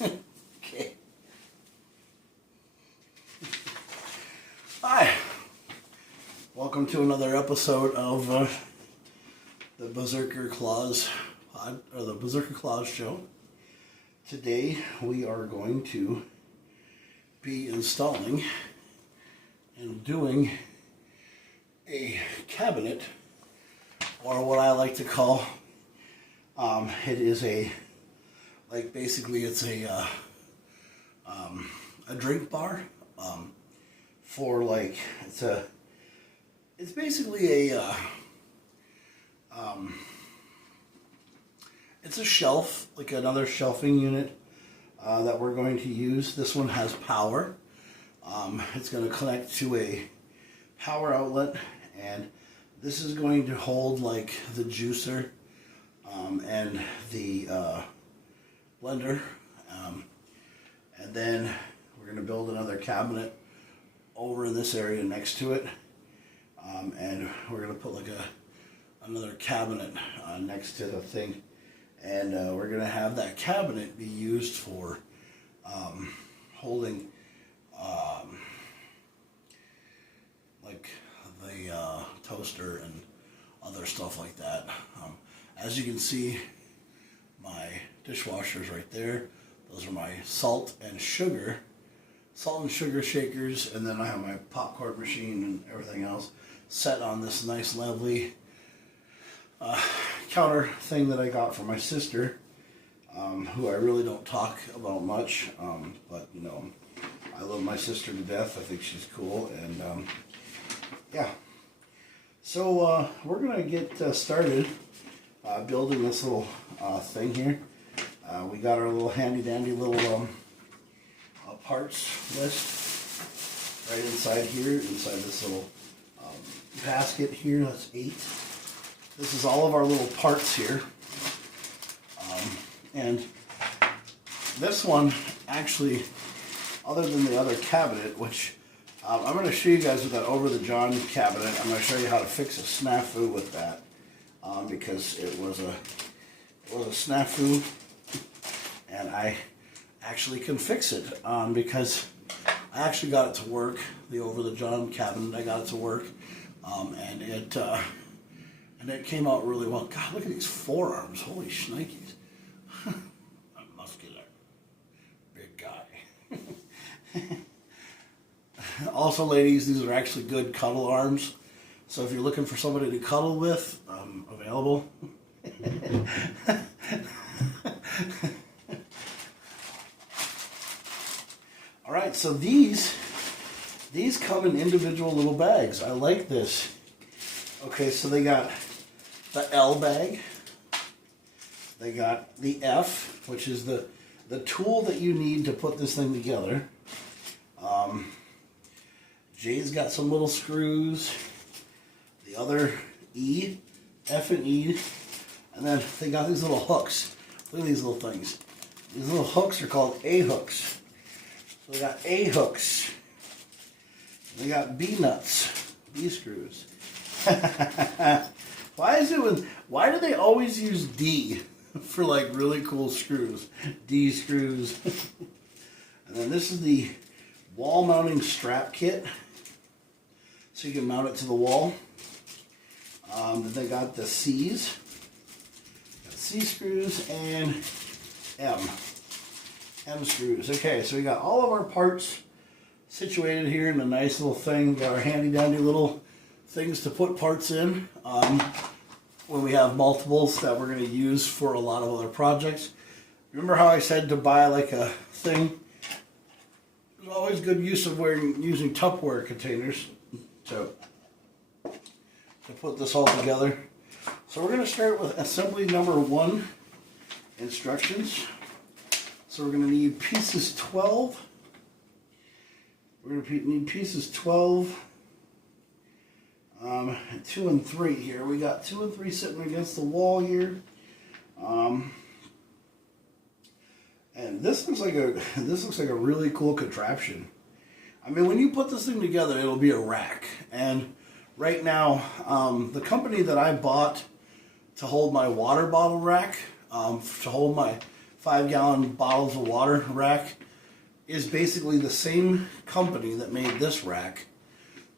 Okay. Hi. Welcome to another episode of the Berserker Claus the Berserker Claus Show. Today we are going to be installing and doing a cabinet, or what I like to call, it is a, like, basically it's a drink bar, for, like, it's basically it's a shelf, like another shelving unit that we're going to use. This one has power. It's going to connect to a power outlet, and this is going to hold like the juicer and the blender, and then we're going to build another cabinet over in this area next to it, and we're going to put like another cabinet next to the thing, and we're going to have that cabinet be used for holding like the toaster and other stuff like that. As you can see, my dishwasher's right there. Those are my salt and sugar shakers, and then I have my popcorn machine and everything else set on this nice lovely counter thing that I got from my sister, who I really don't talk about much, but you know, I love my sister to death. I think she's cool, and yeah. So we're gonna get started building this little thing here. We got our little handy dandy little parts list right inside here, inside this little basket here. That's 8. This is all of our little parts here, and this one actually, other than the other cabinet, which I'm going to show you guys with that Over the John cabinet. I'm going to show you how to fix a snafu with that, because it was a snafu, and I actually can fix it, because I actually got it to work. The Over the John cabinet, I got it to work, and it came out really well. God, look at these forearms! Holy shnikes! I'm muscular, big guy. Also, ladies, these are actually good cuddle arms. So if you're looking for somebody to cuddle with, I'm available. All right, so these come in individual little bags. I like this. Okay, so they got the L bag. They got the F, which is the tool that you need to put this thing together. Jay's got some little screws. The other E, F and E, and then they got these little hooks. Look at these little things. These little hooks are called A hooks. So they got A hooks. They got B nuts, B screws. Why do they always use D for like really cool screws? D screws. And then this is the wall mounting strap kit, so you can mount it to the wall. Then they got the C's, C screws, and M screws. Okay, so we got all of our parts situated here in a nice little thing. We got our handy dandy little things to put parts in when we have multiples that we're going to use for a lot of other projects. Remember how I said to buy like a thing? There's always good use of using Tupperware containers to put this all together. So we're going to start with assembly number 1, instructions. So we're going to need pieces 12. We're going to need pieces 12, 2 and 3 here. We got 2 and 3 sitting against the wall here. And this looks like a really cool contraption. I mean, when you put this thing together, it'll be a rack. And right now, the company that I bought to hold my water bottle rack, to hold my 5-gallon bottles of water rack is basically the same company that made this rack.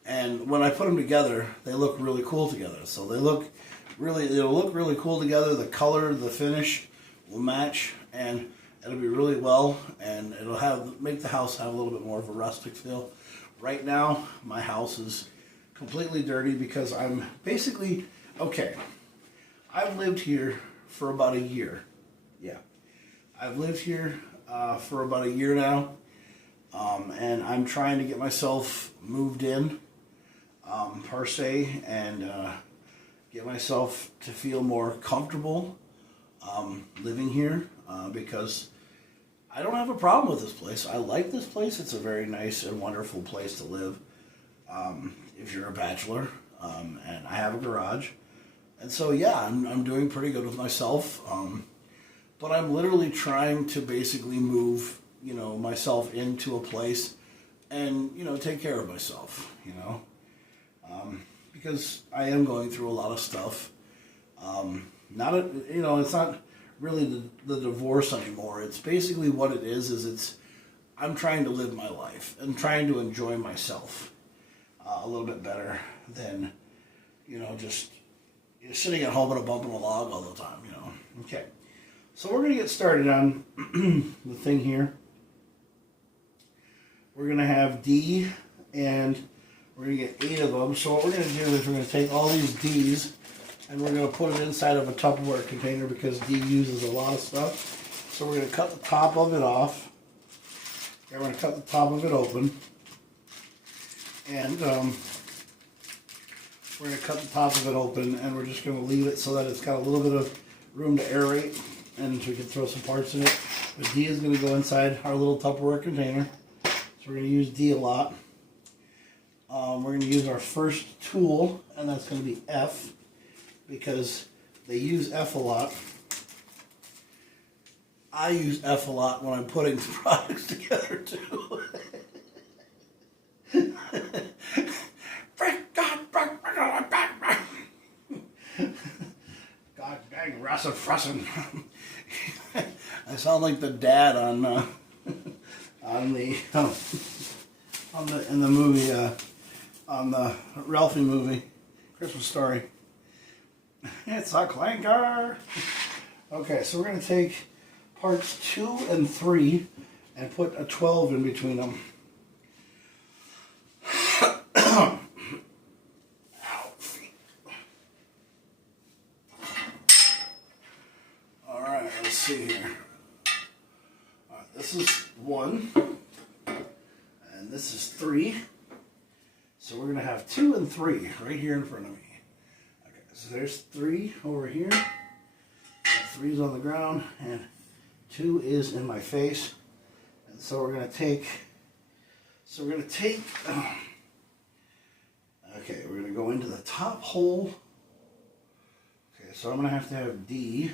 And when I put them together, they look really cool together. So they'll look really cool together. The color, the finish will match, and it'll be really well, and it'll make the house have a little bit more of a rustic feel. Right now, my house is completely dirty because I'm basically, okay, I've lived here for about a year. Yeah. I've lived here for about a year now, and I'm trying to get myself moved in, per se, and get myself to feel more comfortable living here, because I don't have a problem with this place. I like this place. It's a very nice and wonderful place to live if you're a bachelor, and I have a garage. And so, yeah, I'm doing pretty good with myself, but I'm literally trying to basically move, myself into a place and, take care of myself, because I am going through a lot of stuff. It's not really the divorce anymore. It's basically what it is I'm trying to live my life and trying to enjoy myself a little bit better than, just sitting at home and bumping a log all the time, Okay. So we're going to get started on the thing here. We're going to have D, and we're going to get 8 of them. So what we're going to do is we're going to take all these D's and we're going to put it inside of a Tupperware container because D uses a lot of stuff. So we're going to cut the top of it off. And we're going to cut the top of it open. And we're going to cut the top of it open, and we're just going to leave it so that it's got a little bit of room to aerate, and so we can throw some parts in it. But D is going to go inside our little Tupperware container. So we're going to use D a lot. We're going to use our first tool, and that's going to be F, because they use F a lot. I use F a lot when I'm putting products together too. God dang, Russell Frussin. I sound like the dad in the movie, on the Ralphie movie, Christmas Story. It's a clanker. Okay, so we're going to take parts 2 and 3 and put a 12 in between them. Alright, let's see here. Alright, this is 1, and this is 3. So we're going to have 2 and 3 right here in front of me. Okay, so there's 3 over here. 3's on the ground, and 2 is in my face. And so we're going to take, okay, we're going to go into the top hole. Okay, so I'm going to have D.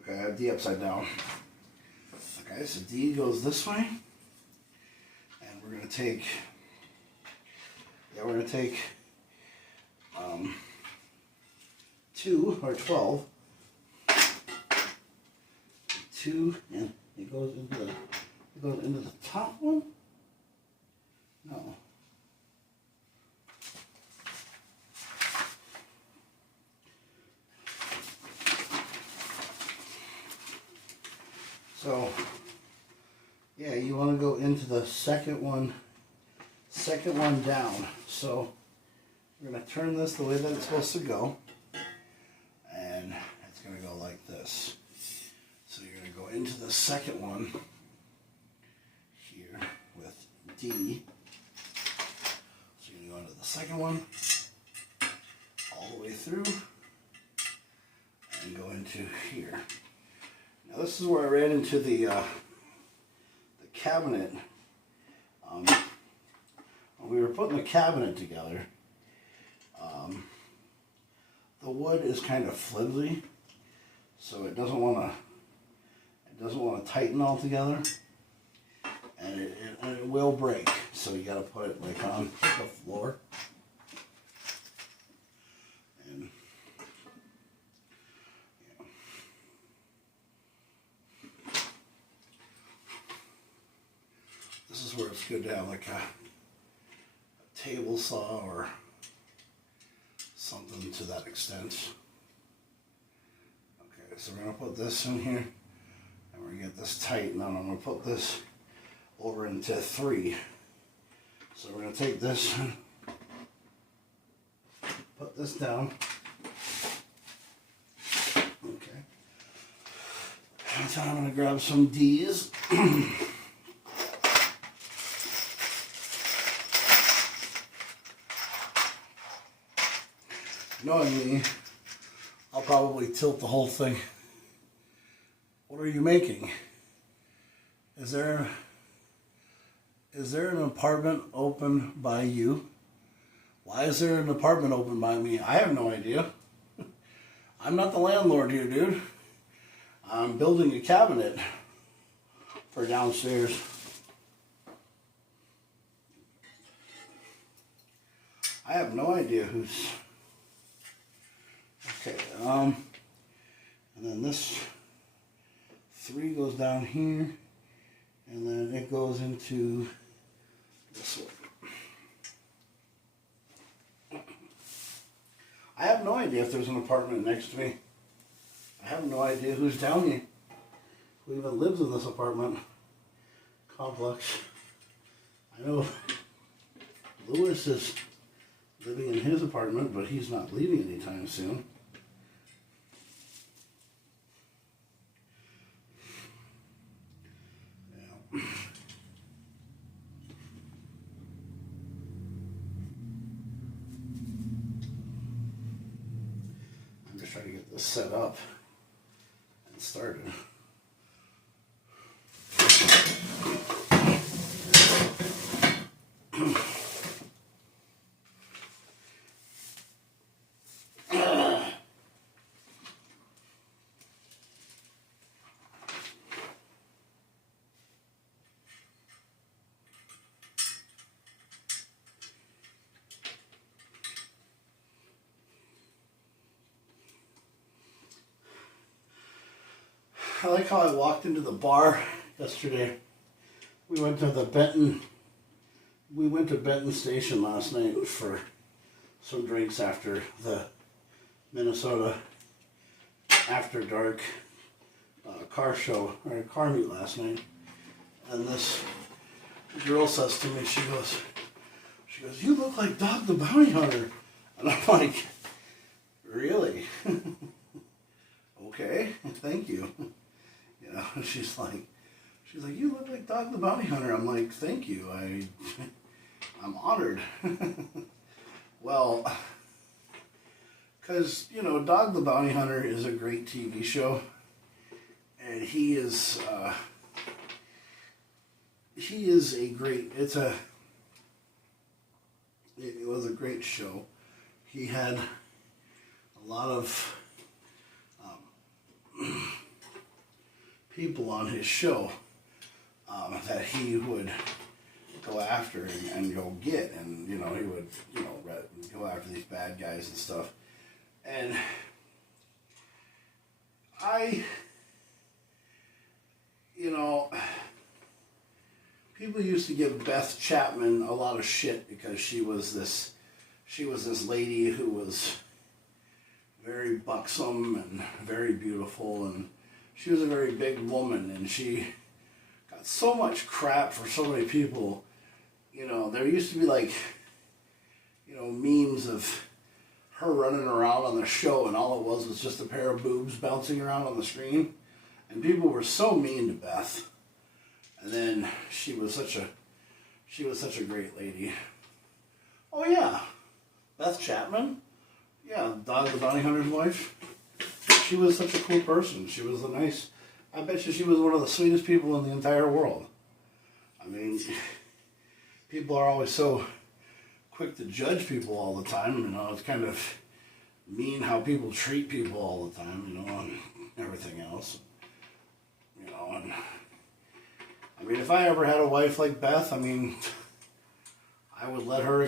Okay, I have D upside down. Okay, so D goes this way. And we're going to take, 2 or 12. 2, and it goes into the top one. No. So, yeah, you want to go into the second one down. So we're going to turn this the way that it's supposed to go, and it's going to go like this. So you're going to go into the second one here with D. So you're going to go into the second one all the way through and go into here. Now this is where I ran into the cabinet. When we were putting the cabinet together, the wood is kind of flimsy, so it doesn't want to tighten all together, and it will break. So you got to put it like on the floor. And is where it's good to have like a table saw or something to that extent. Okay, so we're going to put this in here, and we're going to get this tight, and then I'm going to put this over into 3. So we're going to take this, put this down. Okay. And so I'm going to grab some D's. Knowing me, I'll probably tilt the whole thing. What are you making? Is there an apartment open by you? Why is there an apartment open by me? I have no idea. I'm not the landlord here, dude. I'm building a cabinet for downstairs. I have no idea who's... Okay, and then this 3 goes down here, and then it goes into this one. I have no idea if there's an apartment next to me. I have no idea who's down here, who even lives in this apartment complex. I know Lewis is living in his apartment, but he's not leaving anytime soon. I'm just trying to get this set up and started. I like how I walked into the bar yesterday. We went to Benton Station last night for some drinks after the Minnesota After Dark car show, or car meet last night. And this girl says to me, she goes, "You look like Dog the Bounty Hunter." And I'm like, "Really?" Okay, thank you. You know, she's like, "You look like Dog the Bounty Hunter." I'm like, "Thank you. I'm honored." Well, because, you know, Dog the Bounty Hunter is a great TV show, and he is a great. It was a great show. He had a lot of people on his show that he would go after and go get, and he would go after these bad guys and stuff. And people used to give Beth Chapman a lot of shit because she was this lady who was very buxom and very beautiful, and she was a very big woman, and she got so much crap for so many people. There used to be memes of her running around on the show, and all it was just a pair of boobs bouncing around on the screen, and people were so mean to Beth. And then she was such a great lady. Oh yeah, Beth Chapman. Yeah, Dog the Bounty Hunter's wife. She was such a cool person. She was I bet you she was one of the sweetest people in the entire world. I mean, people are always so quick to judge people all the time. It's kind of mean how people treat people all the time, and everything else. And I mean, if I ever had a wife like Beth, I mean, I'd let her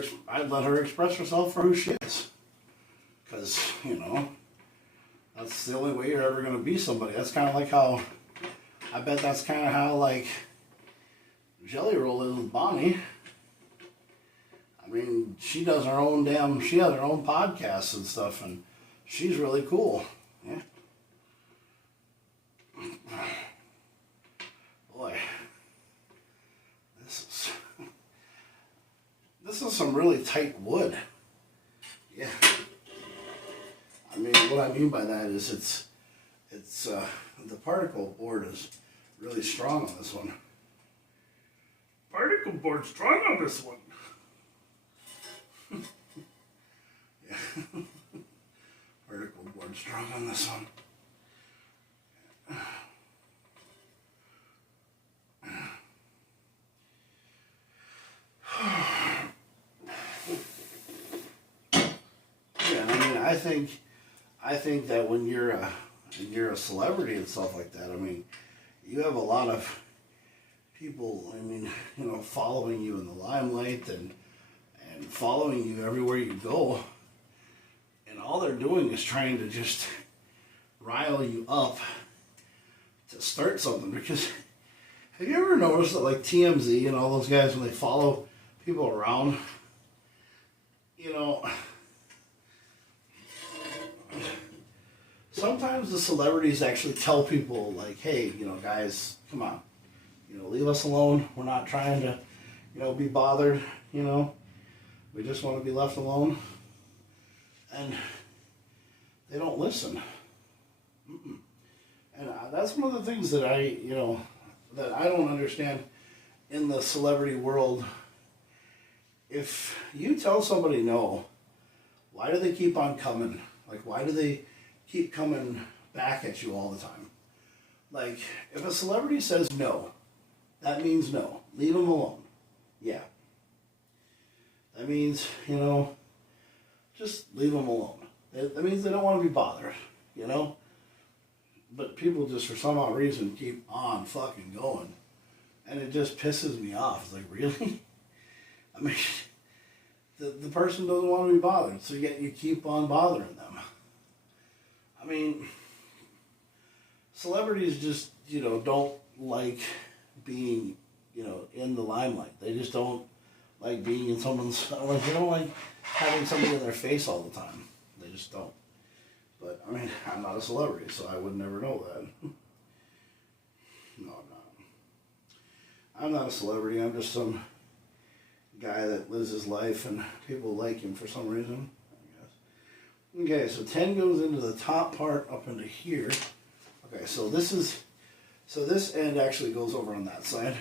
express herself for who she is. Because, that's the only way you're ever going to be somebody. That's kind of like how, I bet that's kind of how, Jelly Roll is with Bonnie. I mean, she has her own podcasts and stuff, and she's really cool. Yeah. Boy, this is some really tight wood. Yeah. I mean, what I mean by that is it's the particle board is really strong on this one. Particle board strong on this one. Yeah. Particle board strong on this one. Yeah, I mean, I think that when you're a celebrity and stuff like that, I mean, you have a lot of people, I mean, following you in the limelight and following you everywhere you go. And all they're doing is trying to just rile you up to start something. Because have you ever noticed that, like, TMZ and all those guys, when they follow people around, sometimes the celebrities actually tell people, like, hey, guys, come on, leave us alone. We're not trying to, be bothered, We just want to be left alone. And they don't listen. Mm-mm. And that's one of the things that that I don't understand in the celebrity world. If you tell somebody no, why do they keep on coming? Like, why do they keep coming back at you all the time? Like, if a celebrity says no, that means no. Leave them alone. Yeah. That means, just leave them alone. That means they don't want to be bothered, But people just, for some odd reason, keep on fucking going. And it just pisses me off. It's like, really? I mean, the person doesn't want to be bothered, so yet you keep on bothering them. I mean, celebrities just, don't like being, in the limelight. They just don't like being in someone's, like, they don't like having somebody in their face all the time. They just don't. But, I mean, I'm not a celebrity, so I would never know that. No, I'm not. I'm not a celebrity. I'm just some guy that lives his life and people like him for some reason, I guess. Okay, so 10 goes into the top part up into here. Okay, so this end actually goes over on that side.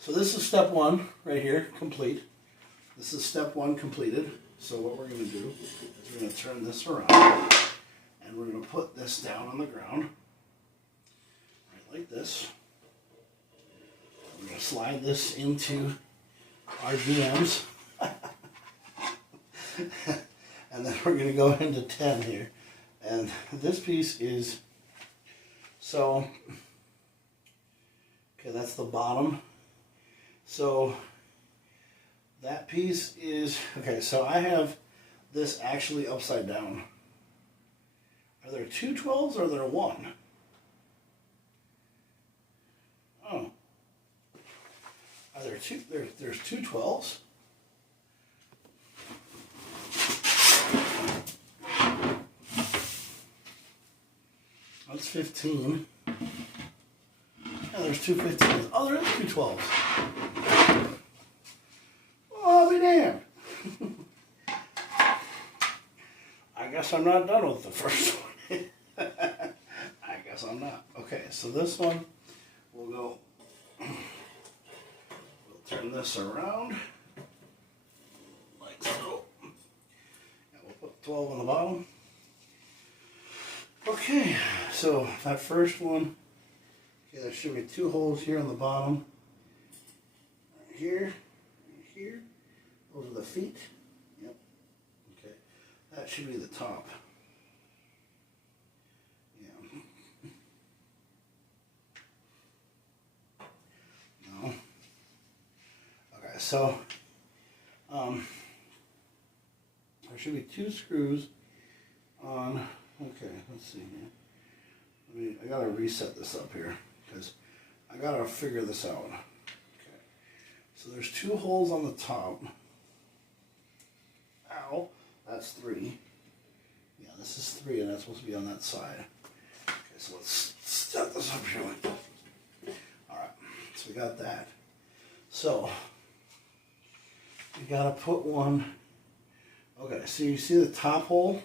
So this is step 1 right here, complete. This is step 1 completed. So what we're going to do is we're going to turn this around and we're going to put this down on the ground, right like this. We're going to slide this into our DMs. And then we're going to go into 10 here. And this piece is, so, okay, that's the bottom. So that piece is, okay, so I have this actually upside down. Are there 2 12s or are there 1? Oh. Are there two? There's 2 12s? That's 15. Yeah, there's 2 15s. Oh, there is 2 12s. Oh, I'll be damned. I guess I'm not done with the first one. I guess I'm not. Okay, so this one, we'll go, we'll turn this around, like so. And we'll put 12 on the bottom. Okay, so that first one, okay, there should be 2 holes here on the bottom. Right here, right here. Those are the feet. Yep. Okay, that should be the top. Yeah. No. Okay, so there should be 2 screws on. Okay, let's see here. I gotta reset this up here because I gotta figure this out. Okay, So there's 2 holes on the top. Ow, that's 3. Yeah, this is 3, and that's supposed to be on that side. Okay, so let's set this up here like that. Alright, so we got that. So, we gotta put one. Okay, so you see the top hole?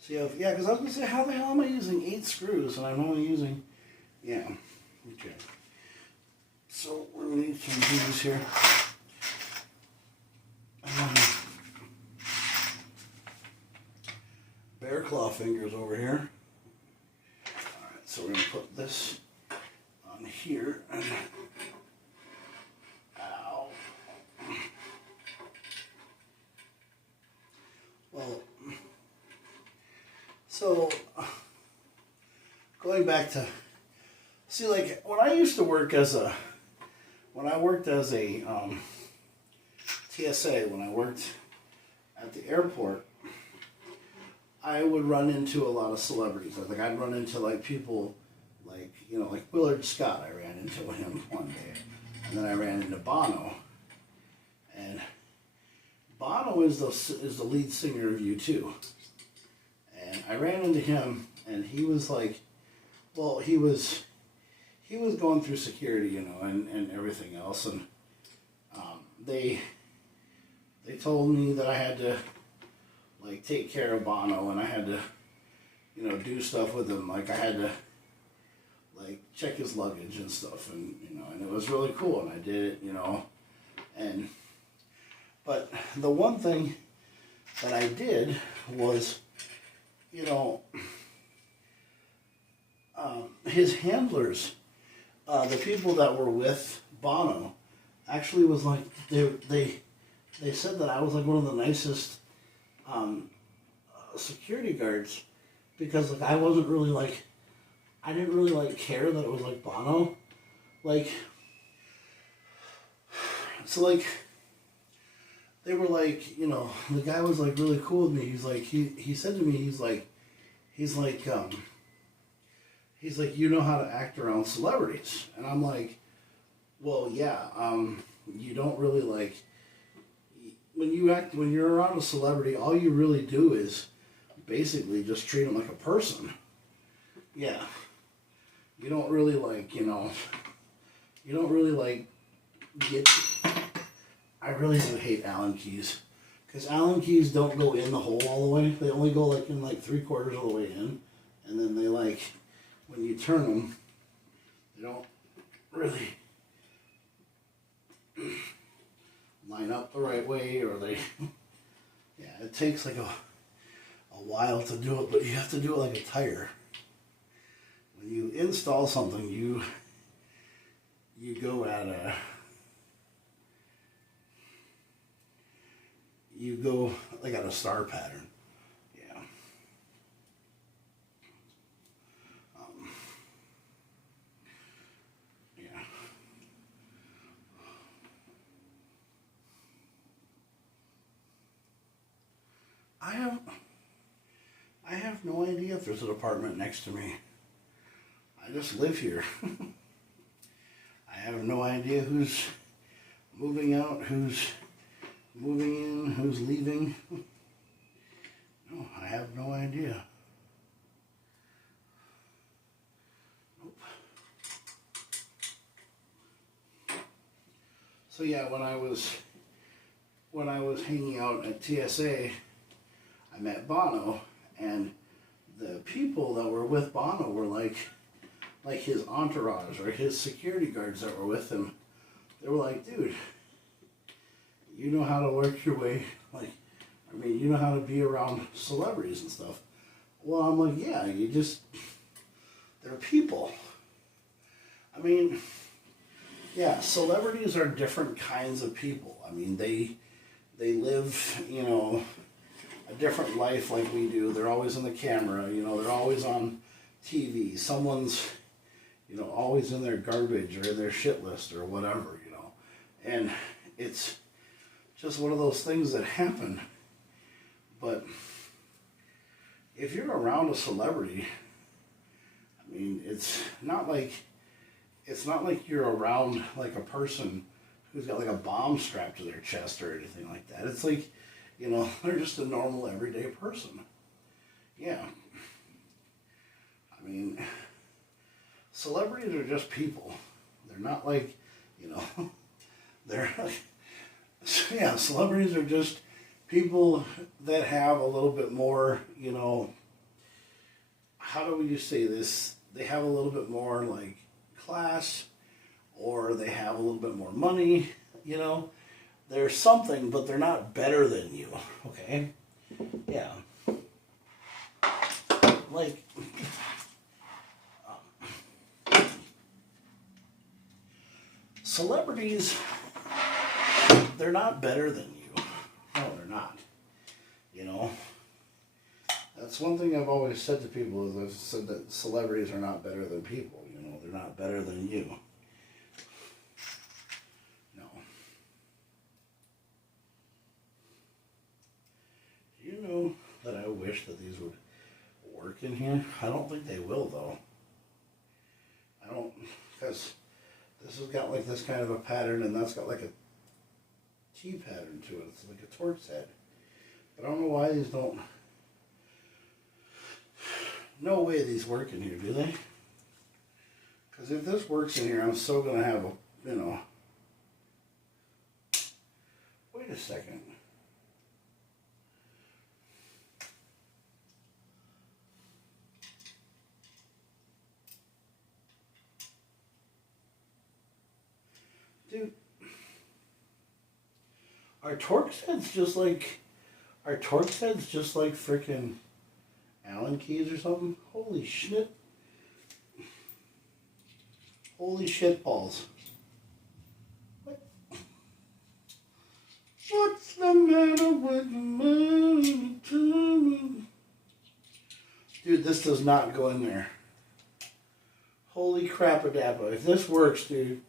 So you have, yeah, because I was gonna say, how the hell am I using 8 screws and I'm only using, yeah, okay. So we're gonna need some of these here. Bear claw fingers over here. Alright, so we're gonna put this on here. Ow. Well, so going back to, see, like when I used to work as a, when I worked as a TSA, when I worked at the airport, I would run into a lot of celebrities. Like I'd run into like people, like like Willard Scott. I ran into him one day, and then I ran into Bono, and Bono is the lead singer of U2, and I ran into him, and he was like, well, he was going through security, and everything else, and they told me that I had to like take care of Bono, and I had to do stuff with him, like I had to like check his luggage and stuff, and and it was really cool, and I did it, and but the one thing that I did was, his handlers, the people that were with Bono, actually was like, they said that I was like one of the nicest security guards, because like I wasn't really like, I didn't really like care that it was like Bono, like, so like, they were like, the guy was like really cool with me. He's like, he said to me, he's like, you know how to act around celebrities. And I'm like, well, yeah, you don't really like, when you're around a celebrity, all you really do is basically just treat them like a person. Yeah. You don't really like, you don't really like get, I really do hate Allen keys, because Allen keys don't go in the hole all the way. They only go like in like 3/4 of the way in, and then they like, when you turn them, they don't really line up the right way, or they, yeah, it takes like a while to do it, but you have to do it like a tire. When you install something, you go at a, you go like at a star pattern. Yeah. Yeah. I have no idea if there's an apartment next to me. I just live here. I have no idea who's moving out, who's moving in, who's leaving. No, I have no idea. Nope. So yeah, when I was hanging out at TSA, I met Bono, and the people that were with Bono were like his entourage or his security guards that were with him. They were like, dude, you know how to work your way, like, I mean, you know how to be around celebrities and stuff. Well, I'm like, yeah, they're people. I mean, yeah, celebrities are different kinds of people. I mean, they live, a different life like we do. They're always in the camera, they're always on TV. Someone's, always in their garbage or in their shit list or whatever, And it's just one of those things that happen. But if you're around a celebrity, I mean, it's not like you're around like a person who's got like a bomb strapped to their chest or anything like that. It's like, you know, they're just a normal everyday person. Yeah. I mean, celebrities are just people. They're not like, you know, they're like, yeah, celebrities are just people that have a little bit more, you know, how do we just say this? They have a little bit more like class, or they have a little bit more money, you know. They're something, but they're not better than you, okay? Yeah. Like, celebrities, they're not better than you. No, they're not. You know? That's one thing I've always said to people is I've said that celebrities are not better than people. You know, they're not better than you. No. Do you know that I wish that these would work in here? I don't think they will, though. I don't, because this has got like this kind of a pattern, and that's got like a T pattern to it. It's like a Torx head. But I don't know why these don't. No way these work in here, do they? Because if this works in here, I'm still going to have a, you know. Wait a second. Dude. Are Torx heads just like frickin' Allen keys or something? Holy shit. Holy shit balls. What? What's the matter with me? Dude, this does not go in there. Holy crap-a-dappa. If this works, dude.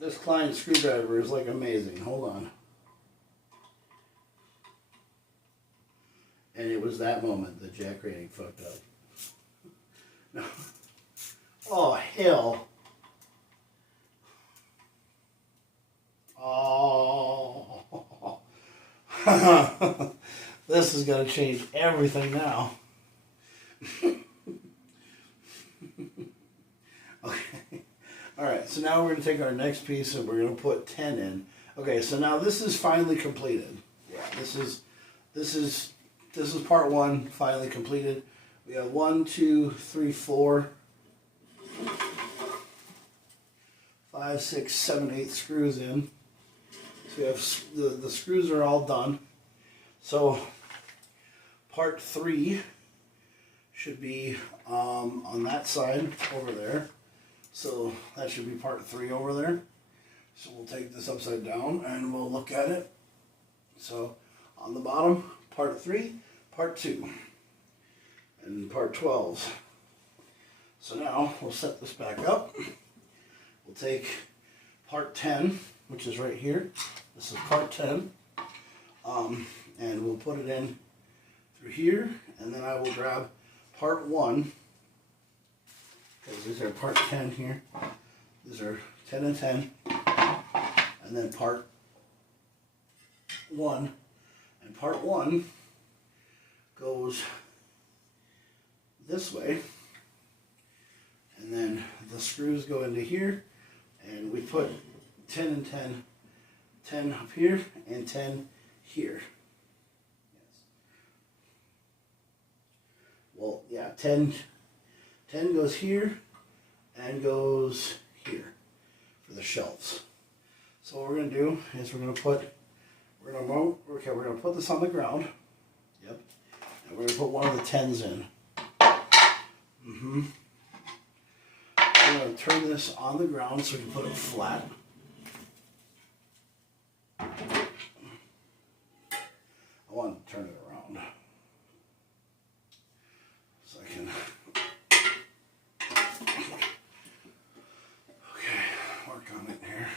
This Klein screwdriver is like amazing. Hold on. And it was that moment that Jack Rating fucked up. No. Oh, hell. Oh. This is going to change everything now. Okay. Alright, so now we're going to take our next piece and we're going to put 10 in. Okay, so now this is finally completed. Yeah, this is part 1, finally completed. We have 1, 2, 3, 4, 5, 6, 7, 8 screws in. So we have the screws are all done. So part 3 should be on that side over there. So that should be part 3 over there. So we'll take this upside down and we'll look at it. So on the bottom, part 3, part 2, and part 12s. So now we'll set this back up. We'll take part 10, which is right here. This is part 10. And we'll put it in through here, and then I will grab part 1, because these are part 10 here. These are 10 and 10. And then part 1. And part 1 goes this way. And then the screws go into here. And we put 10 and 10. 10 up here and 10 here. Yes. Well, yeah, 10 goes here and goes here for the shelves. So what we're going to do is we're going to put this on the ground. Yep. And we're going to put one of the 10s in. We're going to turn this on the ground so we can put it flat. I want to turn it around so I can. Okay, work on it here.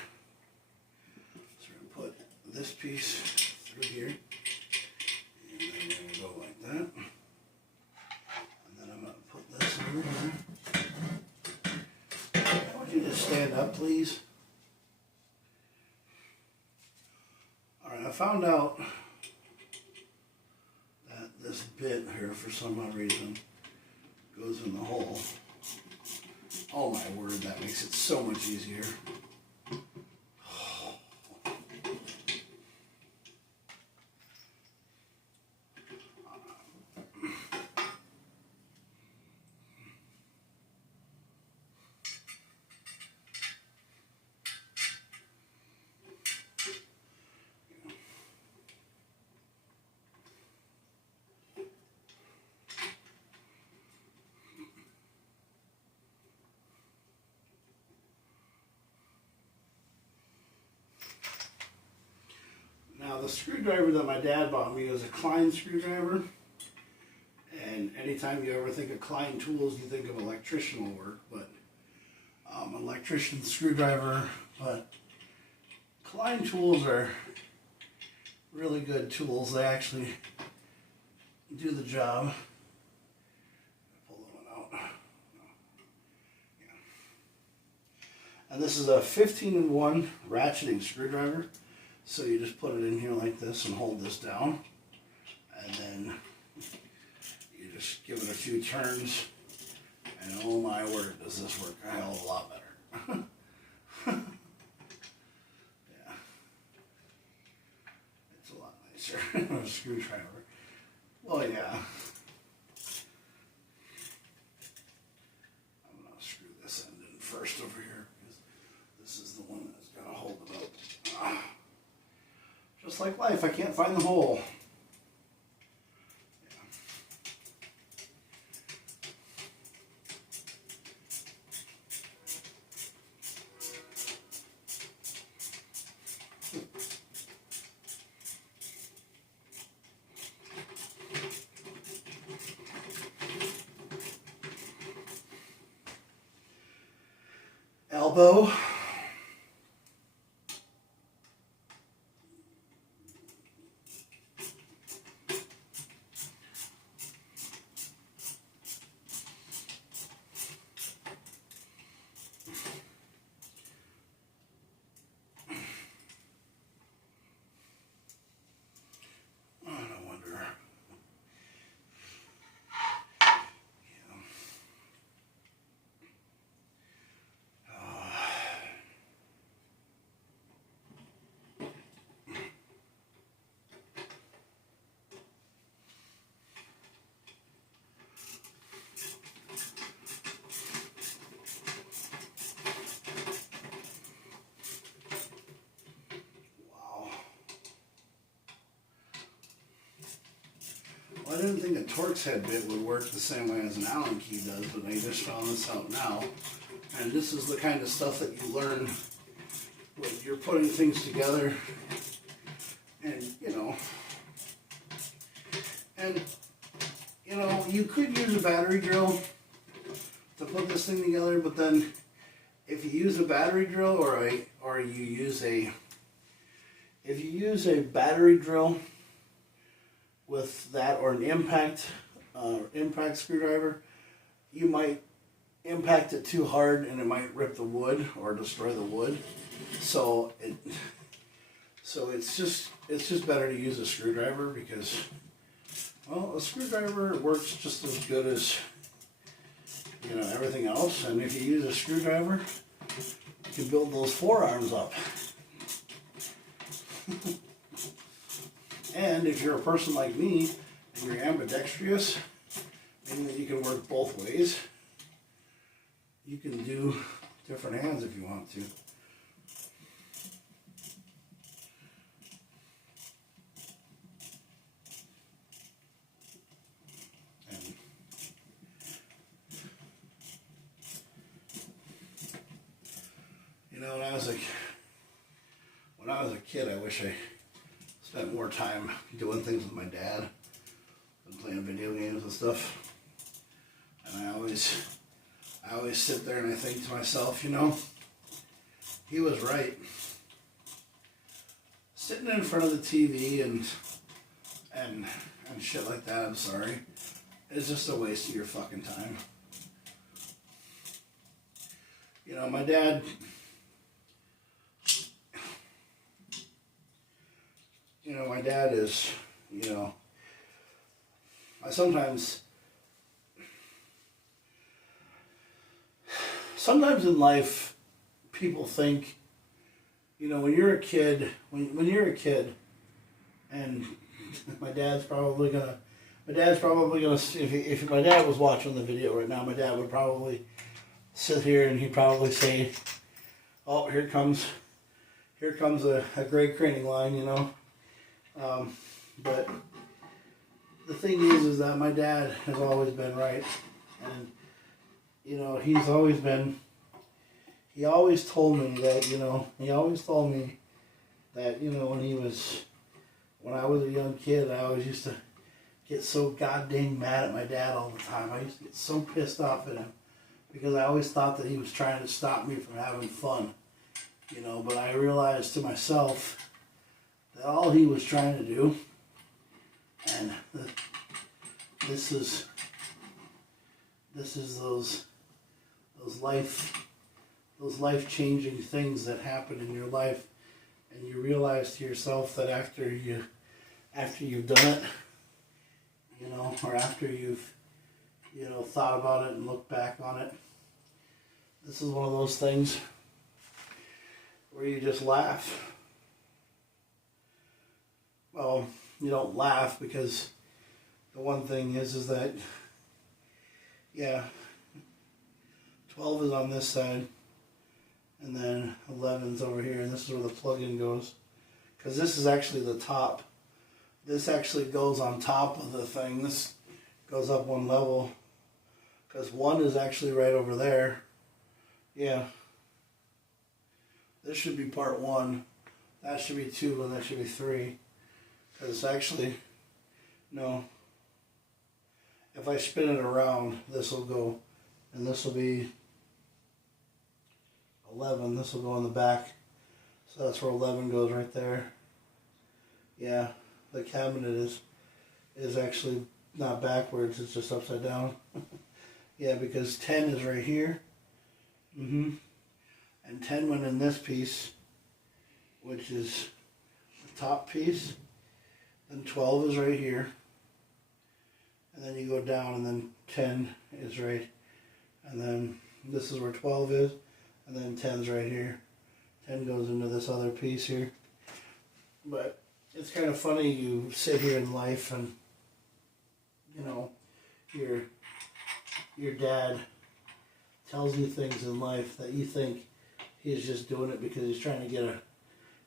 So we're going to put this piece through here, and then we'll go like that. And then I'm going to put this over here. I want you to just stand up, please? Alright, I found out that this bit here, for some odd reason, goes in the hole. Oh my word, that makes it so much easier. Now, the screwdriver that my dad bought me was a Klein screwdriver. And anytime you ever think of Klein tools, you think of electricianal work, but electrician screwdriver. But Klein tools are really good tools. They actually do the job. Pull that one out. Yeah. And this is a 15-in-1 ratcheting screwdriver. So you just put it in here like this and hold this down, and then you just give it a few turns, and oh my word, does this work a hell of a lot better. Yeah, it's a lot nicer than a screwdriver. Well, yeah. I'm gonna screw this end in first over here, because this is the one that's gonna hold it up. Just like life, I can't find the hole. Elbow. I didn't think a Torx head bit would work the same way as an Allen key does, but I just found this out now. And this is the kind of stuff that you learn when you're putting things together. And, you could use a battery drill to put this thing together, but then if you use a battery drill or you use a battery drill with that or an impact screwdriver, you might impact it too hard and it might rip the wood or destroy the wood. So it's just better to use a screwdriver, because, well, a screwdriver works just as good as everything else. And if you use a screwdriver, you can build those forearms up. And if you're a person like me and you're ambidextrous, meaning that you can work both ways, you can do different hands if you want to. When I was a kid, I wish I spent more time doing things with my dad and playing video games and stuff. And I always sit there and I think to myself, he was right. Sitting in front of the TV and shit like that, I'm sorry, it's just a waste of your fucking time. You know, my dad, is, I sometimes in life, people think, when you're a kid, and my dad's probably gonna, if my dad was watching the video right now, my dad would probably sit here and he'd probably say, oh, here comes a great craning line, but the thing is that my dad has always been right, and he always told me that, when I was a young kid, I always used to get so goddamn mad at my dad all the time. I used to get so pissed off at him because I always thought that he was trying to stop me from having fun, but I realized to myself that all he was trying to do, and this is those life-changing things that happen in your life, and you realize to yourself that after you've done it, or after you've thought about it and looked back on it, this is one of those things where you just laugh. Well, you don't laugh because the one thing is that, 12 is on this side, and then 11's over here, and this is where the plug-in goes. Because this is actually the top. This actually goes on top of the thing. This goes up one level. Because 1 is actually right over there. Yeah. This should be part 1. That should be 2, and that should be 3. Because actually, no. If I spin it around, this will go, and this will be 11. This will go in the back. So that's where 11 goes right there. Yeah, the cabinet is actually not backwards, it's just upside down. Yeah, because 10 is right here. And 10 went in this piece, which is the top piece. Then 12 is right here. And then you go down, and then 10 is right. And then this is where 12 is. And then 10's right here. 10 goes into this other piece here. But it's kind of funny, you sit here in life and, your dad tells you things in life that you think he's just doing it because he's trying to get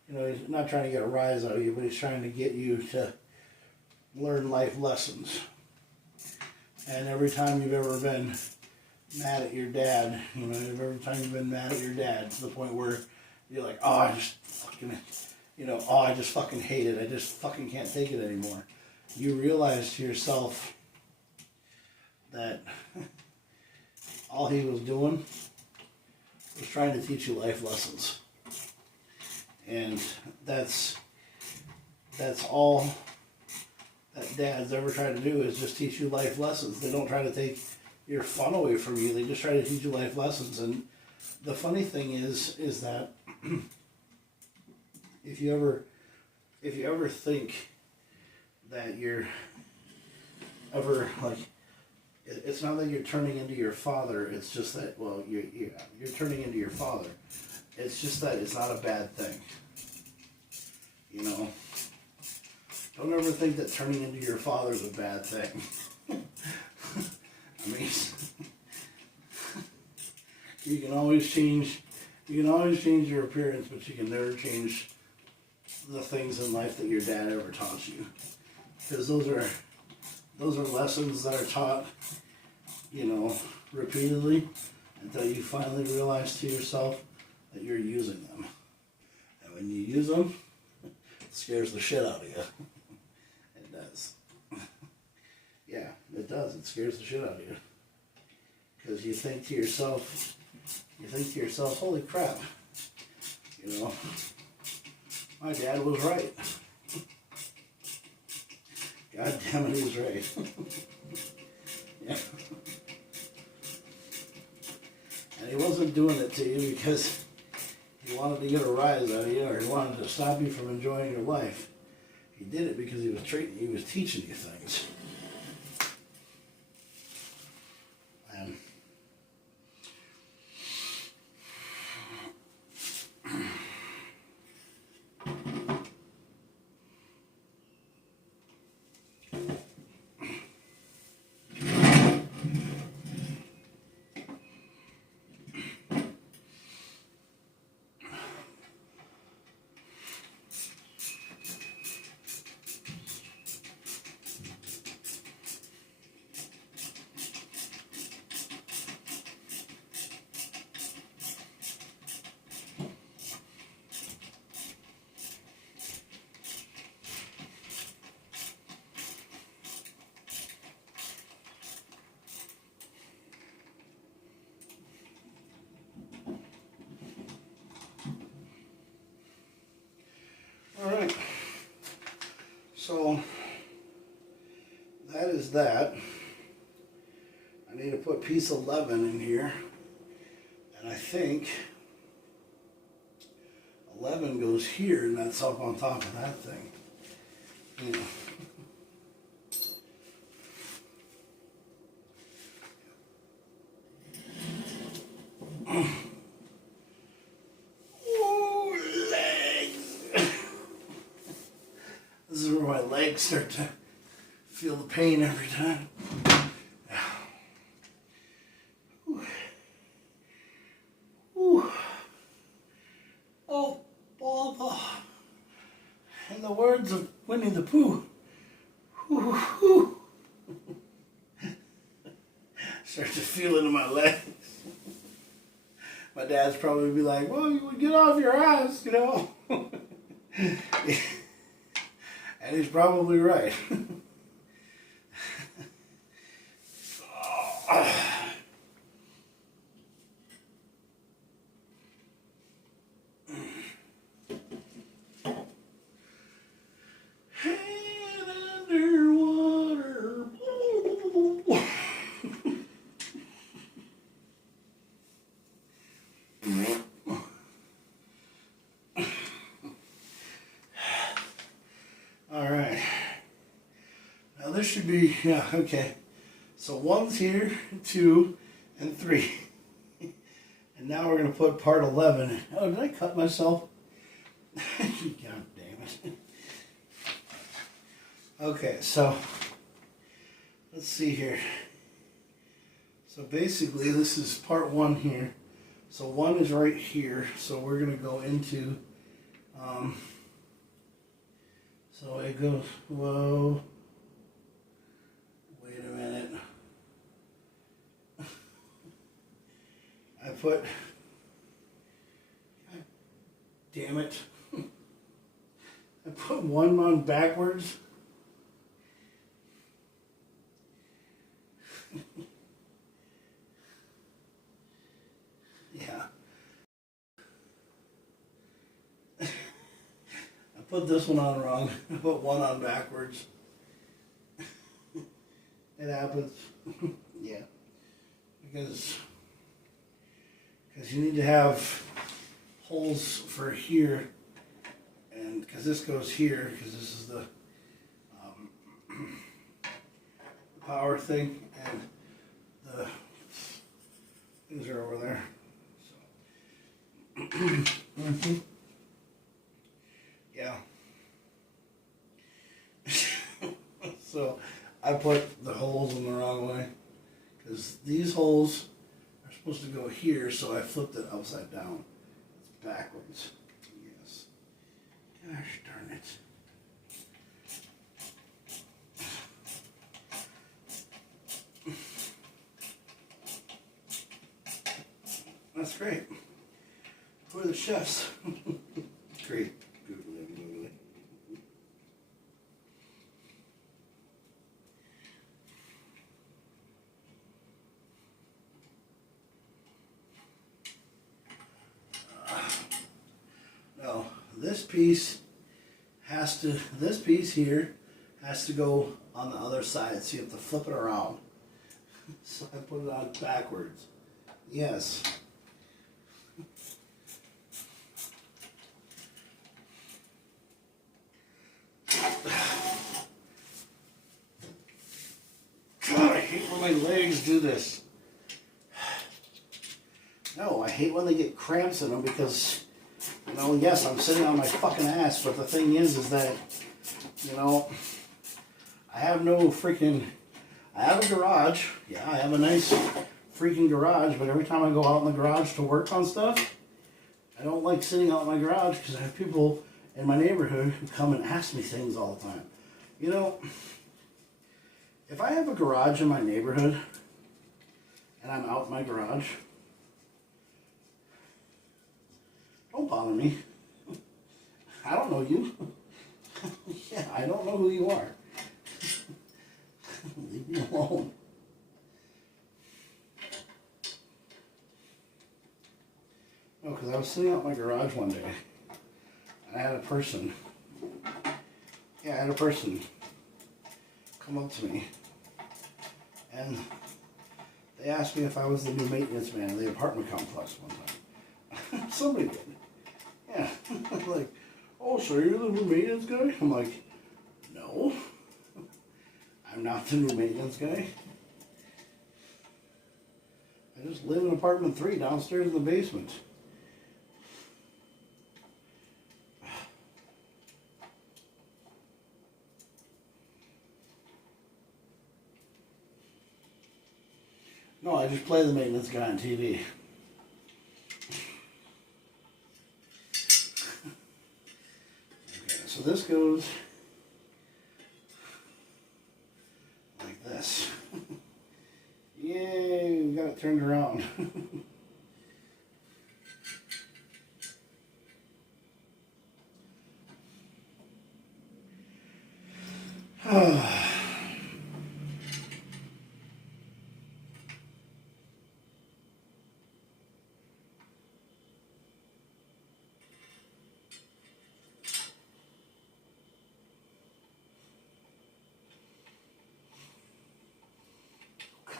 he's not trying to get a rise out of you, but he's trying to get you to learn life lessons. And every time you've ever been mad at your dad, every time you've been mad at your dad to the point where you're like, oh, I just fucking hate it. I just fucking can't take it anymore. You realize to yourself that all he was doing was trying to teach you life lessons. And that's all that dads ever try to do is just teach you life lessons. They don't try to take your fun away from you. They just try to teach you life lessons. And the funny thing is that if you ever think that you're ever like, it's not that you're turning into your father. It's just that, well, you're turning into your father. It's just that it's not a bad thing. Don't ever think that turning into your father is a bad thing. I mean, you can always change your appearance, but you can never change the things in life that your dad ever taught you. Because those are lessons that are taught, repeatedly until you finally realize to yourself that you're using them. And when you use them, it scares the shit out of you. It does. Yeah, it does. It scares the shit out of you. Because you think to yourself, holy crap, my dad was right. God damn it, he was right. Yeah. And And he wasn't doing it to you because he wanted to get a rise out of you, or he wanted to stop you from enjoying your life. He did it because he was teaching you things. And alright. So that is that. I need to put piece 11 in here. And I think 11 goes here, and that's up on top of that thing. Yeah. Ooh, legs. This is where my legs start to feel the pain every time. Ooh. Ooh. Oh, Baba. In the words of Winnie the Pooh. Ooh, ooh. Start to feel it in my legs. My dad's probably be like, well, you would get off your ass, you know. And he's probably right. Head underwater. All right. Now this should be, yeah, okay. So 1's here, 2, and 3. And now we're going to put part 11 in. Oh, did I cut myself? God damn it. Okay, so let's see here. So basically this is part 1 here. So 1 is right here. So we're going to go into, so it goes, whoa, wait a minute. I put, God damn it. I put 1 on backwards. Yeah. I put this one on wrong. I put 1 on backwards. It happens. Yeah. Because you need to have holes for here, and because this goes here, because this is the power thing, and the things are over there. So. Yeah. So I put the holes in the wrong way, because these holes are supposed to go here, so I flipped it upside down. It's backwards. Yes. Gosh darn it. That's great. Who are the chefs? Great. Googly, googly. No, this piece here has to go on the other side, so you have to flip it around. So I put it on backwards. Yes. legs do this. No, I hate when they get cramps in them because, you know, yes, I'm sitting on my fucking ass, but the thing is that, you know, I have no freaking, I have a garage. Yeah, I have a nice freaking garage, but every time I go out in the garage to work on stuff, I don't like sitting out in my garage because I have people in my neighborhood who come and ask me things all the time. You know, if I have a garage in my neighborhood and I'm out in my garage, don't bother me. I don't know you. Yeah, I don't know who you are. Leave me alone. No, because I was sitting out in my garage one day and I had a person. Yeah, I had a person come up to me and they asked me if I was the new maintenance man in the apartment complex one time. Somebody did. Yeah. Like, oh, so you're the new maintenance guy? I'm like, no. I'm not the new maintenance guy. I just live in apartment 3 downstairs in the basement. No, I just play the maintenance guy on TV. Okay, so this goes like this. Yay, we got it turned around.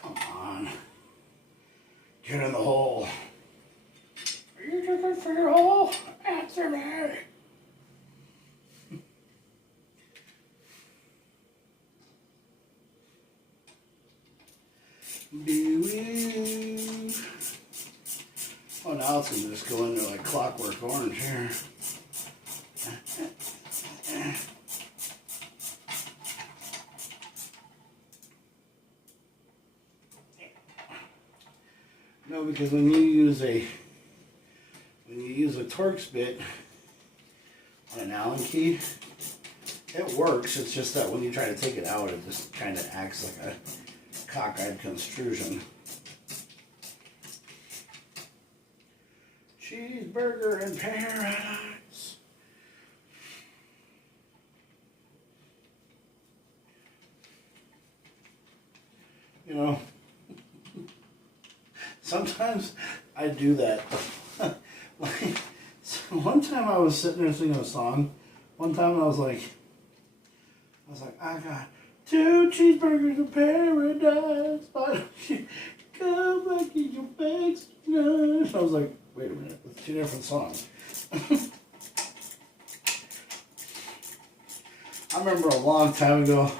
Come on. Get in the hole. Are you looking for your hole? Answer me. Be-wee. Oh, now it's going to just go into like Clockwork Orange here. No, because when you use a Torx bit on an Allen key, it works. It's just that when you try to take it out, it just kind of acts like a cockeyed construction. Cheeseburger in paradise. You know, sometimes I do that. Like, so one time I was sitting there singing a song. One time I was like, I got 2 cheeseburgers in paradise. Why don't you come back in your bags tonight? I was like, wait a minute, that's 2 different songs. I remember a long time ago,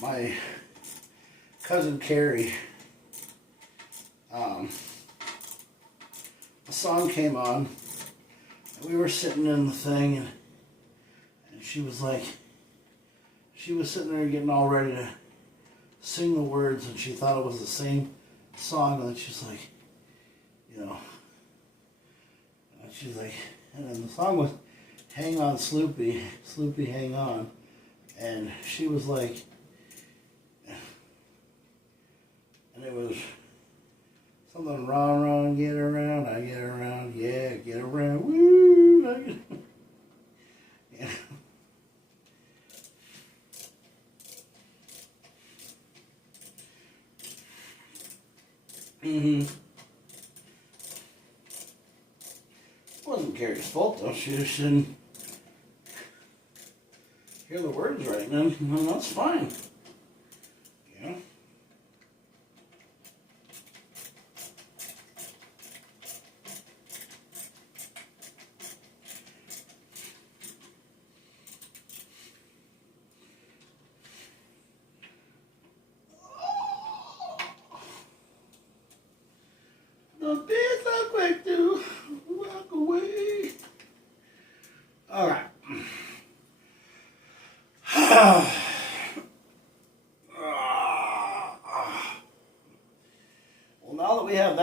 my cousin Carrie, a song came on, and we were sitting in the thing, and she was like, she was sitting there getting all ready to sing the words, and she thought it was the same song, and then she's like, you know, and she's like, and then the song was Hang On Sloopy, Sloopy Hang On, and she was like, and it was something, run, run, get around, I get around, yeah, get around, woo, I get, yeah. Mm-hmm. It wasn't Carrie's fault though, she just didn't hear the words right, and then that's fine. Yeah.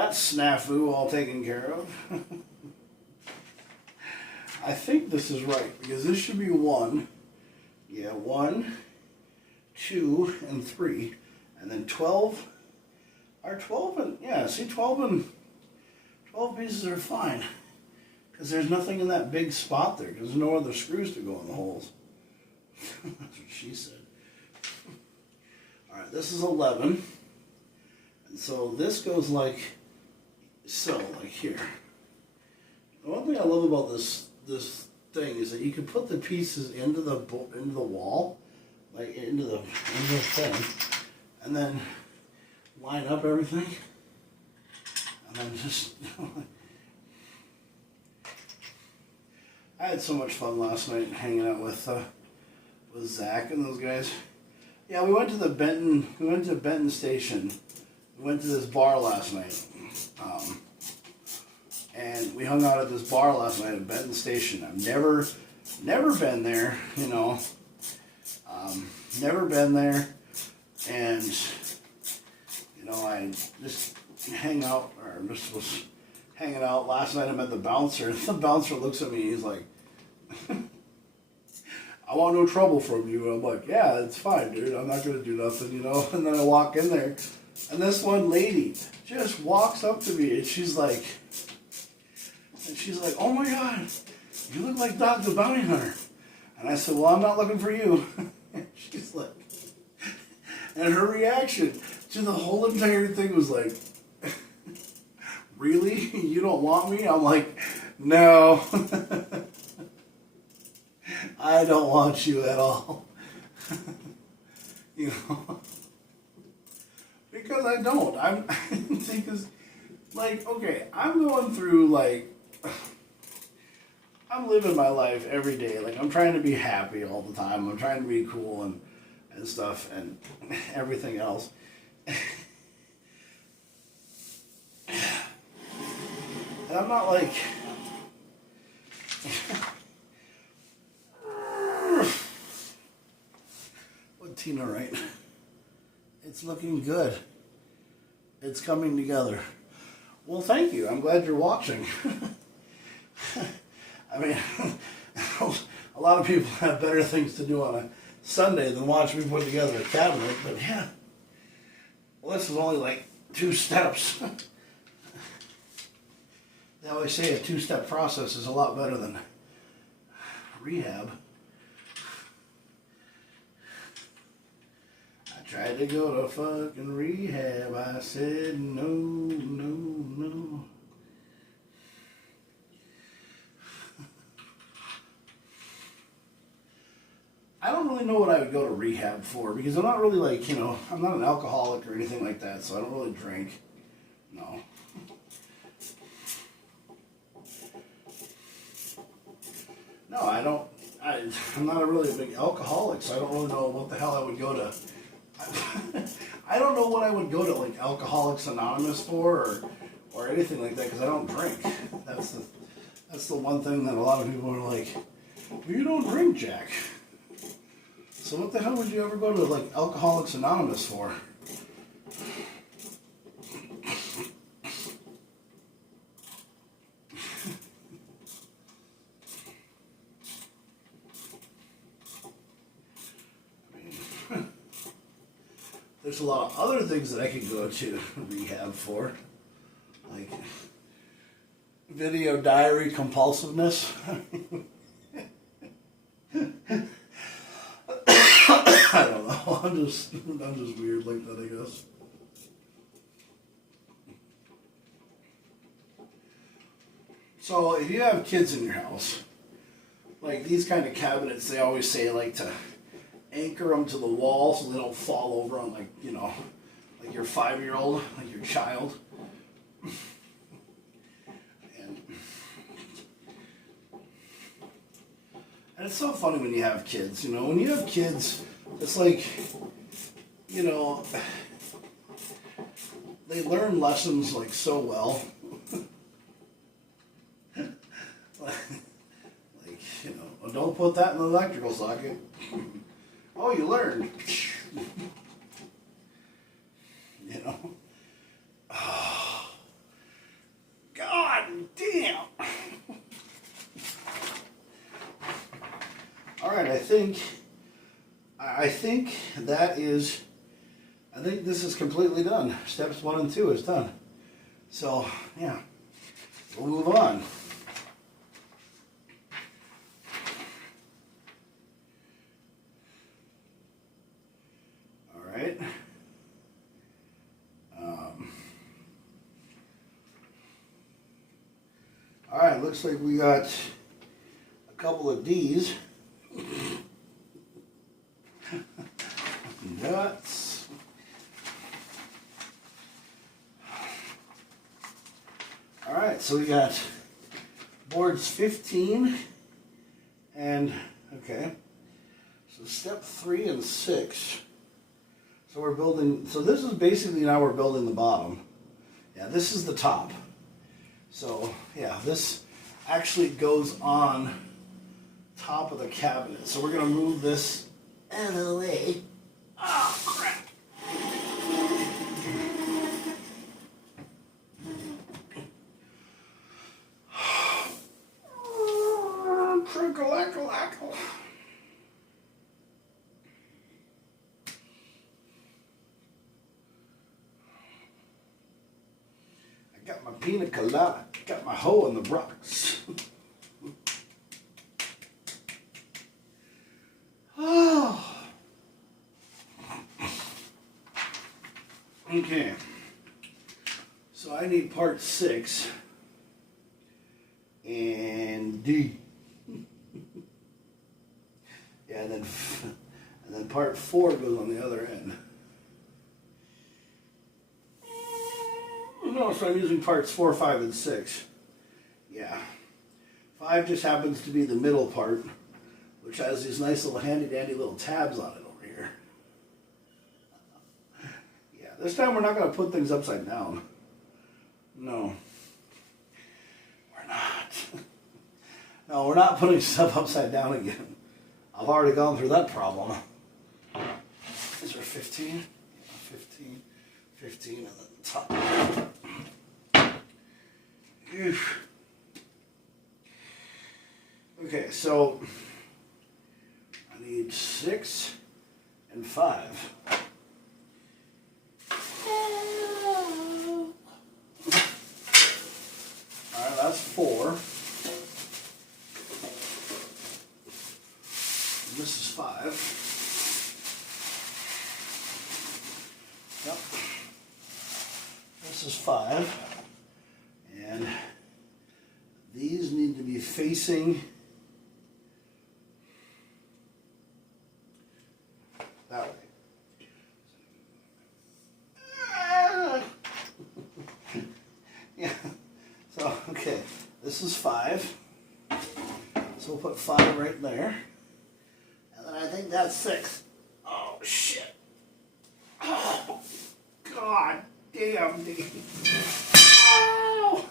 that snafu all taken care of. I think this is right because this should be 1. Yeah, 1, 2, and 3, and then 12. Are 12 and yeah? See, 12 pieces are fine because there's nothing in that big spot there because there's no other screws to go in the holes. That's what she said. All right, this is 11, and so this goes like so, like here. The one thing I love about this thing is that you can put the pieces into the wall, like into the thing, and then line up everything, and then just. I had so much fun last night hanging out with Zach and those guys. Yeah, we went to Benton. We went to Benton Station. We went to this bar last night. And we hung out at this bar last night at Benton Station. I've never been there, you know. Never been there. And, you know, I just hang out, or just was hanging out. Last night I met the bouncer. The bouncer looks at me and he's like, I want no trouble from you. And I'm like, yeah, it's fine, dude. I'm not going to do nothing, you know. And then I walk in there. And this one lady just walks up to me and she's like, oh my God, you look like Dog the Bounty Hunter. And I said, well, I'm not looking for you. And she's like, and her reaction to the whole entire thing was like, really? You don't want me? I'm like, no. I don't want you at all. You know? Because I don't. Because, like, okay, I'm going through, like, I'm living my life every day. Like, I'm trying to be happy all the time. I'm trying to be cool and stuff and everything else. And I'm not like... What Tina right? It's looking good. It's coming together. Well, thank you. I'm glad you're watching. I mean, a lot of people have better things to do on a Sunday than watch me put together a cabinet, but yeah. Well, this is only like 2 steps. They always say a 2-step process is a lot better than rehab. I tried to go to fucking rehab. I said no, no, no. I don't really know what I would go to rehab for because I'm not really like, you know, I'm not an alcoholic or anything like that, so I don't really drink. No. No, I don't. I'm not really a big alcoholic, so I don't really know what the hell I would go to. I don't know what I would go to like Alcoholics Anonymous for or anything like that because I don't drink. That's the one thing that a lot of people are like, well, you don't drink, Jack. So what the hell would you ever go to like Alcoholics Anonymous for? There's a lot of other things that I could go to rehab for, like video diary compulsiveness. I don't know. I'm just weird like that, I guess. So if you have kids in your house, like these kind of cabinets, they always say like to anchor them to the wall so they don't fall over on, like, you know, like your 5-year-old, like your child. And it's so funny when you have kids, you know, when you have kids, it's like, you know, they learn lessons like so well. Like, you know, oh, don't put that in the electrical socket. Oh, you learned. You know? Oh. damn. All right, I think that is, I think this is completely done. Steps 1 and 2 is done. So, yeah, we'll move on. All right. All right, looks like we got a couple of D's. Nuts. All right, so we got boards 15 and, okay, so step 3 and 6. So we're building, so this is basically now we're building the bottom. Yeah, this is the top. So, yeah, this actually goes on top of the cabinet. So we're going to move this out of the way. Oh, crap. Trickle-ackle-ackle. I got my pina colada. Got my hoe in the rocks. Oh. Okay. So I need part 6 and D. Yeah, and then part 4 goes on the other end. No, so I'm using parts 4, 5, and 6. Yeah. 5 just happens to be the middle part, which has these nice little handy-dandy little tabs on it over here. Yeah, this time we're not going to put things upside down. No. We're not. No, we're not putting stuff upside down again. I've already gone through that problem. Is there 15? Yeah, 15. 15 on the top. Oof. Okay, so I need 6 and 5. Alright, that's 4. And this is 5. Yep. This is 5. And these need to be facing that way. Yeah. So, okay. This is 5. So we'll put 5 right there. And then I think that's 6. Oh, shit. Oh, God damn, dude. Oh.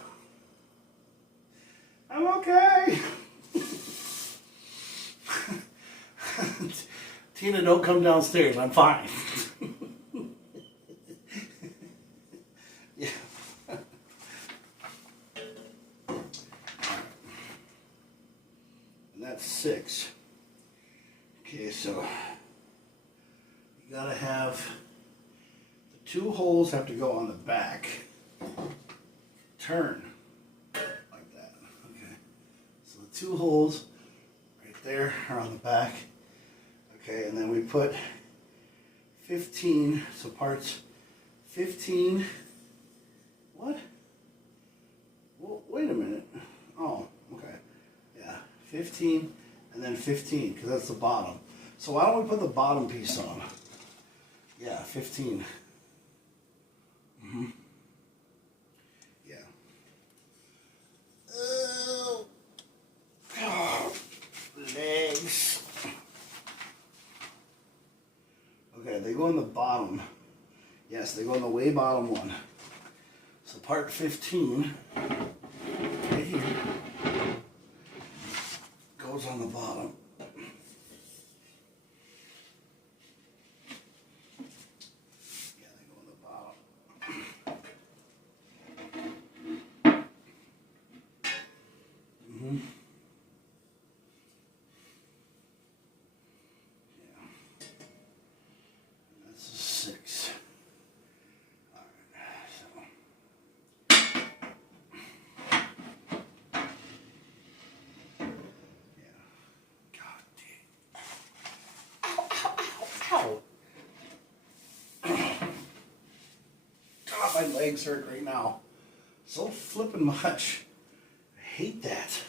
I'm okay. Tina, don't come downstairs. I'm fine. Yeah. And that's 6. Okay, so you gotta have the 2 holes have to go on the back. Turn. 2 holes right there are on the back. Okay, and then we put 15, so parts 15. What? Well, wait a minute. Oh, okay. Yeah, 15 and then 15, because that's the bottom. So why don't we put the bottom piece on? Yeah, 15. Mm-hmm. Yeah. Legs. Okay, they go in the bottom. Yes, they go in the way bottom one. So part 15 right here goes on the bottom. Yeah, they go on the bottom. Mm-hmm. Yeah. That's a 6. Alright, so. Yeah. God damn. Ow, ow, ow. God, my legs hurt right now. So flippin' much. I hate that.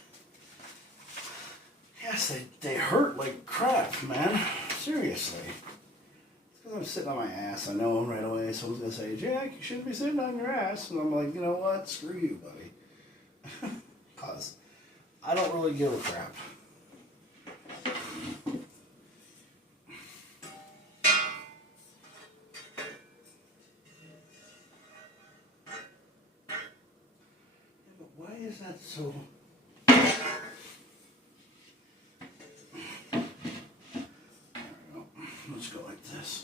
Yes, they hurt like crap, man. Seriously. It's because I'm sitting on my ass. I know right away someone's going to say, Jack, you shouldn't be sitting on your ass. And I'm like, you know what? Screw you, buddy. Because I don't really give a crap. Yeah, but why is that so... Let's go like this.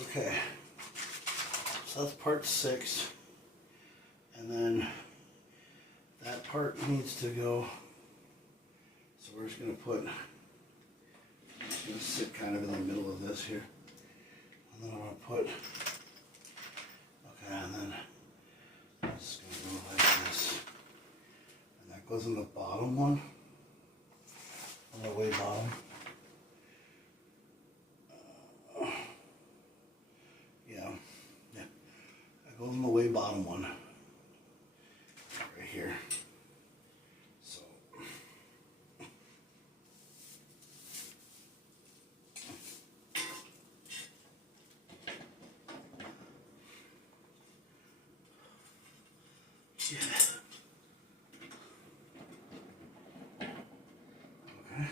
Okay, so that's part 6, and then that part needs to go, so we're just going to put, I'm just going to sit kind of in the middle of this here, and then I'm going to put, okay, and then it's going to go like this, and that goes in the bottom one, on the way bottom. Goes in the way bottom one, right here. So, yeah. Okay.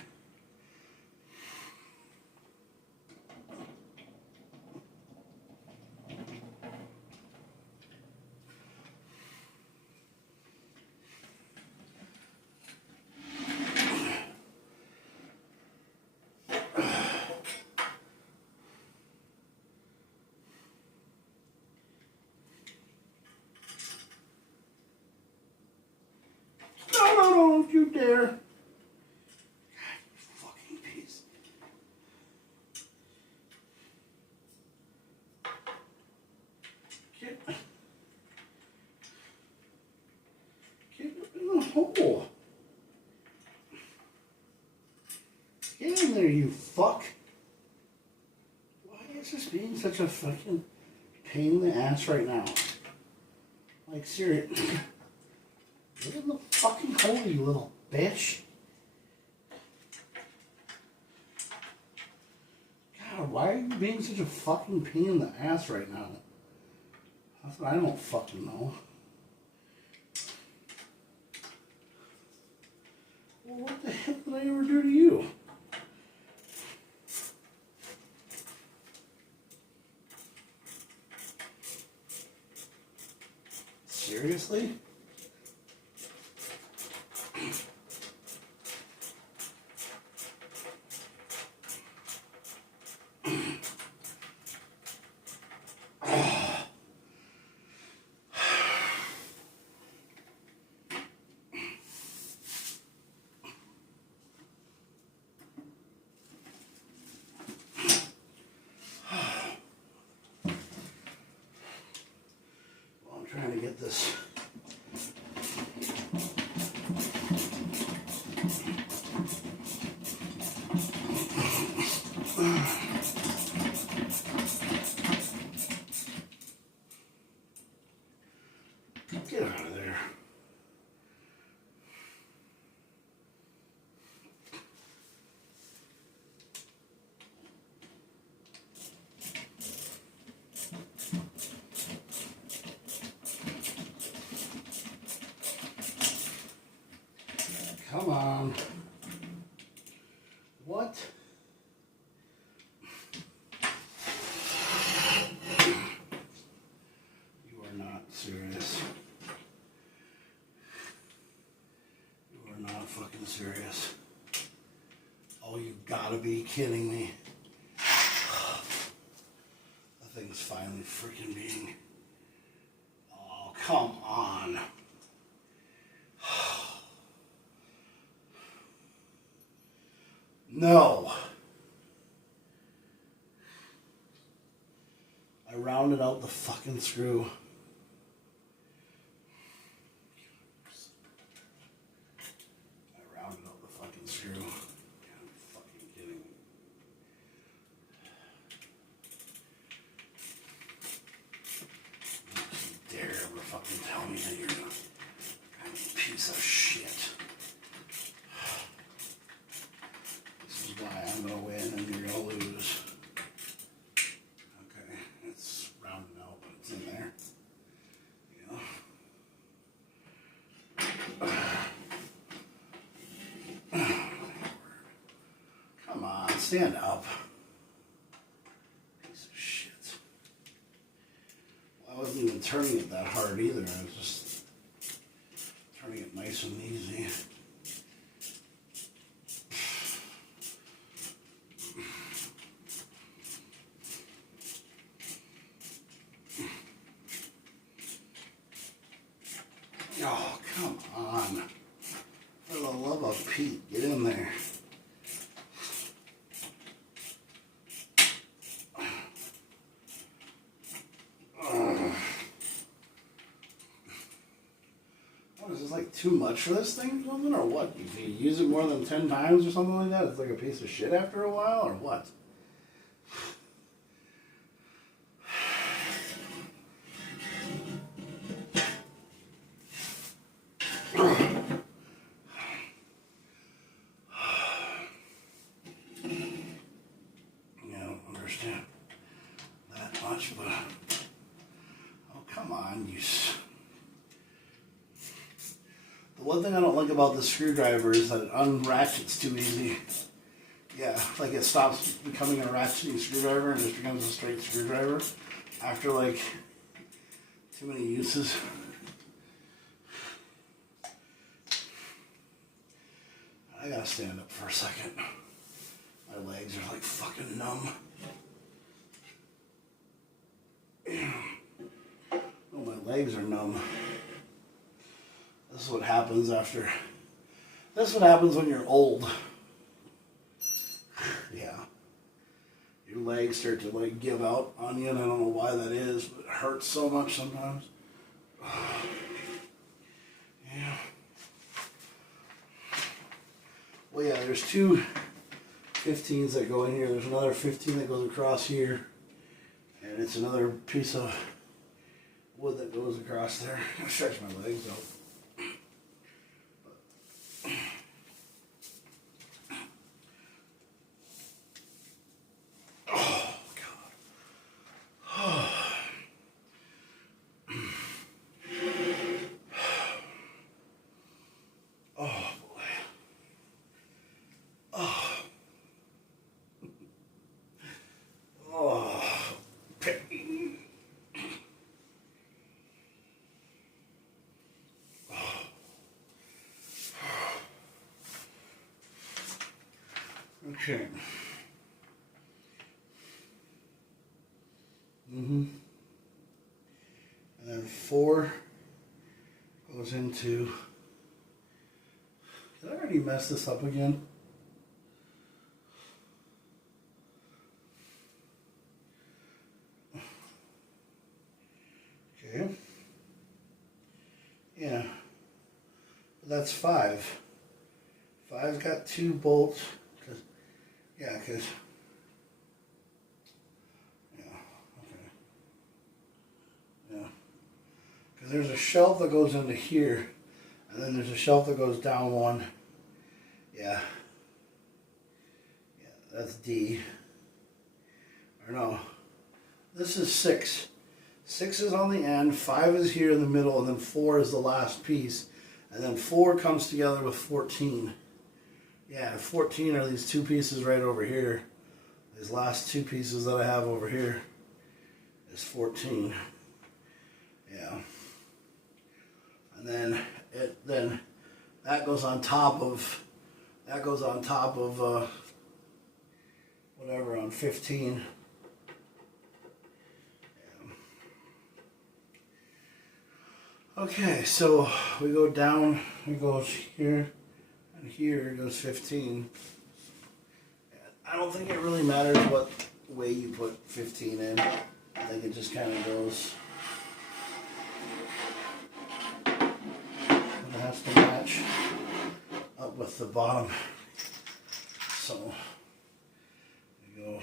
No, don't you dare. God, you fucking piece. Get in the hole. Get in there, you fuck. Why is this being such a fucking pain in the ass right now? Like, seriously. Get in the fucking hole, you little bitch. God, why are you being such a fucking pain in the ass right now? That's what I don't fucking know. Well, what the heck did I ever do to you? Seriously? get this. Get out of there. Come on. What? You are not serious. You are not fucking serious. Oh, you gotta be kidding me. That thing's finally freaking being... Oh, come on. No. I rounded out the fucking screw. I rounded out the fucking screw. You gotta be fucking kidding me. Don't you dare ever fucking tell me that you're a piece of shit. This is why I'm gonna win and you're gonna lose. Okay, it's rounded out, but it's in there. Come on, stand up. Piece of shit. Well, I wasn't even turning it that hard either. I was just turning it nice and easy. Oh, come on. For the love of Pete, get in there. What is this, like too much for this thing or something, or what? If you use it more than 10 times or something like that, it's like a piece of shit after a while, or what? I don't understand that much, but oh, come on, you. The one thing I don't like about this screwdriver is that it unratchets too easy. Yeah, like it stops becoming a ratcheting screwdriver and just becomes a straight screwdriver after like too many uses. I gotta stand up for a second. My legs are like fucking numb. Oh, my legs are numb. This is what happens after. This is what happens when you're old. Yeah. Your legs start to like give out on you, and I don't know why that is, but it hurts so much sometimes. Yeah. Well, yeah, there's two 15s that go in here. There's another 15 that goes across here. And it's another piece of wood that goes across there. I stretch my legs out. Oh, God. Oh, boy. Oh. Oh. Pain. Okay. And then 4 goes into. Did I already mess this up again? Okay. That's 5. 5's got 2 bolts. Yeah, okay. Yeah. Because there's a shelf that goes into here, and then there's a shelf that goes down one. Yeah. Yeah, that's D. Or no. This is 6. 6 is on the end, 5 is here in the middle, and then 4 is the last piece. And then 4 comes together with 14. Yeah, 14 are these 2 pieces right over here. These last 2 pieces that I have over here is 14. Yeah. And then that goes on top of whatever on 15. Okay, so we go down, we go here, and here goes 15. I don't think it really matters what way you put 15 in. I think it just kind of goes. It has to match up with the bottom. So we go.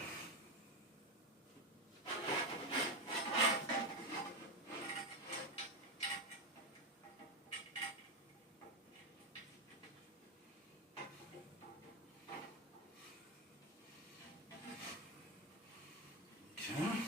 Okay.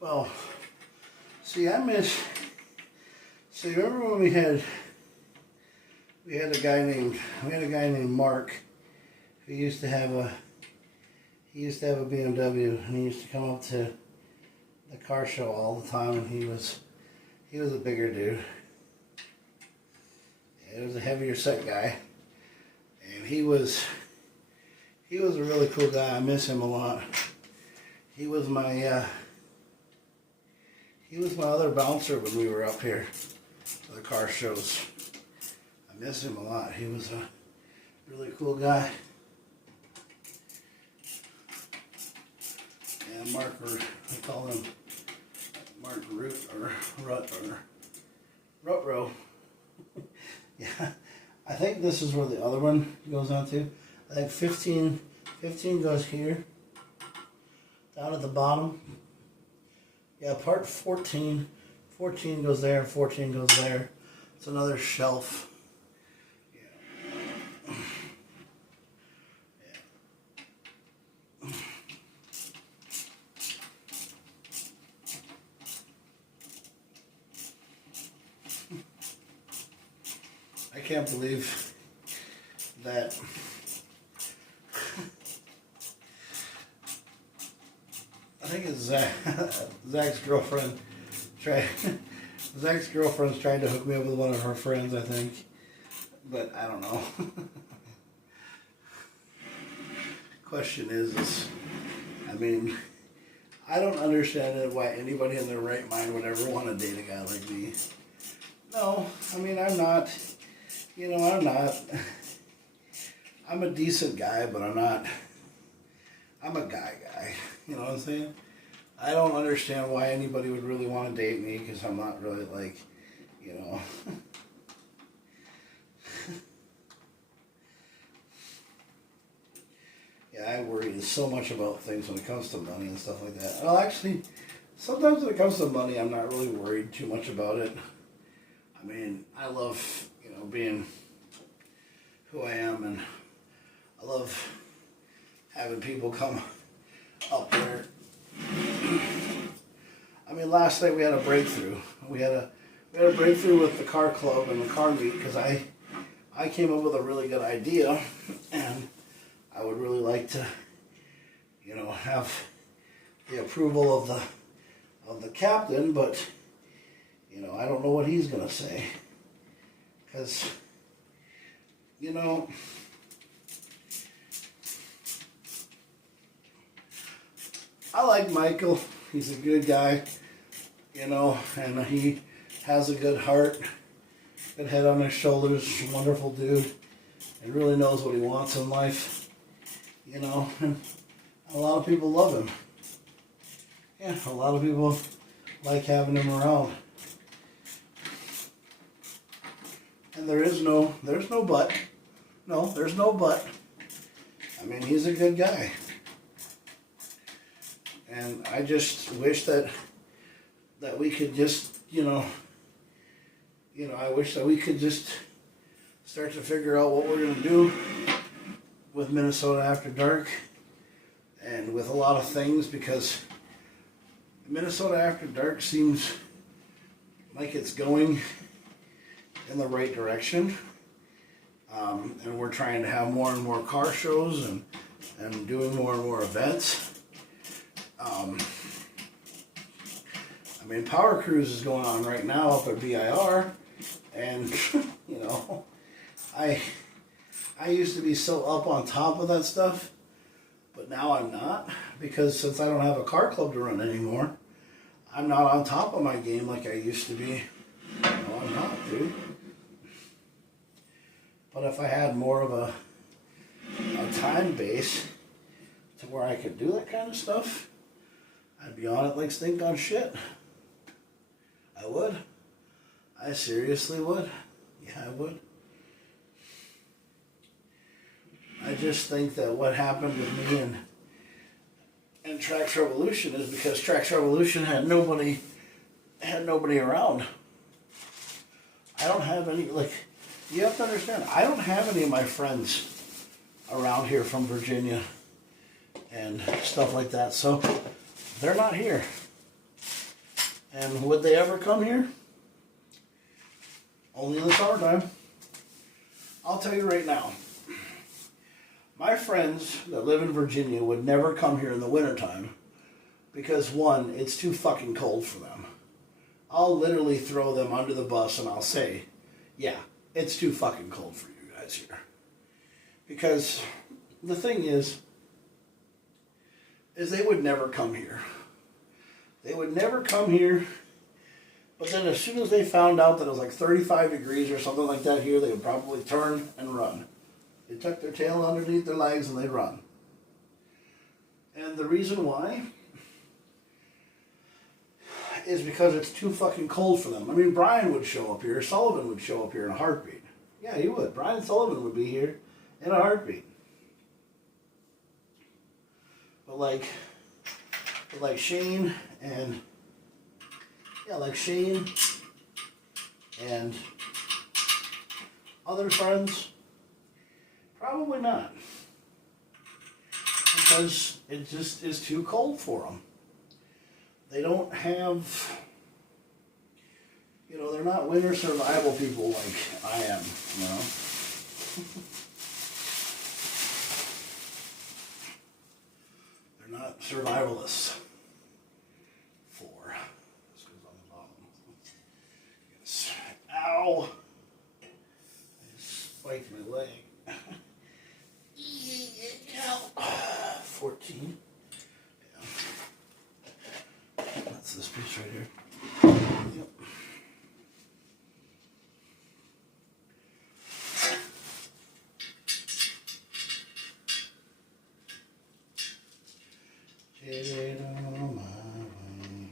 Well, see, see, remember when we had a guy named Mark who used to have a BMW, and he used to come up to the car show all the time, and he was a bigger dude. He was a heavier set guy, and he was a really cool guy. I miss him a lot. He was my other bouncer when we were up here for the car shows. I miss him a lot. He was a really cool guy. Yeah, Mark, I call him Mark Root or Rutro. Yeah, I think this is where the other one goes on to. I think 15 goes here, down at the bottom. Yeah, part 14 goes there, 14 goes there. It's another shelf. Yeah. I can't believe that I think it's Zach's girlfriend. Zach's girlfriend's trying to hook me up with one of her friends, I think. But I don't know. Question is, I mean, I don't understand why anybody in their right mind would ever want to date a guy like me. No, I mean, I'm not. I'm a decent guy, but I'm a guy. You know what I'm saying? I don't understand why anybody would really want to date me, because I'm not really like, you know. Yeah, I worry so much about things when it comes to money and stuff like that. Well, actually, sometimes when it comes to money, I'm not really worried too much about it. I mean, I love, being who I am, and I love having people come up there. I mean, last night we had a breakthrough. We had a breakthrough with the car club and the car meet, because I came up with a really good idea, and I would really like to, have the approval of the captain, but I don't know what he's gonna say, because I like Michael. He's a good guy. you know, and he has a good heart, good head on his shoulders, wonderful dude, and really knows what he wants in life, you know, and a lot of people love him. Yeah, a lot of people like having him around. And there's no but. No, there's no but. I mean, he's a good guy. And I just wish that we could just, I wish that we could just start to figure out what we're going to do with Minnesota After Dark and with a lot of things, because Minnesota After Dark seems like it's going in the right direction. And we're trying to have more and more car shows and doing more and more events. I mean, Power Cruise is going on right now up at BIR, and I used to be so up on top of that stuff, but now I'm not, because since I don't have a car club to run anymore, I'm not on top of my game like I used to be. No, I'm not, dude. But if I had more of a time base to where I could do that kind of stuff, I'd be on it like stink on shit. I would. I seriously would. Yeah, I would. I just think that what happened with me and Trax Revolution is because Trax Revolution had nobody around. I don't have any, you have to understand, I don't have any of my friends around here from Virginia and stuff like that, so they're not here. And would they ever come here? Only in the summertime. I'll tell you right now, my friends that live in Virginia would never come here in the wintertime because, one, it's too fucking cold for them. I'll literally throw them under the bus and I'll say, yeah, it's too fucking cold for you guys here. Because the thing is they would never come here. They would never come here, but then as soon as they found out that it was like 35 degrees or something like that here, they would probably turn and run. They tuck their tail underneath their legs and they'd run. And the reason why is because it's too fucking cold for them. I mean, Brian would show up here. Sullivan would show up here in a heartbeat. Yeah, he would. Brian Sullivan would be here in a heartbeat. But like Shane and other friends, probably not. Because it just is too cold for them. They don't have, they're not winter survival people like I am, They're not survivalists. This goes on the bottom. Yes. Ow! I spiked my leg. 14. That's this piece right here. Yep. Get it on my way.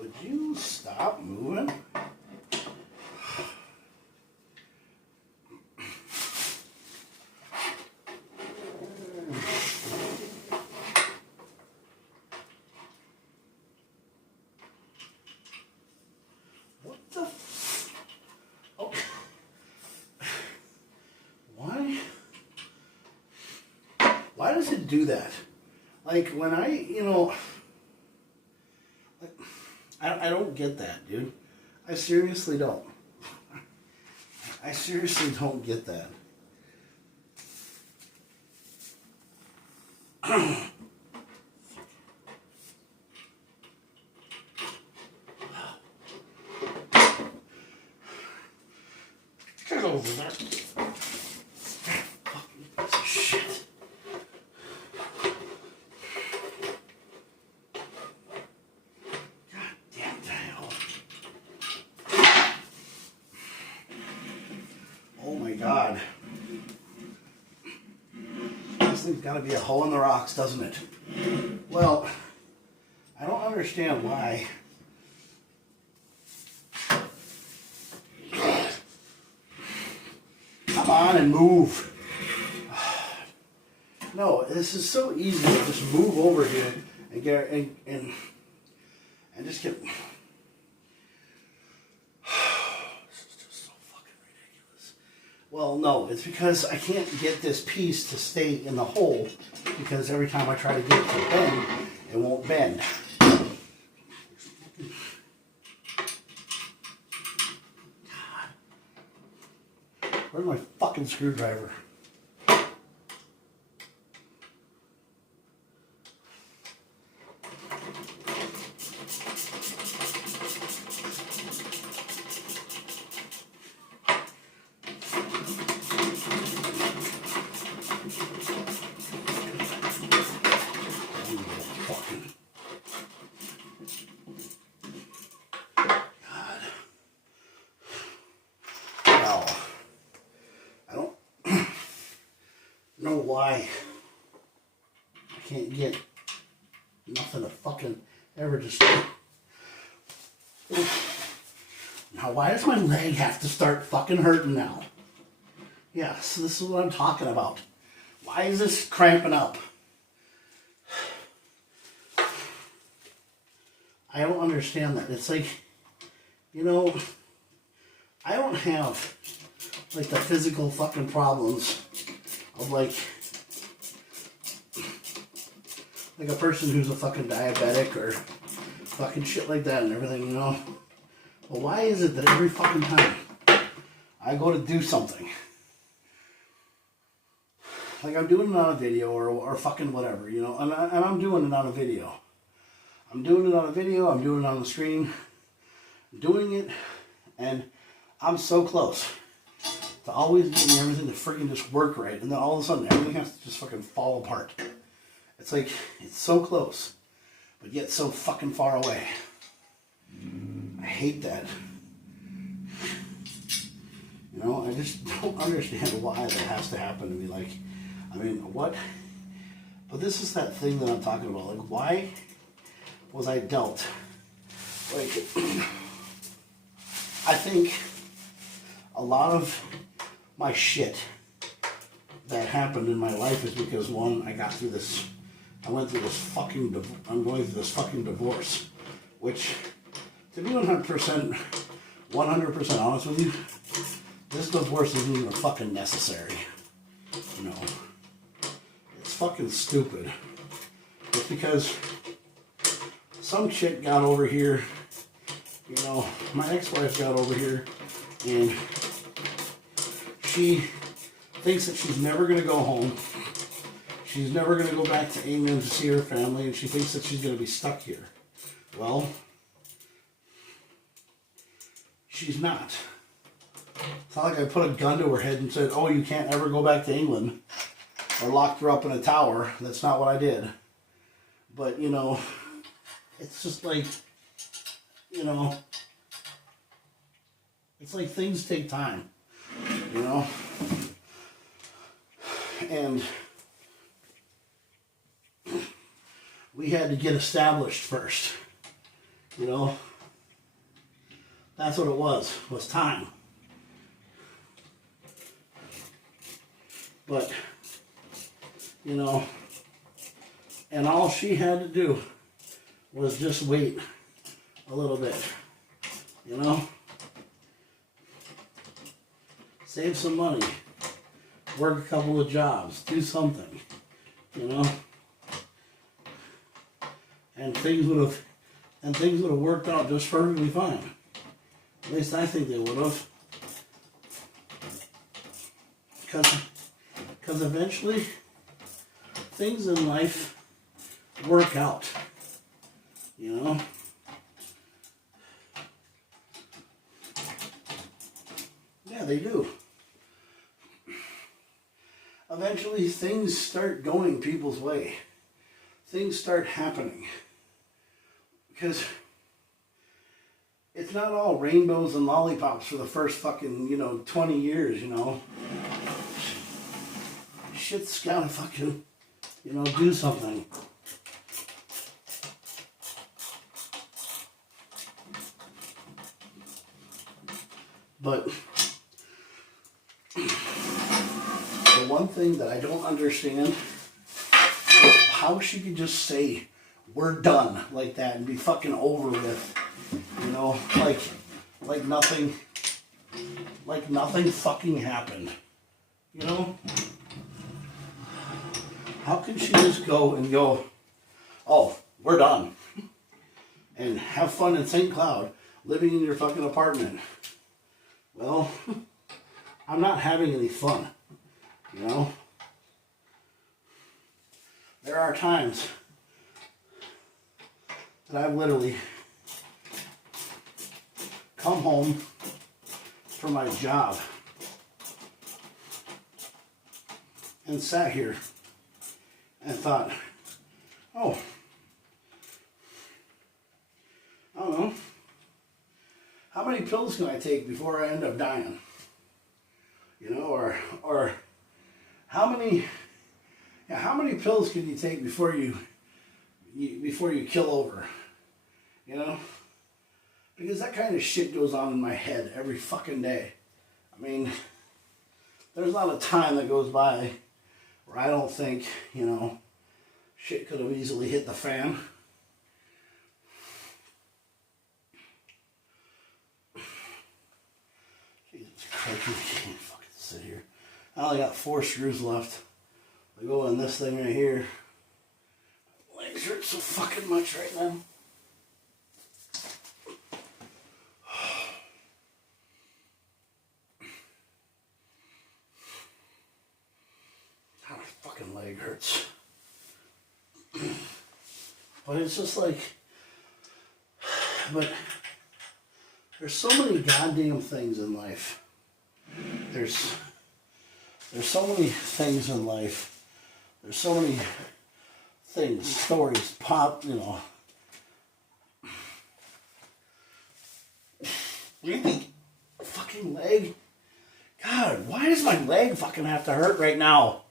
Would you stop moving? Why does it do that? Like when I don't get that, dude. I seriously don't. I seriously don't get that. Get over there. Fuck God. This thing's got to be a hole in the rocks, doesn't it? Well, I don't understand why. Come on and move. No, this is so easy to just move over here and get and just get. This is just so fucking ridiculous. Well, no, it's because I can't get this piece to stay in the hole because every time I try to get it to bend, it won't bend. Where's my fucking screwdriver? Know why I can't get nothing to fucking ever just. Now, why does my leg have to start fucking hurting now? Yes, this is what I'm talking about. Why is this cramping up? I don't understand that. It's like, you know, I don't have like the physical fucking problems of like a person who's a fucking diabetic or fucking shit like that and everything, you know. But why is it that every fucking time I go to do something, like I'm doing it on a video or fucking whatever, you know, and I'm doing it on a video. I'm doing it on a video, I'm doing it on the screen, I'm doing it, and I'm so close to always getting everything to freaking just work right, and then all of a sudden everything has to just fucking fall apart. It's like, it's so close, but yet so fucking far away. I hate that. You know, I just don't understand why that has to happen to me. Like, I mean, what? But this is that thing that I'm talking about. Like, why was I dealt? Like, I think a lot of my shit that happened in my life is because, one, I'm going through this fucking divorce, which, to be 100% honest with you, this divorce isn't even fucking necessary. You know, it's fucking stupid. It's because some chick got over here, you know, my ex-wife got over here, and she thinks that she's never going to go home. She's never going to go back to England to see her family, and she thinks that she's going to be stuck here. Well, she's not. It's not like I put a gun to her head and said, oh, you can't ever go back to England, or locked her up in a tower. That's not what I did. But, you know, it's just like, you know, it's like things take time, you know? And we had to get established first, you know? That's what it was time. But, you know, and all she had to do was just wait a little bit, you know? Save some money, work a couple of jobs, do something, you know? And things would have worked out just perfectly fine. At least I think they would have. Because eventually, things in life work out, you know? Yeah, they do. Eventually, things start going people's way. Things start happening. Because it's not all rainbows and lollipops for the first fucking, 20 years, Shit's gotta fucking, do something. But the one thing that I don't understand is how she could just say, we're done, like that, and be fucking over with. Like nothing fucking happened. How can she just go and go, oh, we're done, and have fun in St. Cloud, living in your fucking apartment? Well, I'm not having any fun, There are times that I've literally come home from my job and sat here and thought, oh, I don't know, how many pills can I take before I end up dying? Or how many pills can you take before you kill over? Because that kind of shit goes on in my head every fucking day. I mean, there's not a time that goes by where I don't think, shit could have easily hit the fan. Jesus Christ, I can't fucking sit here. I only got 4 screws left. They go in this thing right here. My legs hurt so fucking much right now. My fucking leg hurts. But it's just like, but there's so many goddamn things in life. There's so many things in life. There's so many things, stories, pop, Really? Fucking leg? God, why does my leg fucking have to hurt right now?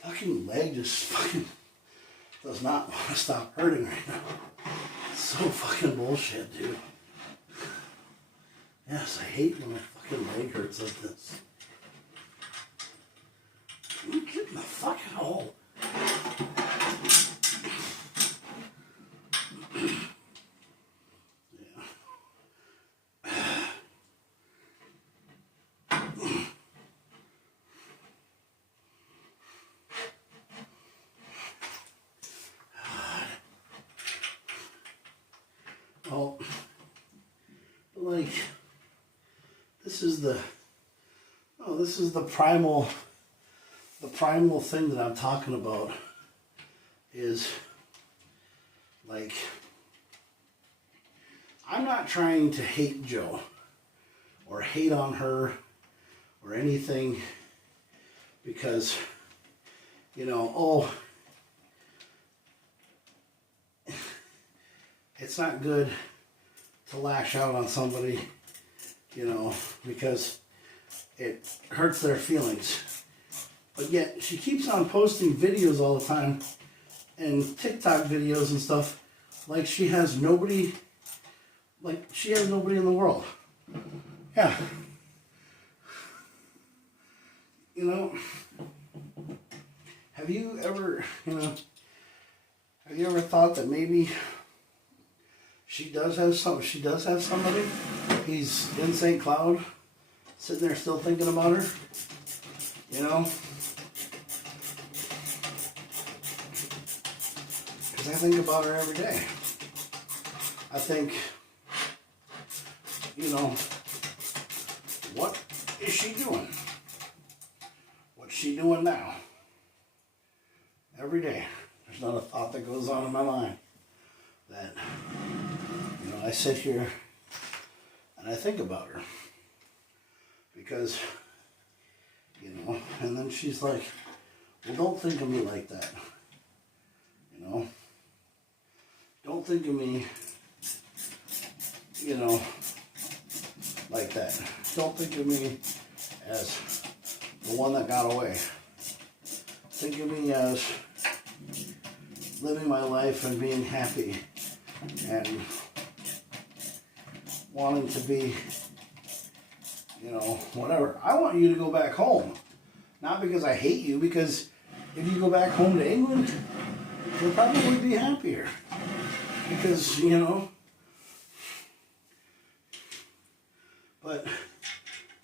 Fucking leg just fucking does not want to stop hurting right now. It's so fucking bullshit, dude. Yes, I hate when my fucking leg hurts like this. You get in the fucking hole. Oh, but like, this is the primal thing that I'm talking about is like, I'm not trying to hate Jo or hate on her or anything because, it's not good to lash out on somebody, because it hurts their feelings. But yet, she keeps on posting videos all the time and TikTok videos and stuff like she has nobody in the world. Yeah. Have you ever thought that maybe she does have somebody? He's in St. Cloud, sitting there still thinking about her. Because I think about her every day. I think, what is she doing? What's she doing now? Every day. There's not a thought that goes on in my mind that, I sit here and I think about her. Because, and then she's like, well, don't think of me like that. You know, don't think of me, you know, like that. Don't think of me as the one that got away. Think of me as living my life and being happy and wanting to be, you know, whatever. I want you to go back home. Not because I hate you, because if you go back home to England, you'll probably be happier. Because, you know, but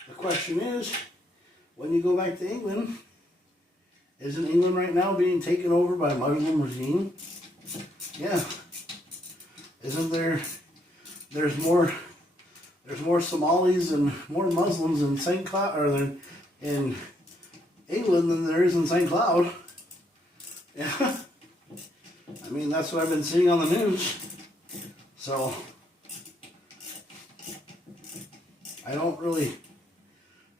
the question is, when you go back to England, isn't England right now being taken over by a Muslim regime? Yeah. Isn't there's more Somalis and more Muslims in St. Cloud, or than in England than there is in St. Cloud. Yeah. I mean, that's what I've been seeing on the news. So, I don't really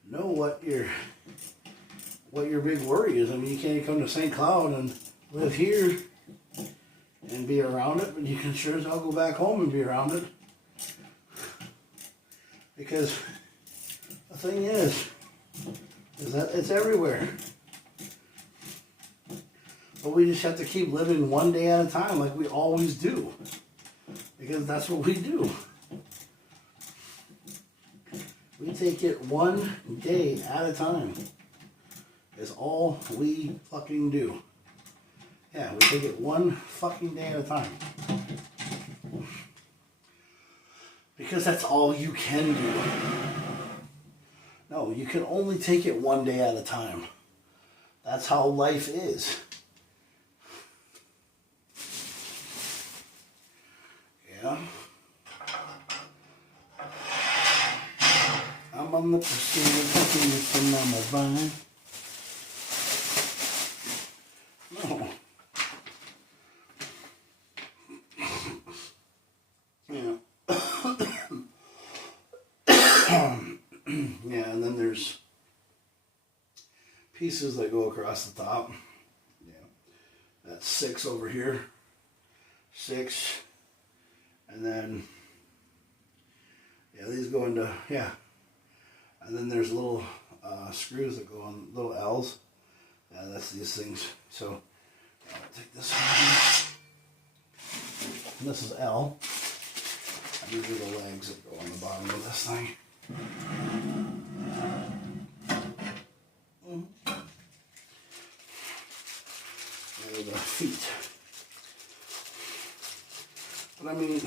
know what your big worry is. I mean, you can't come to St. Cloud and live here and be around it, but you can sure as hell go back home and be around it. Because the thing is that it's everywhere. But we just have to keep living one day at a time like we always do. Because that's what we do. We take it one day at a time. Is all we fucking do. Yeah, we take it one fucking day at a time. Because that's all you can do. No, you can only take it one day at a time. That's how life is. Yeah. I'm on the pursuit of happiness and I'm a vine. No. Yeah. Yeah, and then there's pieces that go across the top. Yeah. That's 6 over here. 6. And then, yeah, these go into, yeah. And then there's little screws that go on, little L's. Yeah, that's these things. So, I'll take this one. And this is L. And these are the legs that go on the bottom of this thing. They're the feet. But I mean,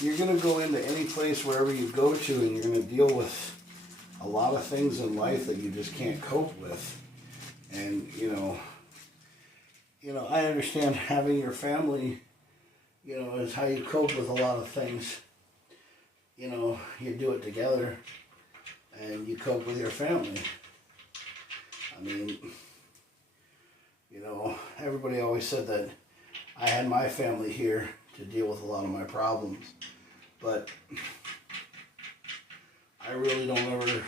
you're going to go into any place wherever you go to and you're going to deal with a lot of things in life that you just can't cope with. And, you know, I understand having your family, you know, is how you cope with a lot of things. You know, you do it together and you cope with your family. I mean, you know, everybody always said that I had my family here to deal with a lot of my problems. But I really don't ever,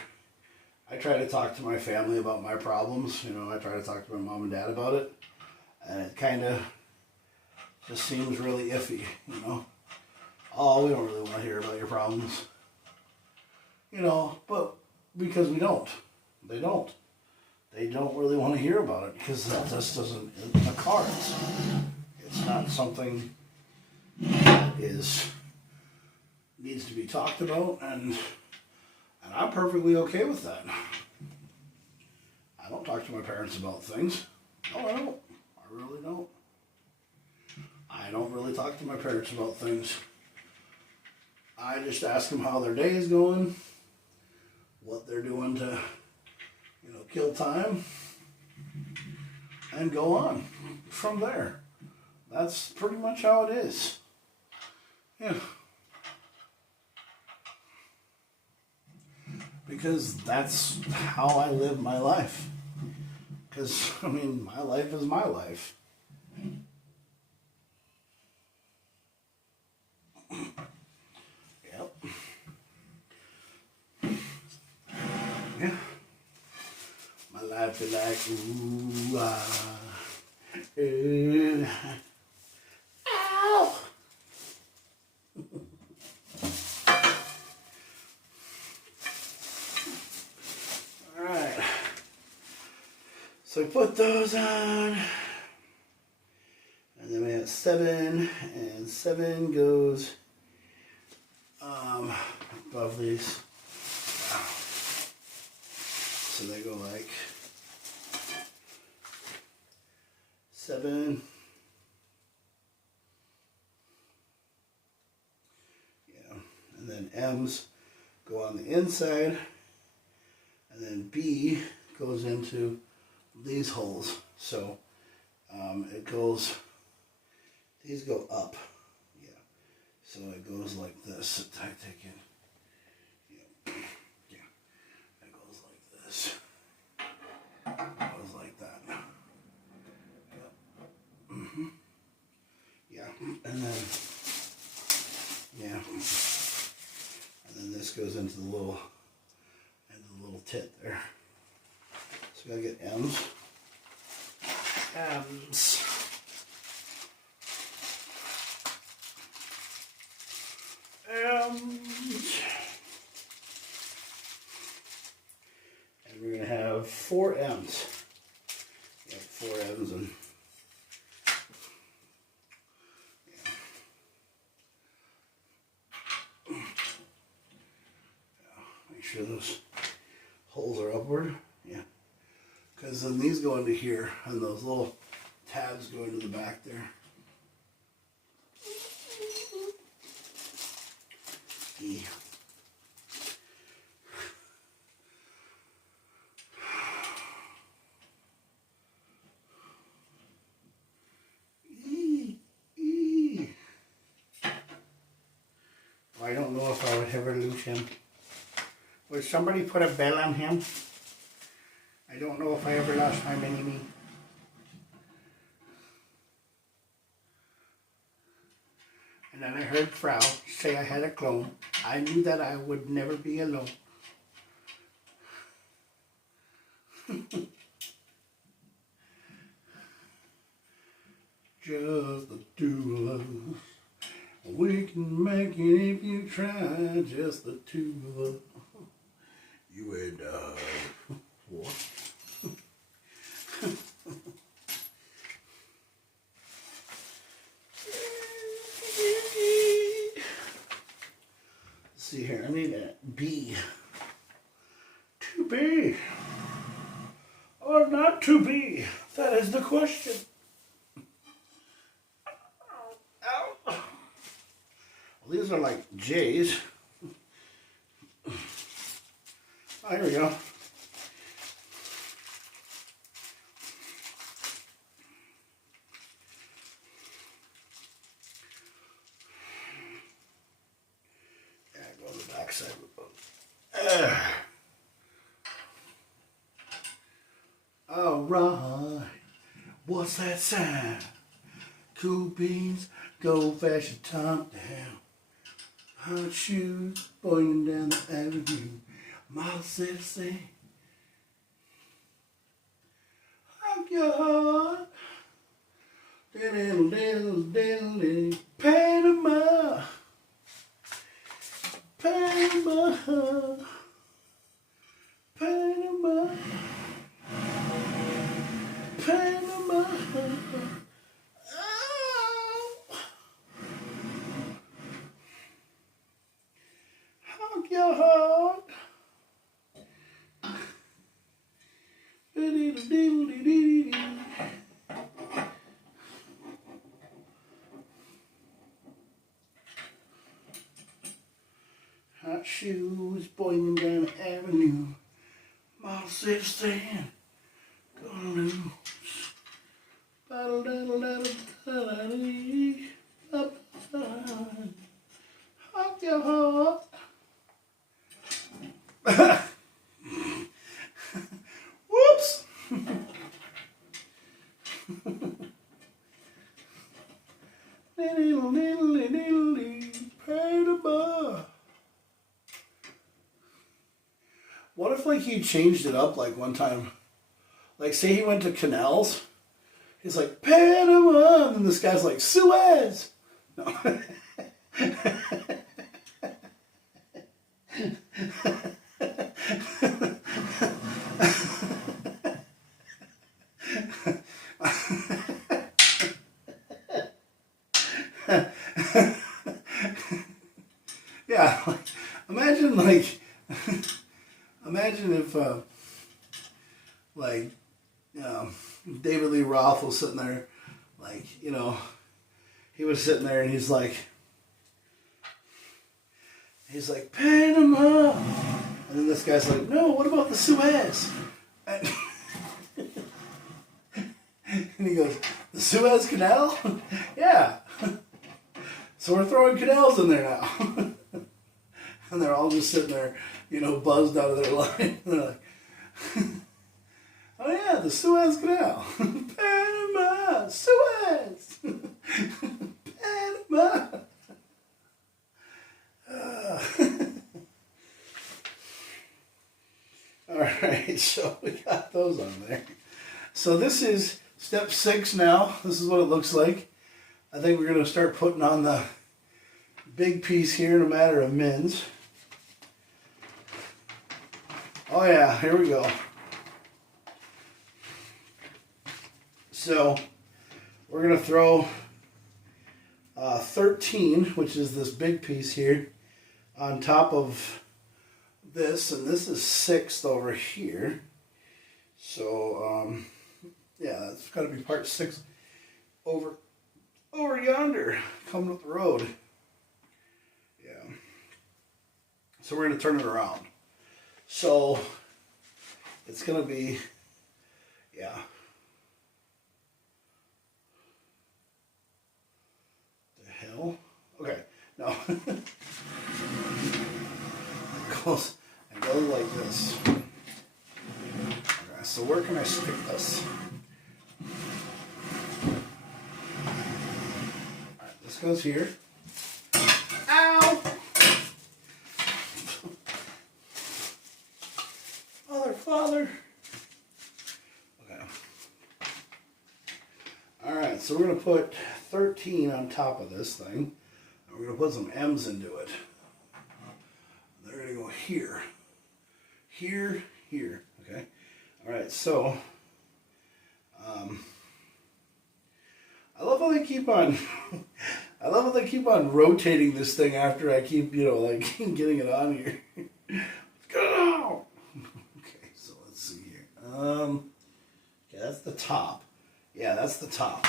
I try to talk to my family about my problems. You know, I try to talk to my mom and dad about it. And it kind of just seems really iffy, you know. Oh, we don't really want to hear about your problems. You know, but because we don't. They don't. They don't really want to hear about it because that just doesn't, in the cards. It's not something that needs to be talked about, and I'm perfectly okay with that. I don't talk to my parents about things. No, I don't. I really don't. I don't really talk to my parents about things. I just ask them how their day is going, what they're doing to, you know, kill time, and go on from there. That's pretty much how it is. Yeah. Because that's how I live my life. Because, I mean, my life is my life. Yep. Yeah. My life is like, ooh, ah, then, ow! All right. So we put those on, and then we have 7, and 7 goes above these. So they go like 7. Yeah, and then M's go on the inside, and then B goes into these holes. So it goes, these go up. Yeah, so it goes like this. I take it. Yeah, it goes like this. It goes like that. Yeah, and then and then this goes into the little tit there. So we gotta get M's. And we're gonna have 4 M's. Yeah, 4 M's and make sure those holes are upward. Yeah. Because then these go into here and those little tabs go into the back there. E. I don't know if I would ever lose him. Would somebody put a bell on him? I don't know if I ever lost my mini-me. And then I heard Frau say I had a clone. I knew that I would never be alone. Just the two of us. We can make it if you try. Just the two of us. You and what? Let's see here. I need a B. To be or not to be? That is the question. Ow. Well, these are like J's. Oh, here we go. Yeah, go on the back side. All right. What's that sound? Cool beans, gold fashioned top down. Hot shoes, boiling down the avenue. Mile 16. Honk your heart. Diddle, diddle, diddle, Panama. Panama. Panama. Panama. Oh. Honk your heart. Hot shoes, boiling down the avenue. Mile 16, gonna lose. Honk your heart. Whoops. What if like he changed it up like one time? Like say he went to Canals He's like, Panama, and this guy's like, Suez. No. Yeah, like, imagine if like David Lee Roth was sitting there, like, he was sitting there and he's like Panama, and then this guy's like, no, what about the Suez? And, and he goes, the Suez Canal? Yeah. So we're throwing canals in there now. And they're all just sitting there, buzzed out of their line. And they're like, oh yeah, the Suez Canal. Panama, Suez. Panama. All right, so we got those on there. So this is step 6 now. This is what it looks like. I think we're going to start putting on the big piece here in a matter of mins. Oh yeah, here we go. So we're going to throw 13, which is this big piece here, on top of this, and this is 6th over here. So yeah, that's got to be part 6 over yonder, coming up the road. Yeah. So we're going to turn it around. So it's going to be, yeah. The hell? Okay, no. It goes like this. Okay, so where can I stick this? Alright, this goes here. Ow! Father. Okay. Alright, so we're going to put 13 on top of this thing. And we're going to put some M's into it. They're going to go here. Here, here. Okay. Alright, so I love how they keep on I love how they keep on rotating this thing after I keep, like getting it on here. Go! Okay, so let's see here. Okay, that's the top. Yeah, that's the top.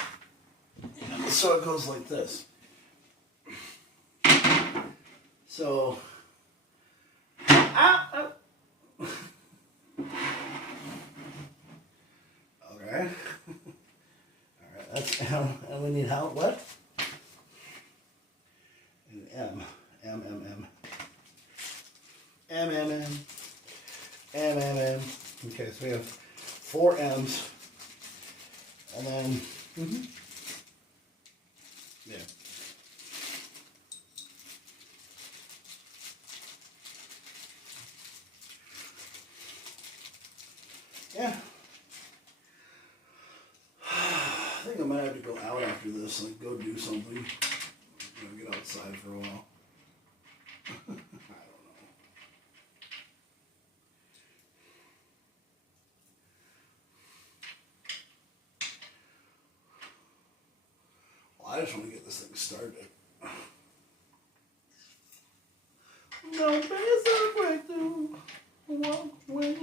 And so it goes like this. So, okay. Alright, that's M. And we need how, what? And M. M, M, M. M, M, M. M, M, M. Okay, so we have 4 M's. And then, yeah. Yeah. I think I might have to go out after this, like go do something. Get outside for a while. I don't know. Well, I just want to get this thing started. No place to break through. Walk away.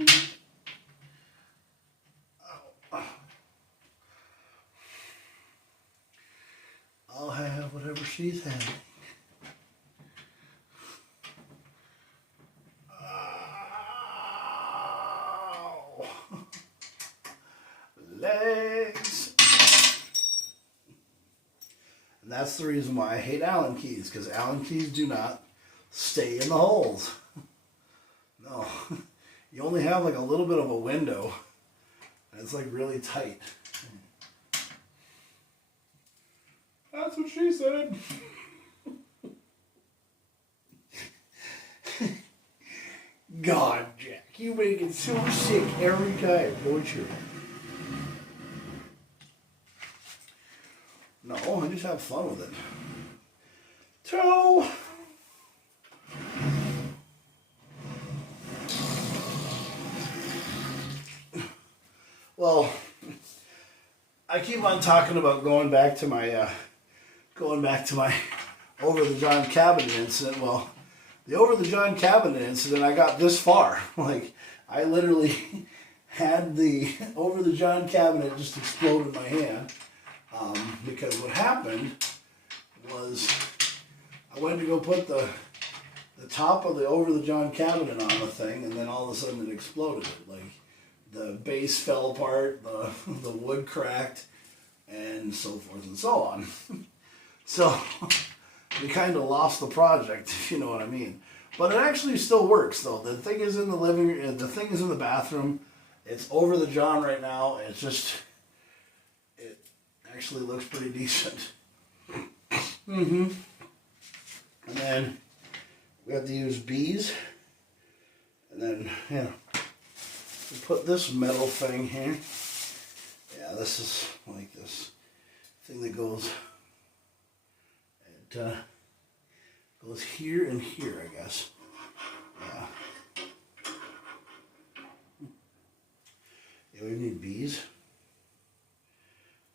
I'll have whatever she's having. Ow. Legs. And that's the reason why I hate Allen keys, because Allen keys do not stay in the holes. No. You only have like a little bit of a window, and it's like really tight. That's what she said. God, Jack, you make it so sick every time, don't you? have fun with it. So, well, I keep on talking about going back to my over the John cabinet incident. Well, the over the John cabinet incident, I got this far. Like, I literally had the over the John cabinet just explode in my hand. Because what happened was I went to go put the top of the over the John cabinet on the thing, and then all of a sudden it exploded. Like, the base fell apart, the wood cracked, and so forth and so on. So we kind of lost the project, if you know what I mean. But it actually still works, though. The thing is in the living room, the thing is in the bathroom. It's over the John right now. It's just, it actually looks pretty decent. And then we have to use bees. And then, yeah, we put this metal thing here. Yeah, this is like this thing that goes, it goes here and here, I guess. Yeah. Yeah, we need bees.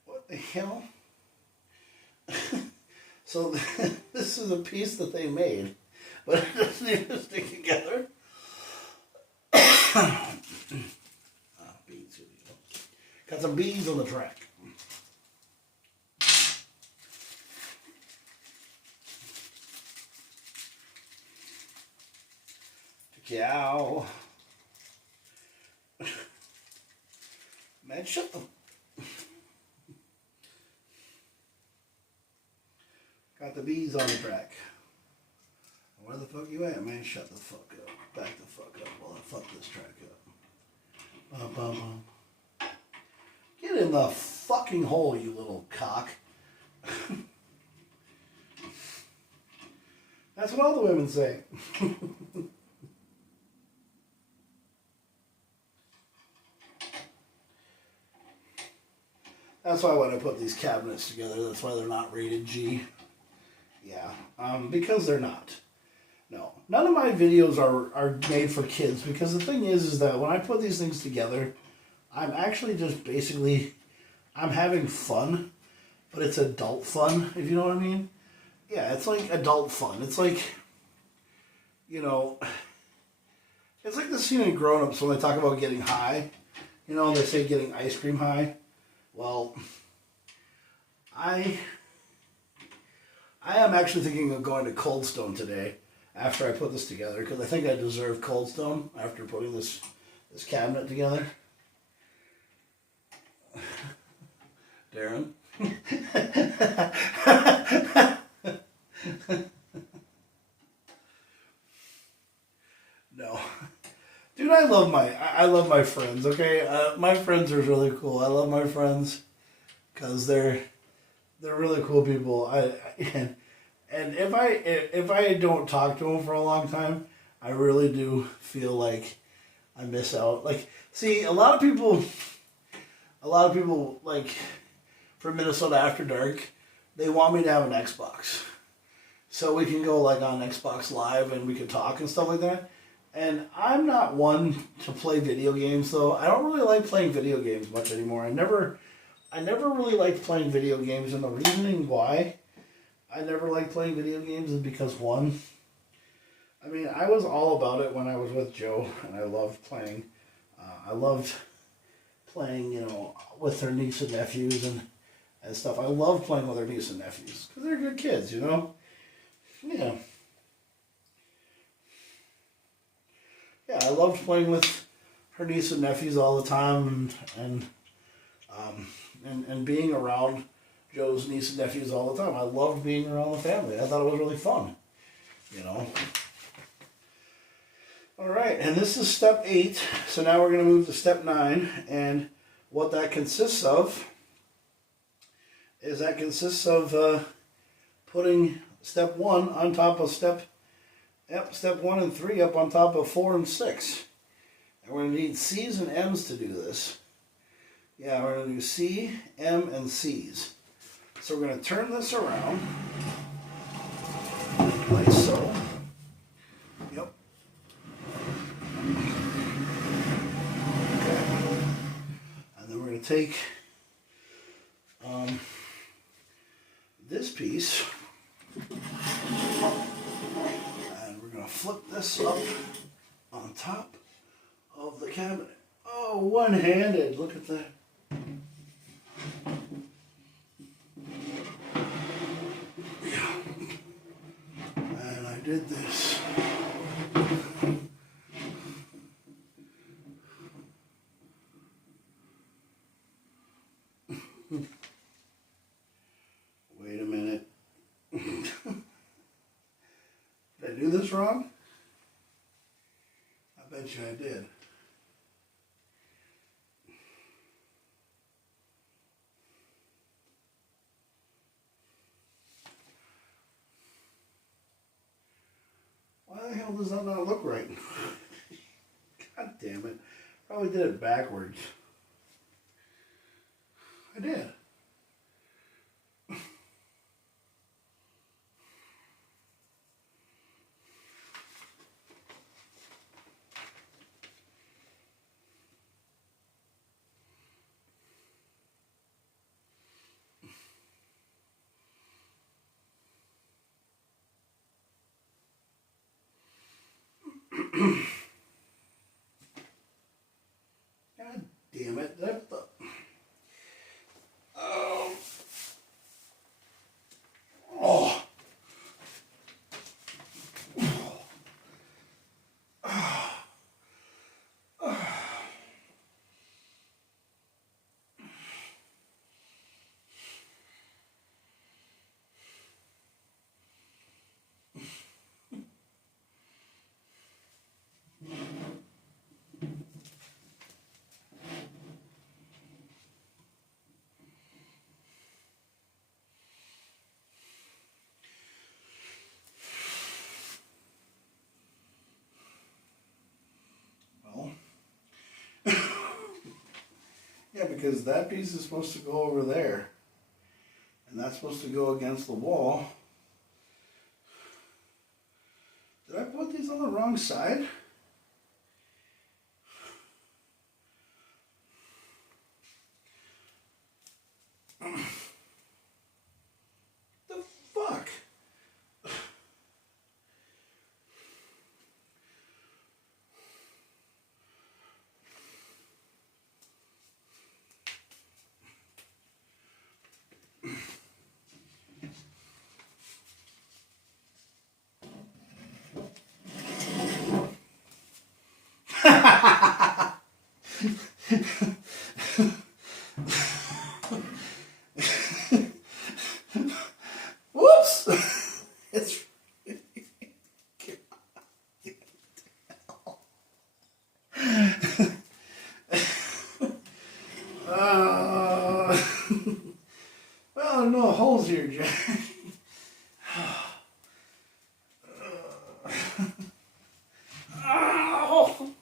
What the hell? So this is a piece that they made, but it doesn't even stick together. Bees. Got some bees on the track. Cow. Man, shut the... Got the bees on the track. Where the fuck you at, man? Shut the fuck up. Back the fuck up while I fuck this track up. Bum, bum, bum. Get in the fucking hole, you little cock. That's what all the women say. That's why when I put these cabinets together, that's why they're not rated G. Yeah, because they're not. No, none of my videos are made for kids, because the thing is that when I put these things together, I'm actually just basically, I'm having fun, but it's adult fun, if you know what I mean. Yeah, it's like adult fun. It's like, you know, it's like the scene in Grown Ups when they talk about getting high. You know, they say getting ice cream high. Well, I am actually thinking of going to Cold Stone today after I put this together, because I think I deserve Cold Stone after putting this cabinet together. Darren. No. Dude, I love my friends, okay? My friends are really cool. I love my friends because they're really cool people. And if I don't talk to them for a long time, I really do feel like I miss out. Like, see, a lot of people like for Minnesota After Dark, they want me to have an Xbox, so we can go like on Xbox Live and we can talk and stuff like that. And I'm not one to play video games, though. I don't really like playing video games much anymore. I never really liked playing video games, and the reasoning why I never liked playing video games is because, one, I mean, I was all about it when I was with Joe, and I loved playing. I loved playing, you know, with her niece and nephews and stuff. I love playing with her niece and nephews because they're good kids, you know? Yeah. Yeah, I loved playing with her niece and nephews all the time, and being around Joe's niece and nephews all the time. I loved being around the family. I thought it was really fun, you know. All right, and this is step 8. So now we're going to move to step 9, and what that consists of is putting step 1 on top of step 1 and 3 up on top of 4 and 6. And we're going to need C's and M's to do this. Yeah, we're going to do C, M, and C's. So we're going to turn this around like so. Yep. Okay. And then we're going to take this piece and we're going to flip this up on top of the cabinet. Oh, one-handed. Look at that. And I did this. Wait a minute. Did I do this wrong? I bet you I did. Why the hell does that not look right? God damn it. Probably did it backwards. I did. God damn it. That the... Oh. Oh. Well. Yeah, because that piece is supposed to go over there. And that's supposed to go against the wall. Did I put these on the wrong side? The fuck? Whoops! It's well, there are no holes here, Jack. Ow!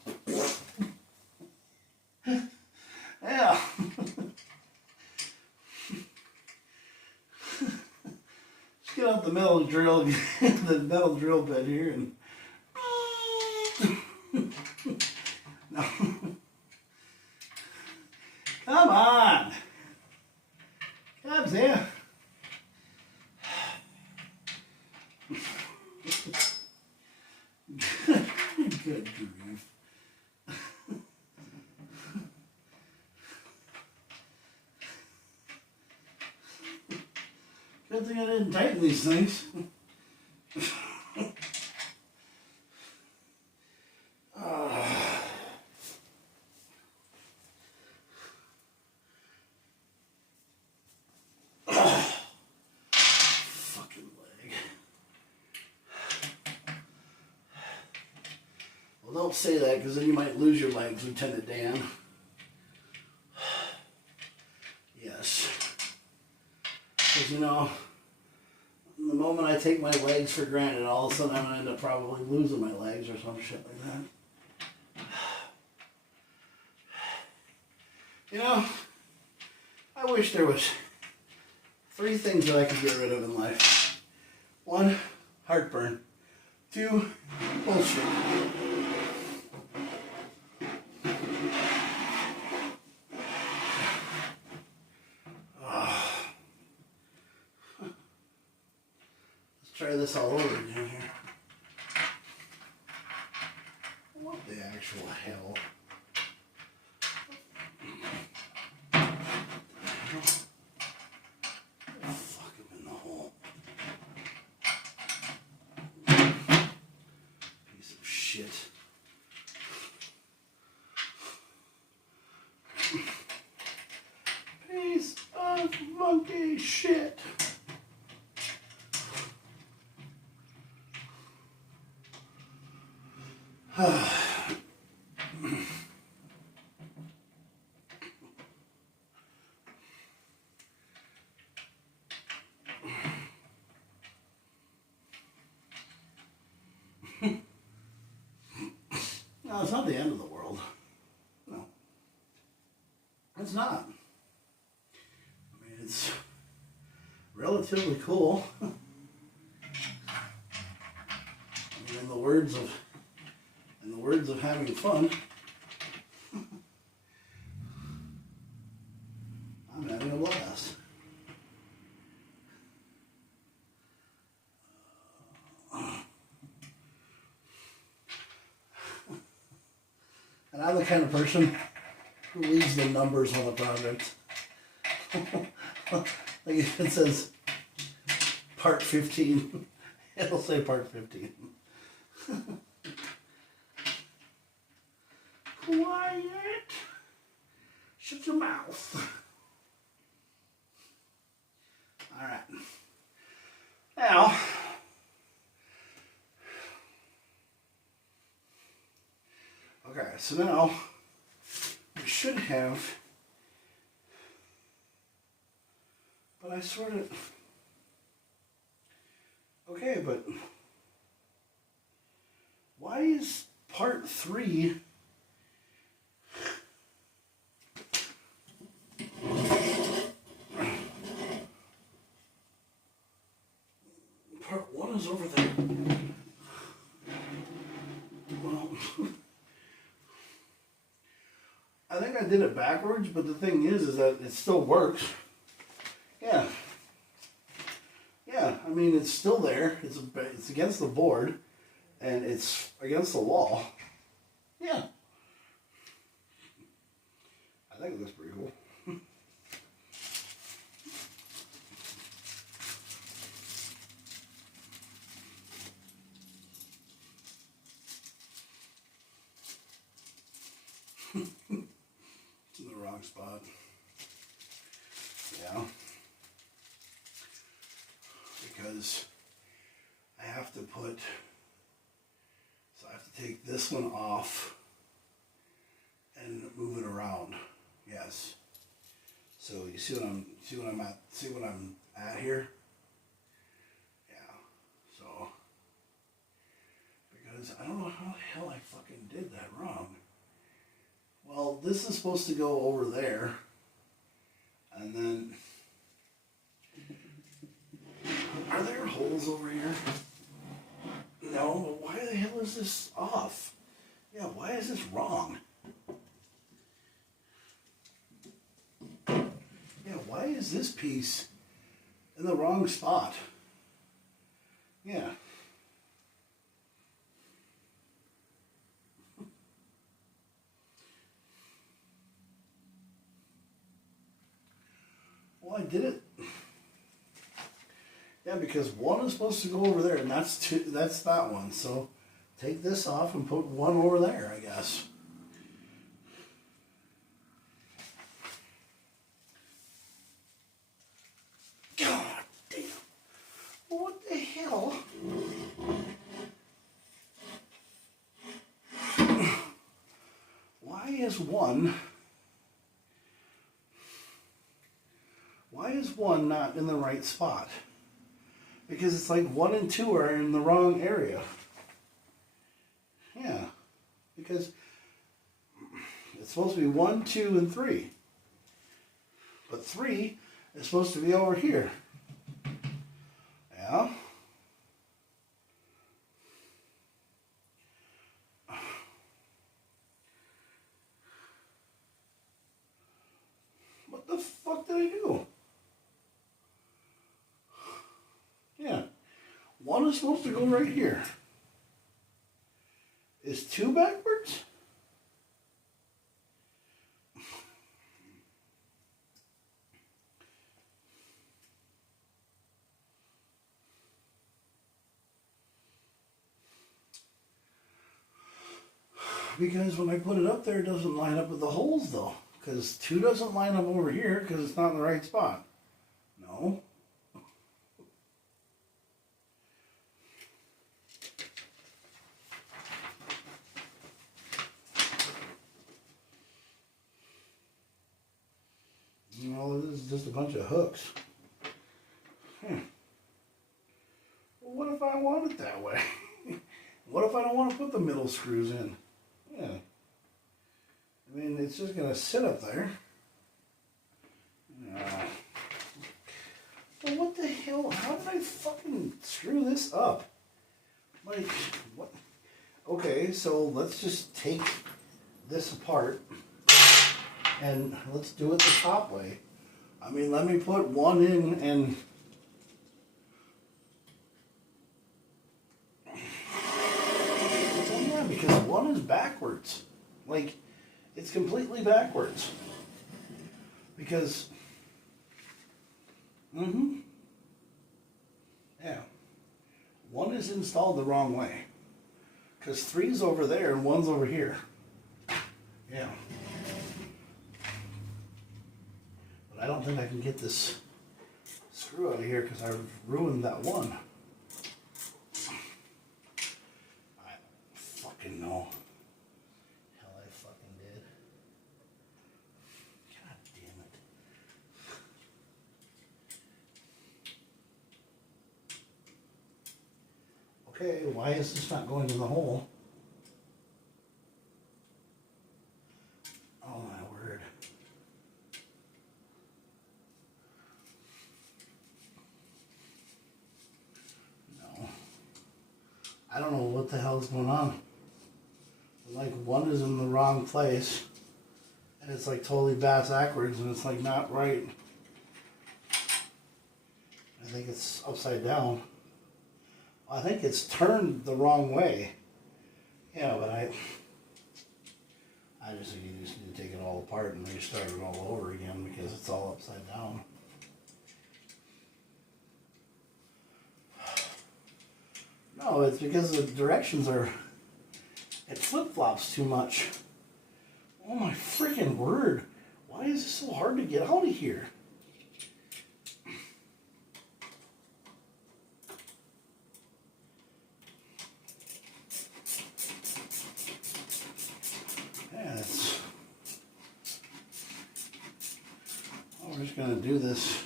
Yeah. Just get out the metal drill, the metal drill bit here, and no. Come on. Come here. Good grief. Good thing I didn't tighten these things. Fucking leg. Well, don't say that because then you might lose your legs, Lieutenant Dan. Yes. Because, you know, the moment I take my legs for granted, all of a sudden I'm going to end up probably losing my legs or some shit like that. You know, I wish there was 3 things that I could get rid of in life. 1, heartburn. 2, bullshit. Let's try this all over again here. What the actual hell? Fuck him in the hole. Piece of shit. Piece of monkey shit. No, it's not the end of the world. No. It's not. I mean, it's relatively cool. I mean, in the words of having fun, I'm having a blast. And I'm the kind of person who leaves the numbers on the project. Like if it says part 15, it'll say part 15. Quiet. Shut your mouth. Alright. Now, okay, so now we should have, but I sort of, okay, but why is part 3 part 1 is over there? Well, I think I did it backwards, but the thing is that it still works. Yeah. Yeah, I mean, it's still there. It's against the board, and it's against the wall. Yeah. I think it looks pretty cool. It's in the wrong spot. Yeah. Because I have to take this one off and move it around. Yes. So you see what I'm at here? Yeah. So because I don't know how the hell I fucking did that wrong. Well, this is supposed to go over there, and then are there holes over here? No, but why the hell is this off? Yeah, why is this wrong? Yeah, why is this piece in the wrong spot? Yeah. Well, I did it. Yeah, because 1 is supposed to go over there, and that's that one. So take this off and put 1 over there, I guess. God damn. What the hell? Why is one not in the right spot? Because it's like 1 and 2 are in the wrong area. Yeah. Because it's supposed to be 1, 2, and 3. But 3 is supposed to be over here. one is supposed to go right here. Is 2 backwards? Because when I put it up there, it doesn't line up with the holes though. Because 2 doesn't line up over here because it's not in the right spot. No. No, this is just a bunch of hooks. Well, what if I want it that way? What if I don't want to put the middle screws in? Yeah. I mean, it's just going to sit up there. Well, what the hell? How did I fucking screw this up? Like, what? Okay, so let's just take this apart and let's do it the top way. I mean, let me put one in and... Oh yeah, because one is backwards. Like, it's completely backwards. Because... Yeah. One is installed the wrong way. Because 3's over there and 1's over here. Yeah. But I don't think I can get this screw out of here because I've ruined that one. I fucking know. Hell, I fucking did. God damn it. Okay, why is this not going in the hole? Oh my word. No. I don't know what the hell is going on. Like, one is in the wrong place. And it's like totally backwards and it's like not right. I think it's upside down. I think it's turned the wrong way. Yeah, but I just think you just need to take it all apart and restart it all over again because it's all upside down. No, it's because the directions are... It flip-flops too much. Oh my freaking word. Why is it so hard to get out of here? We're just going to do this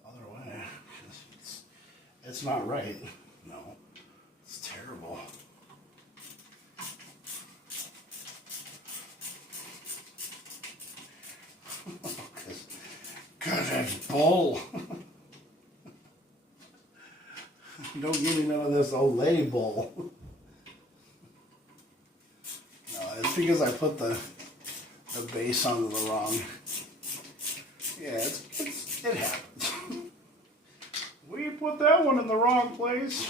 the other way. It's not right. No. It's terrible. God, that's bull. Don't give me none of this Olay bull. No, it's because I put the base onto the wrong. Yeah, it happens. We put that one in the wrong place.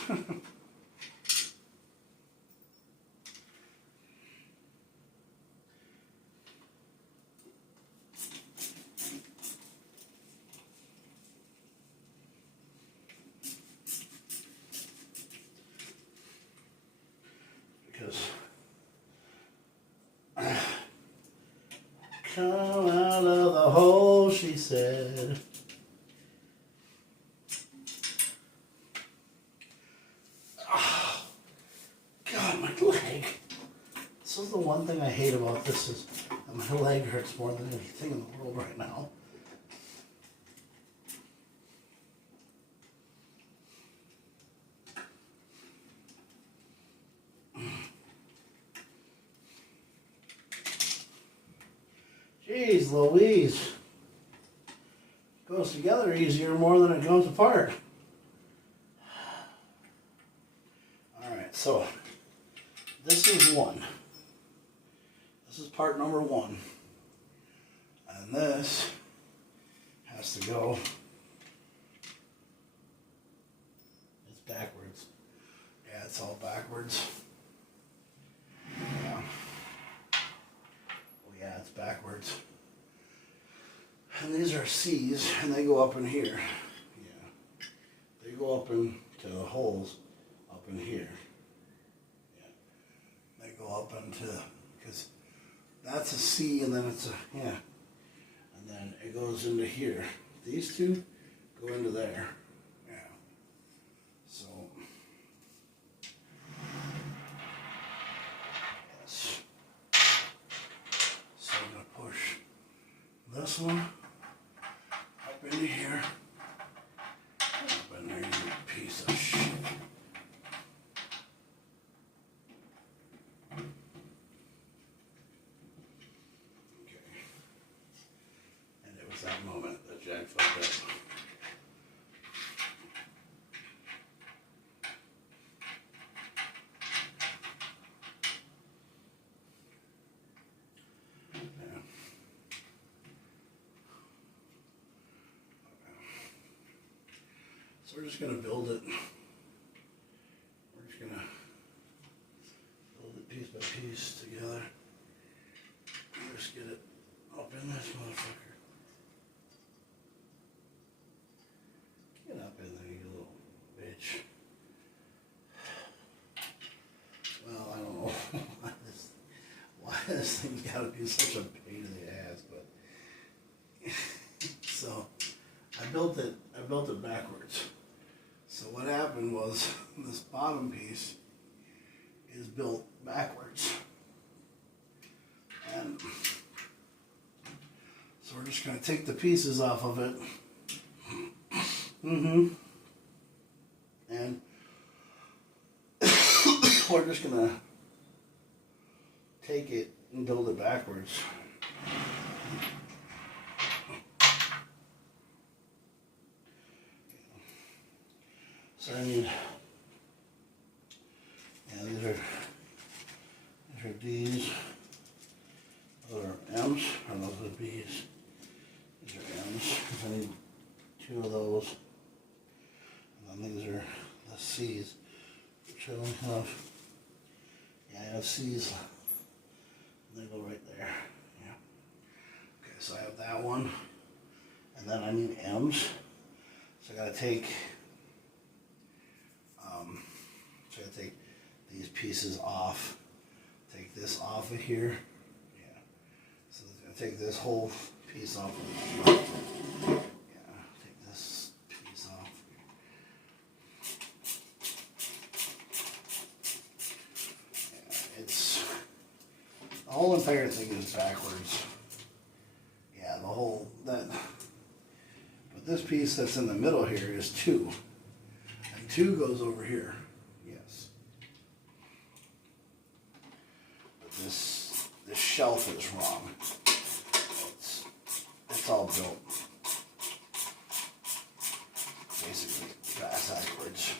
Because come out of the hole, she said. Oh, God, my leg. This is the one thing I hate about this is that my leg hurts more than anything in the world right now. Jeez Louise. Goes together easier more than it goes apart. Alright, so this is one. This is part number one. And this has to go it's all backwards. Yeah. Oh yeah, it's backwards. And these are C's, and they go up in here. Yeah. They go up into the holes up in here. Yeah. They go up into, because that's a C, and then it's a, yeah. And then it goes into here. These two go into there. Yeah. So, yes. So I'm going to push this one up into here. Up in there, you piece of shit. Okay. And it was that moment that Jack fucked up. Yeah. So we're just going to build it. We're just going to build it piece by piece together. Just get it up in this motherfucker. Get up in there, you little bitch. Well, I don't know why this thing's got to be such a pain in the ass, but so I built it backwards. So what happened was this bottom piece is built backwards. And so we're just going to take the pieces off of it. And we're just going to take it and build it backwards. So I need, yeah, these are D's. Those are M's, or those are B's. These are M's. I need 2 of those. And then these are the C's, which I don't have. Yeah, I have C's. And they go right there. Yeah. Okay, so I have that one. And then I need M's. So I gotta take these pieces off. Take this off of here. Yeah. So I'm gonna take this whole piece off of the front. Yeah, take this piece off. Yeah, it's the whole entire thing is backwards. Yeah, the whole that. But this piece that's in the middle here is 2, and 2 goes over here. Yes. But this shelf is wrong. It's all built basically backwards.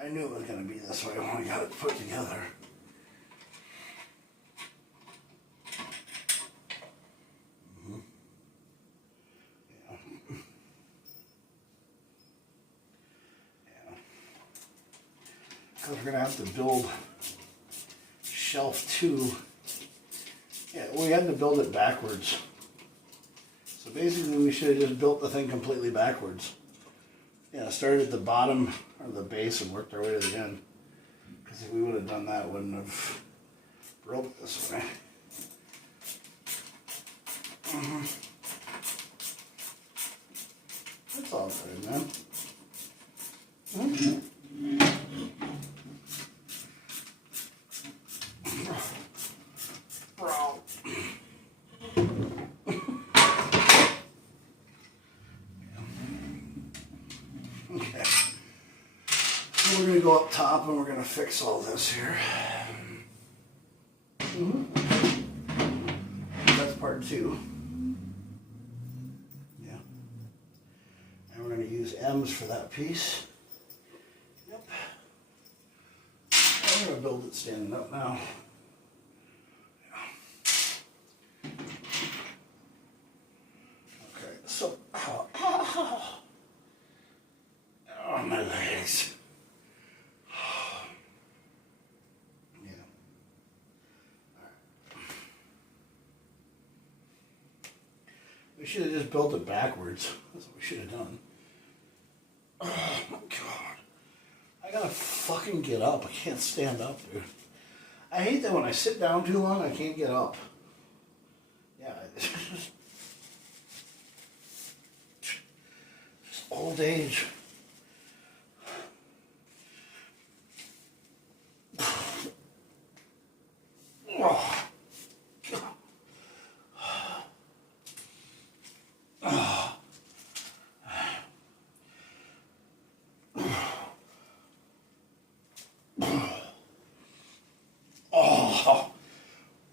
I knew it was going to be this way when I got it put together. Because we're going to have to build shelf 2. Yeah, we had to build it backwards. So basically we should have just built the thing completely backwards. Yeah, started at the bottom or the base and worked our way to the end. Because if we would have done that, it wouldn't have broke this way. That's all good, man. Bro. Okay. So we're going to go up top and we're going to fix all this here. That's part 2. Yeah. And we're going to use M's for that piece. Yep. I'm going to build it standing up now. Okay, so, oh, my legs. should have just built it backwards. That's what we should have done. Oh my god. I gotta fucking get up. I can't stand up, dude. I hate that when I sit down too long, I can't get up. Yeah, it's just old age. Oh. Oh,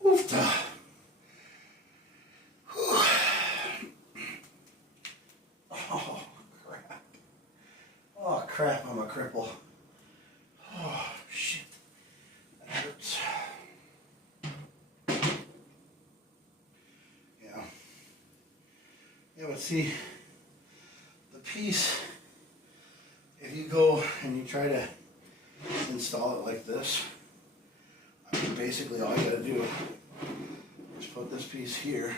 oofta. Oh, crap. Oh, crap, I'm a cripple. Oh, shit. That hurts. Yeah. Yeah, but see, the piece, if you go and you try to install it like this, I mean, basically all you gotta do is put this piece here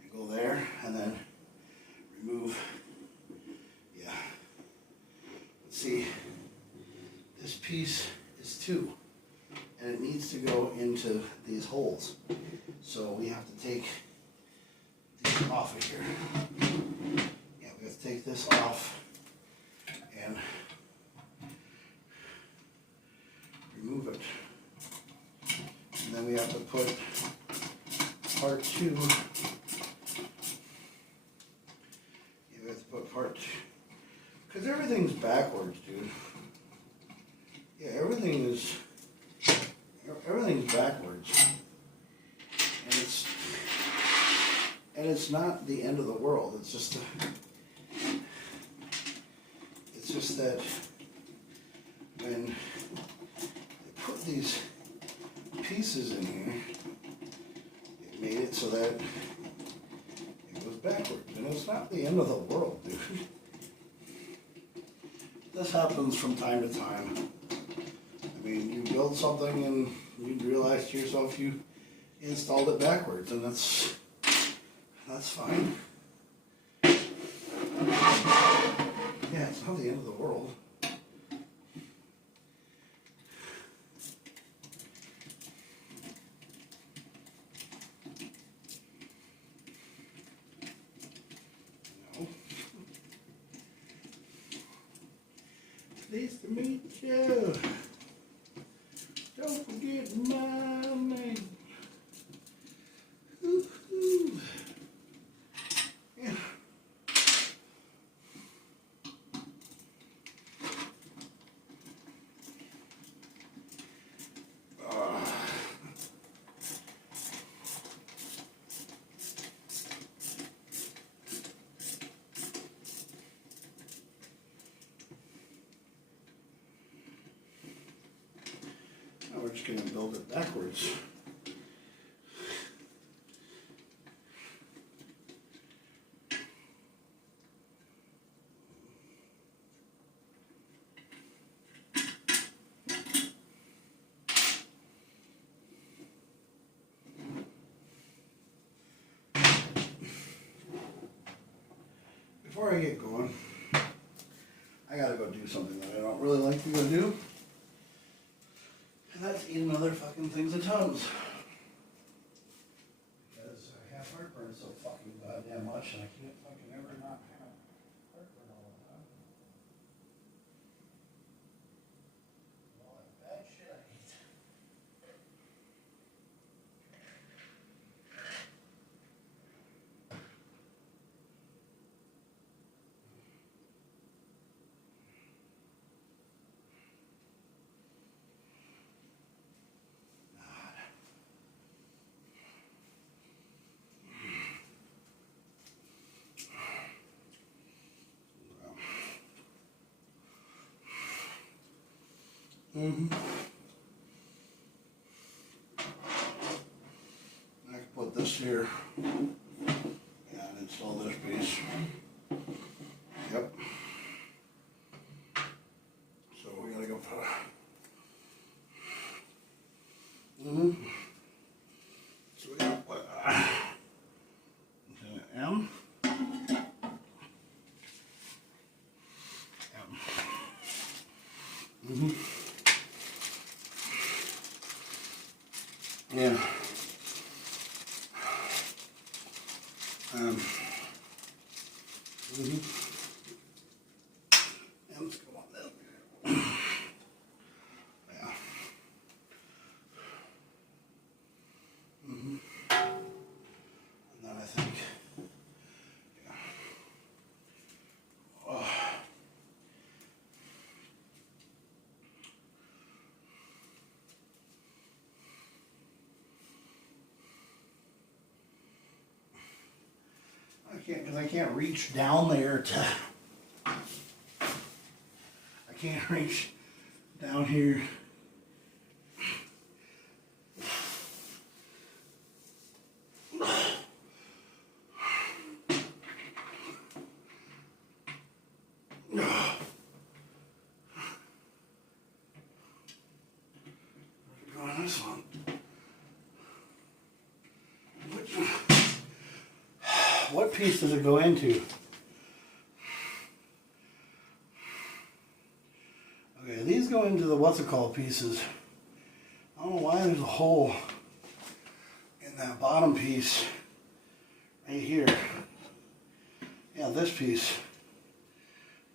and go there and then remove, yeah. But see, this piece is 2 and it needs to go into these holes. So we have to take these off of here. Yeah, we have to take this off and remove it. And then we have to put part 2. Yeah, we have to put part 2. Because everything's backwards, dude. Yeah, everything's backwards. And it's not the end of the world. It's just that when they put these pieces in here, it made it so that it was backwards. And it's not the end of the world, dude. This happens from time to time. I mean, you build something and you realize to yourself you installed it backwards, and that's fine. Yeah, it's not the end of the world. No. Nice to meet you. Don't forget my name. Woo-hoo. Yeah. Now we're just going to build it backwards. Before I get going, I gotta go do something that I don't really like to go do. And that's eat another fucking things of Tums. Because I have heartburn so fucking goddamn much and I can't fucking ever not have heartburn all the time. All that bad shit I eat. Mm-hmm. I can put this here and install this piece. Yep. So we gotta go put so we gotta put an M. Mm-hmm. Yeah. Mm-hmm. Yeah, let's go on then. Yeah. Mm-hmm. And then I think, yeah. Oh. Because I can't reach down there to. I can't reach down here. Go on this one. What piece does it go into? Okay, these go into the what's it called pieces. I don't know why there's a hole in that bottom piece right here. Yeah, this piece.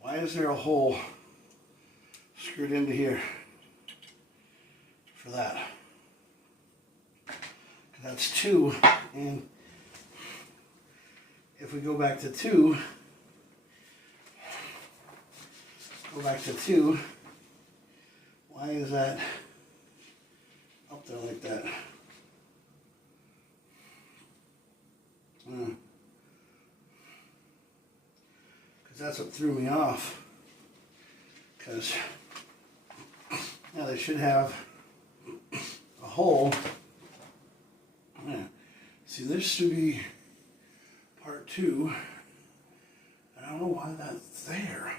Why is there a hole screwed into here for that? 'Cause that's 2, and if we go back to 2, why is that up there like that? Because that's what threw me off. Because, yeah, they should have a hole. Yeah. See, this should be part 2. And I don't know why that's there.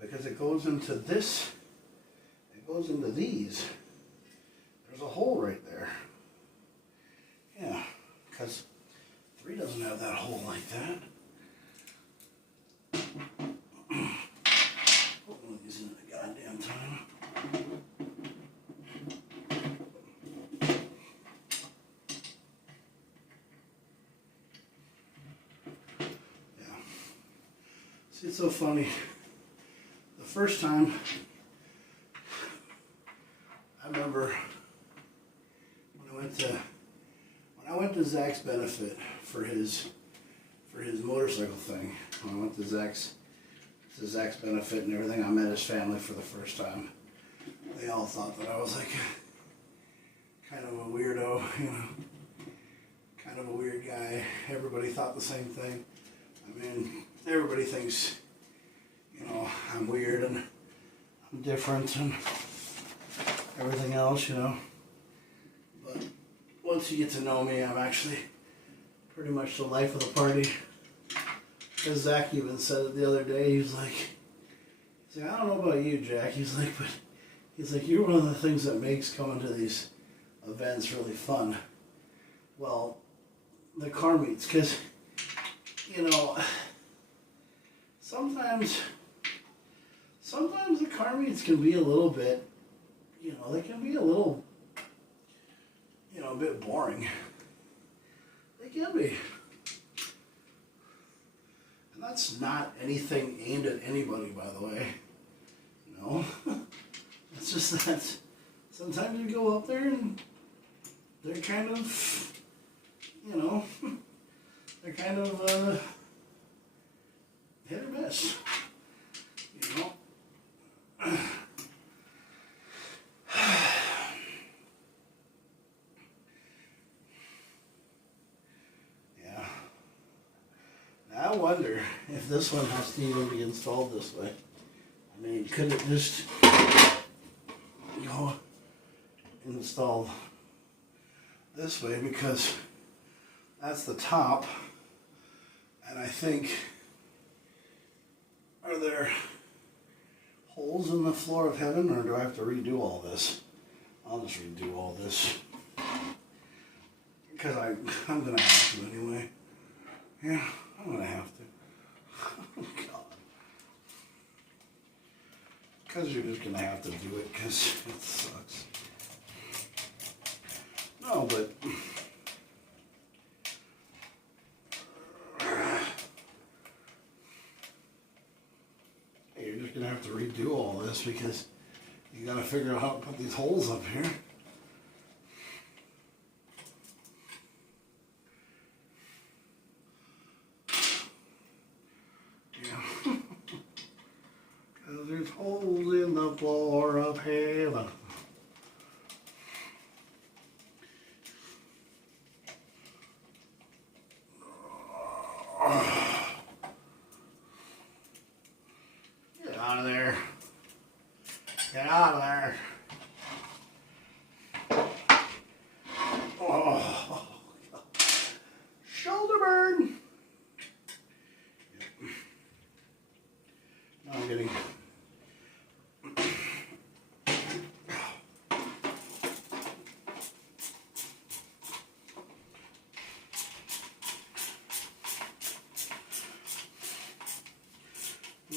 Because it goes into this, it goes into these. There's a hole right there. Yeah, because 3 doesn't have that hole like that. Put one of these in the goddamn time. Yeah. See, it's so funny. The first time, I remember when I went to Zach's benefit for his motorcycle thing. When I went to Zach's benefit and everything, I met his family for the first time. They all thought that I was like kind of a weirdo, you know, kind of a weird guy. Everybody thought the same thing. I mean, everybody thinks, you know, I'm weird and I'm different and everything else, you know. But once you get to know me, I'm actually pretty much the life of the party. As Zach even said it the other day, he's like, I don't know about you, Jack. He's like, you're one of the things that makes coming to these events really fun. Well, the car meets, because, you know, sometimes the car meets can be a little bit, you know, they can be a little, you know, a bit boring. They can be. And that's not anything aimed at anybody, by the way. No. It's just that sometimes you go up there and they're kind of, you know, they're kind of hit or miss. You know? Yeah. Now I wonder if this one has to even be installed this way. I mean, could it just go installed this way, because that's the top, and I think, are there holes in the floor of heaven, or do I have to redo all this? I'll just redo all this, because I'm gonna have to anyway. Yeah, I'm gonna have to. Oh, God. Because you're just going to have to do it because it sucks. No, but... Hey, you're just going to have to redo all this because you got to figure out how to put these holes up here. Yeah. Because there's holes in the floor of heaven. Get out of there. Get out of there. Oh, shoulder burn. Yep. Now I'm getting.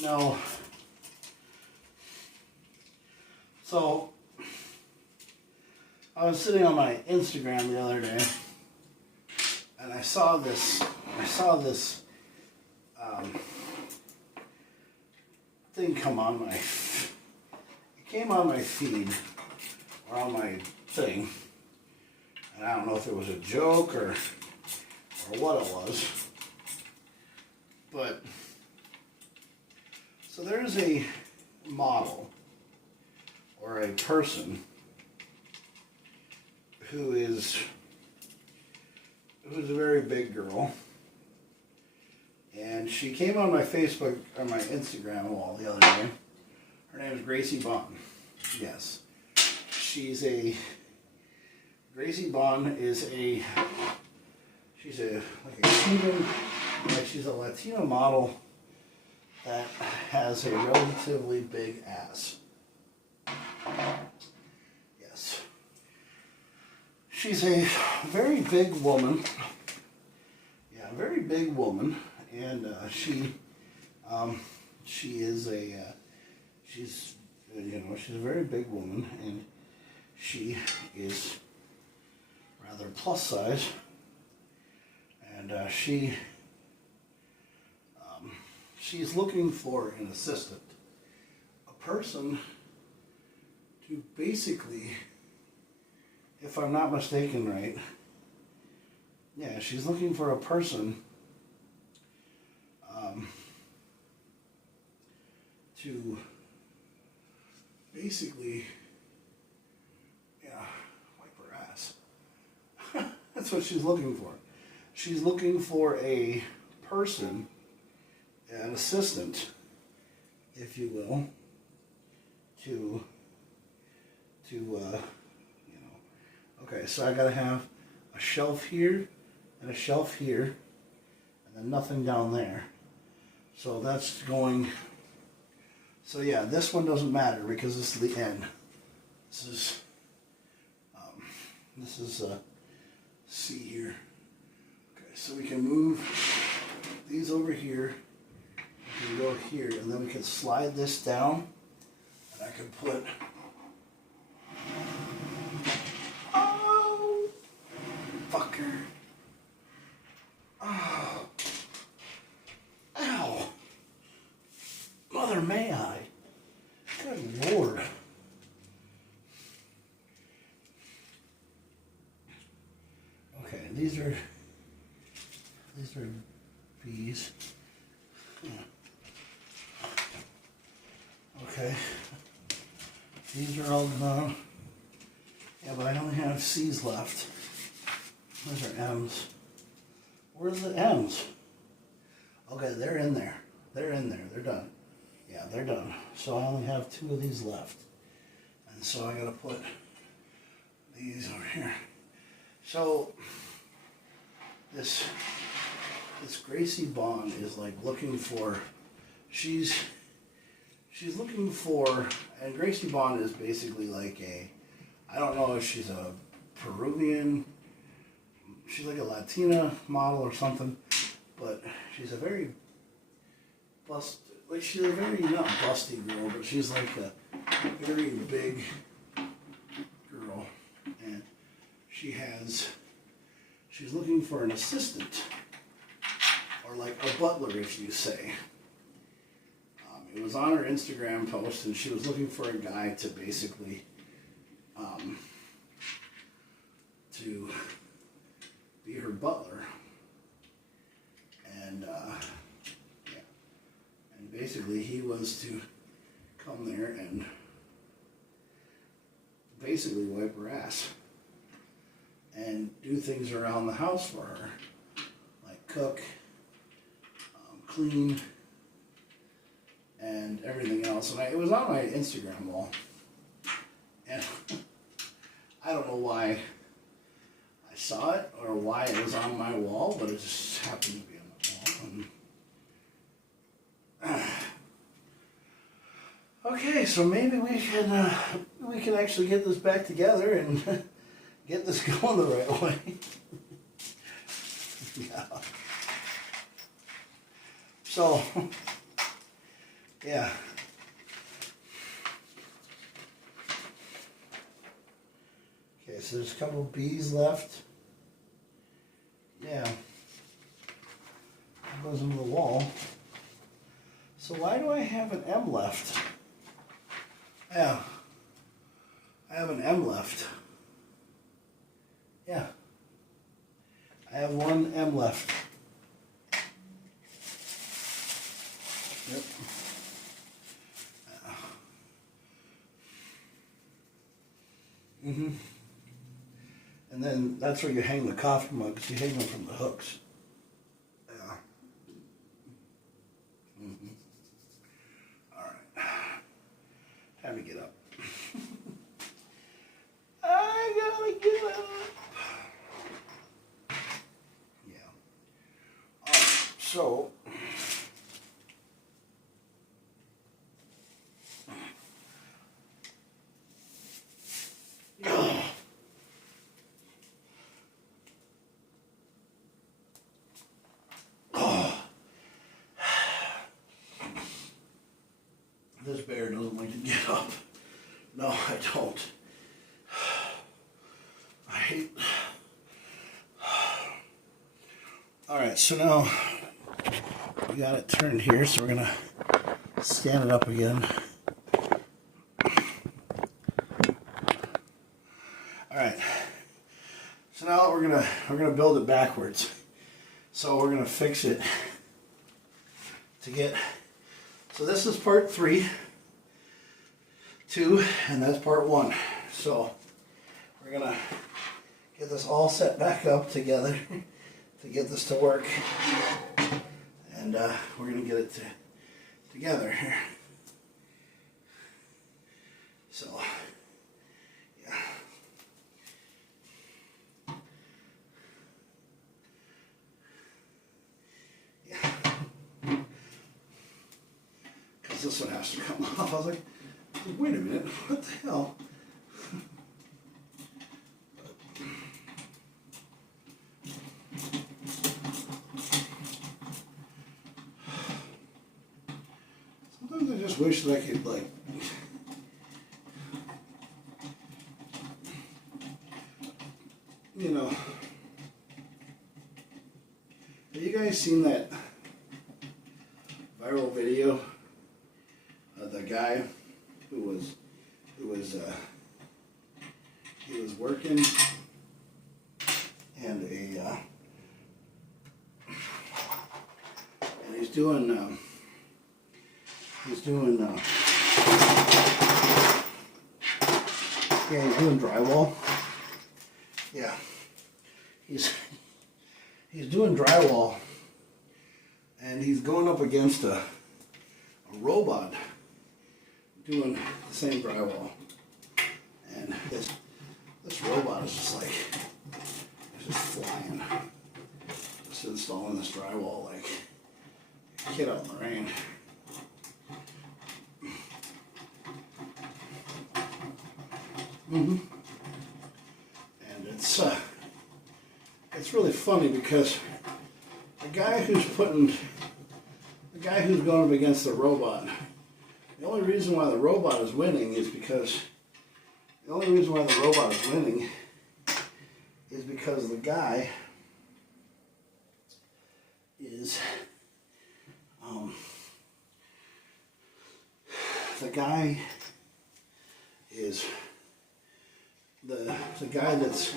No. So, I was sitting on my Instagram the other day, and I saw this thing come on my, it came on my feed, or on my thing, and I don't know if it was a joke or what it was, but, so there's a model, or a person who's a very big girl, and she came on my Facebook or my Instagram wall the other day. Her name is Gracie Bond. Yes, Gracie Bond is she's a Cuban, like she's a Latino model that has a relatively big ass. Yes. She's a very big woman. Yeah, very big woman. And she's a very big woman, and she is rather plus size. And she's looking for an assistant, a person to basically, if I'm not mistaken right, yeah, she's looking for a person to basically, yeah, wipe her ass. That's what she's looking for. She's looking for a person, an assistant, if you will, to okay, so I gotta have a shelf here and a shelf here, and then nothing down there. So that's going, so yeah, this one doesn't matter because this is the end. This is C here. Okay, so we can move these over here, we can go here, and then we can slide this down, and I can put, oh, fucker. Oh. Ow. Mother may I. Good Lord. Okay, these are B's. Yeah. Okay. These are all done. Yeah, but I only have C's left. Those are M's. Where's the M's? Okay, they're in there. They're in there. They're done. Yeah, they're done. So I only have 2 of these left. And so I gotta put these over here. So this Gracie Bond is like looking for, she's looking for, and Gracie Bond is basically like I don't know if she's a Peruvian, she's like a Latina model or something, but she's a very she's a very, not busty girl, but she's like very big girl, and she's looking for an assistant, or like a butler, if you say. It was on her Instagram post, and she was looking for a guy to basically to be her butler, and yeah, and basically he was to come there and basically wipe her ass and do things around the house for her, like cook, clean, and everything else. And it was on my Instagram wall, and I don't know why I saw it or why it was on my wall, but it just happened to be on the wall. And, okay, so maybe we can actually get this back together and get this going the right way. Yeah. So, yeah. Okay, so there's a couple of B's left. Yeah. That goes into the wall. So why do I have an M left? Yeah. I have an M left. Yeah. I have one M left. Yep. Mm-hmm. And then that's where you hang the coffee mugs. You hang them from the hooks. Yeah. Mm-hmm. All right. Time to get up. I gotta get up. Yeah. All right. So. This bear doesn't like to get up. No, I don't. I hate. Alright, so now we got it turned here, so we're gonna stand it up again. Alright. So now we're gonna build it backwards. So we're gonna fix it to get. So this is part 3, 2, and that's part 1. So we're gonna get this all set back up together to get this to work, and we're gonna get it together here. So yeah. This one has to come off. I was like, wait a minute, what the hell? Sometimes I just wish that I could, like, you know, have you guys seen that viral video? The guy who was working, and he's doing drywall. Yeah, he's doing drywall, and he's going up against a robot doing the same drywall, and this robot is just like, it's just flying, just installing this drywall like a kid out in the rain. Mm-hmm. And it's really funny because the guy who's going up against the robot The only reason why the robot is winning is because the guy is the guy that's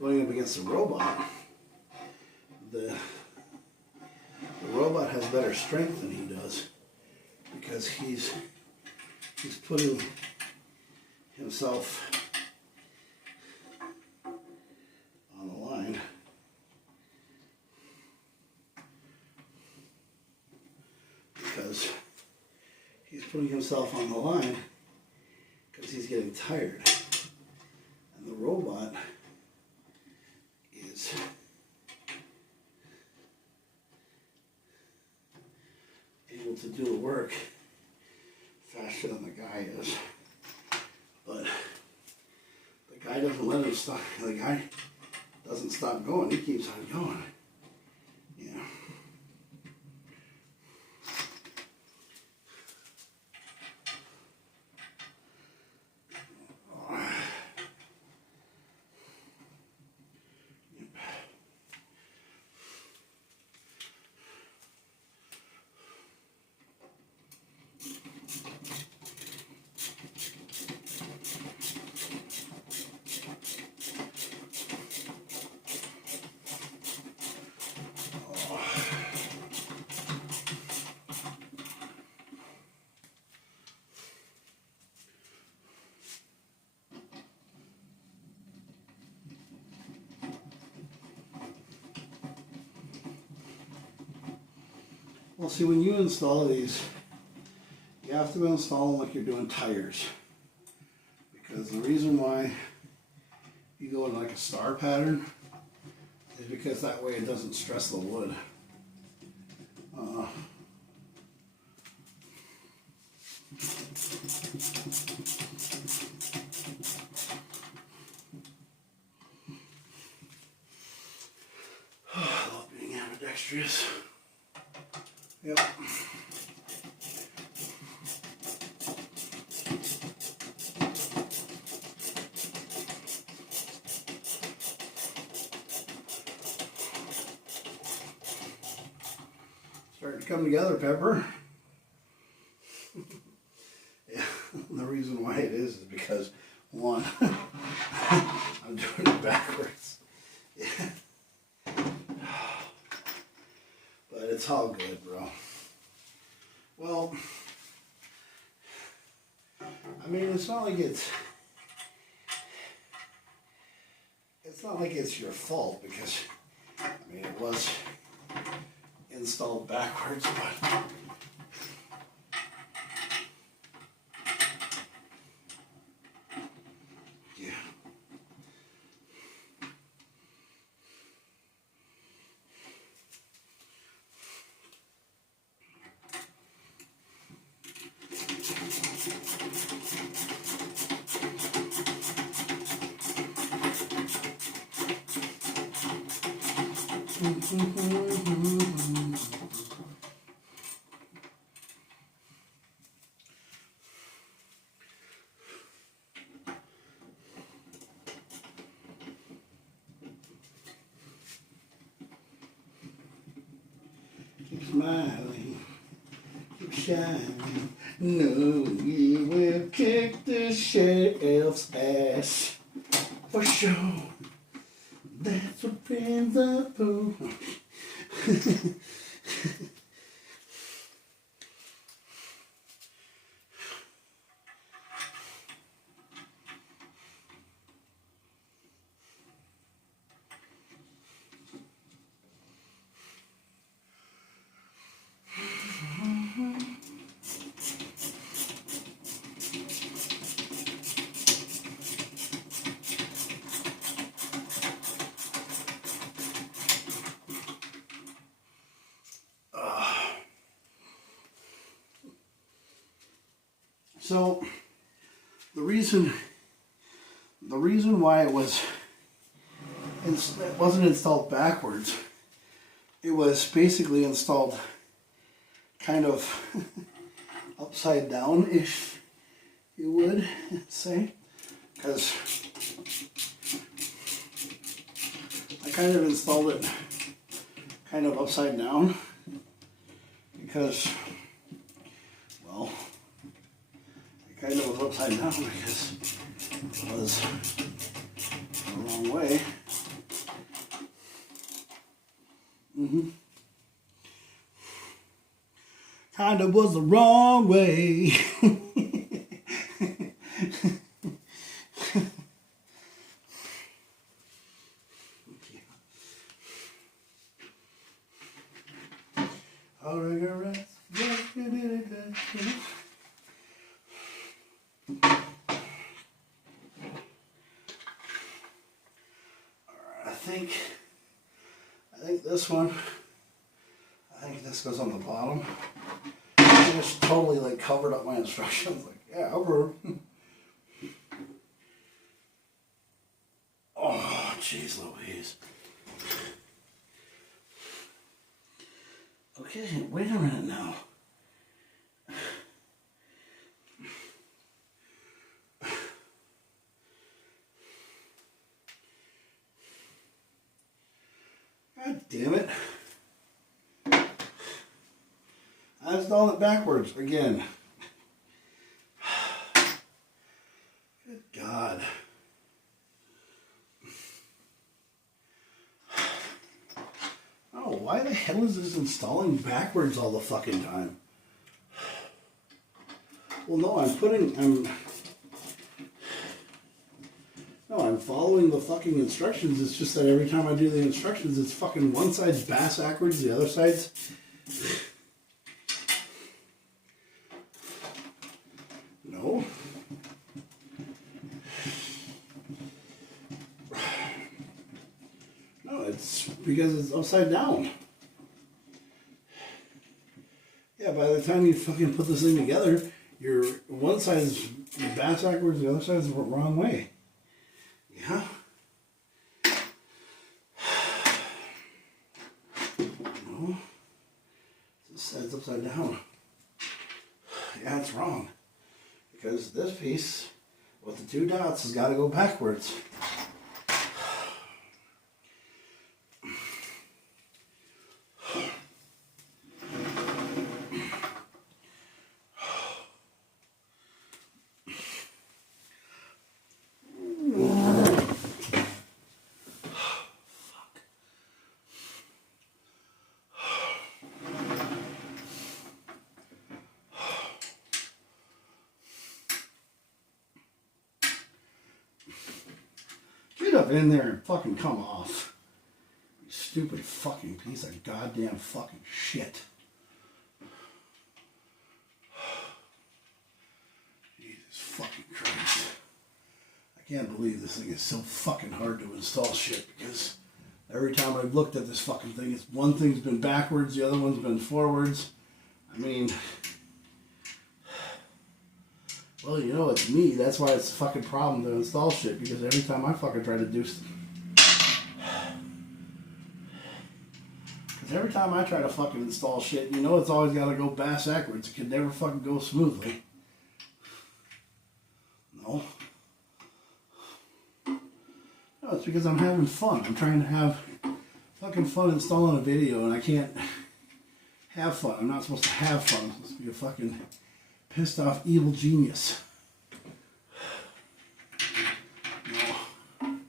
going up against the robot. The robot has better strength than he does because he's putting himself on the line. Because he's putting himself on the line because he's getting tired. And the robot is able to do the work faster than the guy is. But the guy doesn't let him stop. The guy doesn't stop going. He keeps on going. Yeah. Well, see, when you install these, you have to install them like you're doing tires. Because the reason why you go in like a star pattern is because that way it doesn't stress the wood. I love being ambidextrous. Yep. Starting to come together, Pepper. Yeah, the reason why it is because, one, I'm doing it backwards. Yeah. But it's all good, bro. Well, I mean, it's not like it's your fault because, I mean, it was installed backwards, but yeah. Keep smiling, keep shining. No, you will kick the sheriff's ass for sure. That's what friends are for. So the reason why it wasn't installed backwards, it was basically installed kind of upside down, if you would say, because I kind of installed it kind of upside down because, well, it kind of was upside down because it was the wrong way. Kind of was the wrong way. All right. I think this one, I think this goes on the bottom. I just totally like covered up my instructions. Like, yeah, over. Oh, jeez Louise. Okay, wait a minute now. God damn it. I installed it backwards again. Good God. Oh, why the hell is this installing backwards all the fucking time? Well, no, I'm following the fucking instructions. It's just that every time I do the instructions, it's fucking one side's backwards, the other side's... No. No, it's because it's upside down. Yeah, by the time you fucking put this thing together, your one side is backwards, the other side is the wrong way. Yeah. No. This side's upside down. Yeah, it's wrong. Because this piece with the two dots has got to go backwards. Get up in there and fucking come off. You stupid fucking piece of goddamn fucking shit. Jesus fucking Christ. I can't believe this thing is so fucking hard to install shit because every time I've looked at this fucking thing, it's one thing's been backwards, the other one's been forwards. I mean... Well, you know, it's me. That's why it's a fucking problem to install shit, because every time I fucking try to do... Because every time I try to fucking install shit, you know it's always got to go backwards. It can never fucking go smoothly. No. No, it's because I'm having fun. I'm trying to have fucking fun installing a video, and I can't have fun. I'm not supposed to have fun. I'm supposed to be a fucking... pissed off evil genius. No. I'm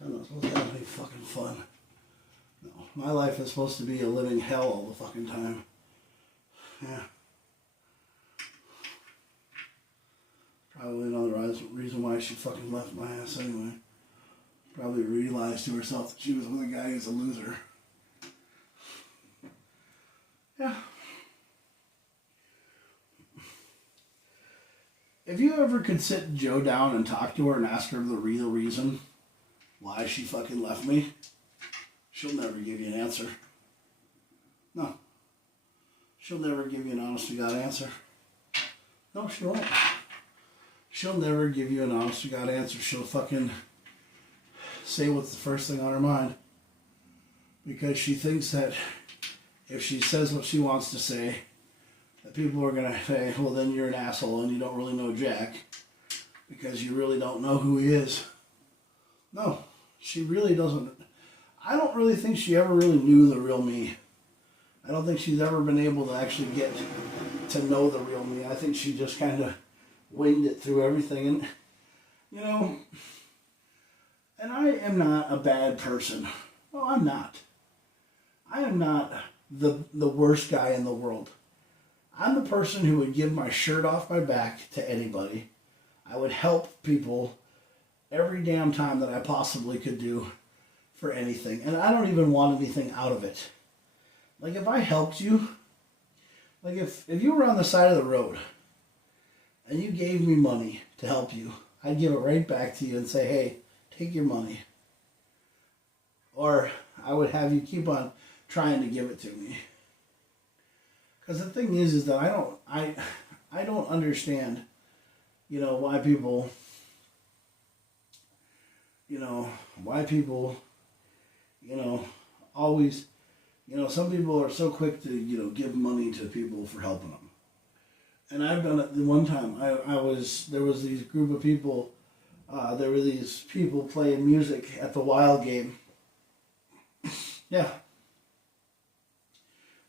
not supposed to have any fucking fun. No. My life is supposed to be a living hell all the fucking time. Yeah. Probably another reason why she fucking left my ass anyway. Probably realized to herself that she was with a guy who's a loser. Yeah. If you ever could sit Joe down and talk to her and ask her the real reason why she fucking left me, she'll never give you an answer. No. She'll never give you an honest-to-God answer. No, she won't. She'll never give you an honest-to-God answer. She'll fucking say what's the first thing on her mind. Because she thinks that if she says what she wants to say, people are gonna say, well, then you're an asshole and you don't really know Jack because you really don't know who he is. No, she really doesn't. I don't really think she ever really knew the real me. I don't think she's ever been able to actually get to know the real me. I think she just kind of winged it through everything. And, you know, and I am not a bad person. No, I'm not. I am not the worst guy in the world. I'm the person who would give my shirt off my back to anybody. I would help people every damn time that I possibly could do for anything. And I don't even want anything out of it. Like if I helped you, like if you were on the side of the road and you gave me money to help you, I'd give it right back to you and say, hey, take your money. Or I would have you keep on trying to give it to me. Because the thing is that I don't understand, you know, why people, always, some people are so quick to, give money to people for helping them. And I've done it the one time. There was these group of people, there were these people playing music at the Wild game. Yeah.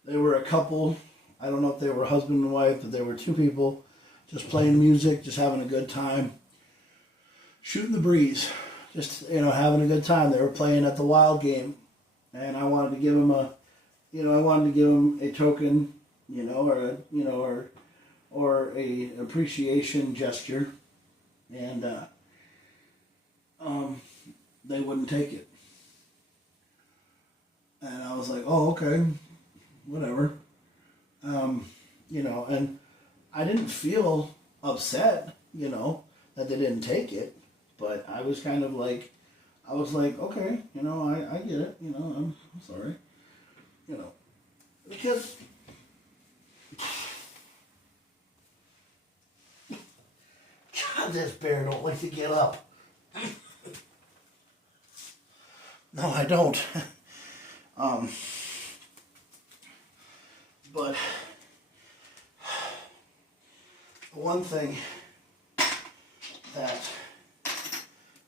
They were a couple. I don't know if they were husband and wife, but they were two people just playing music, just having a good time, shooting the breeze, just, having a good time. They were playing at the Wild game, and I wanted to give them a token, or a appreciation gesture, and they wouldn't take it. And I was like, oh, okay, whatever. And I didn't feel upset, that they didn't take it, but I was kind of like, okay, I get it, I'm sorry, because God, this bear don't like to get up. No, I don't. But the one thing that,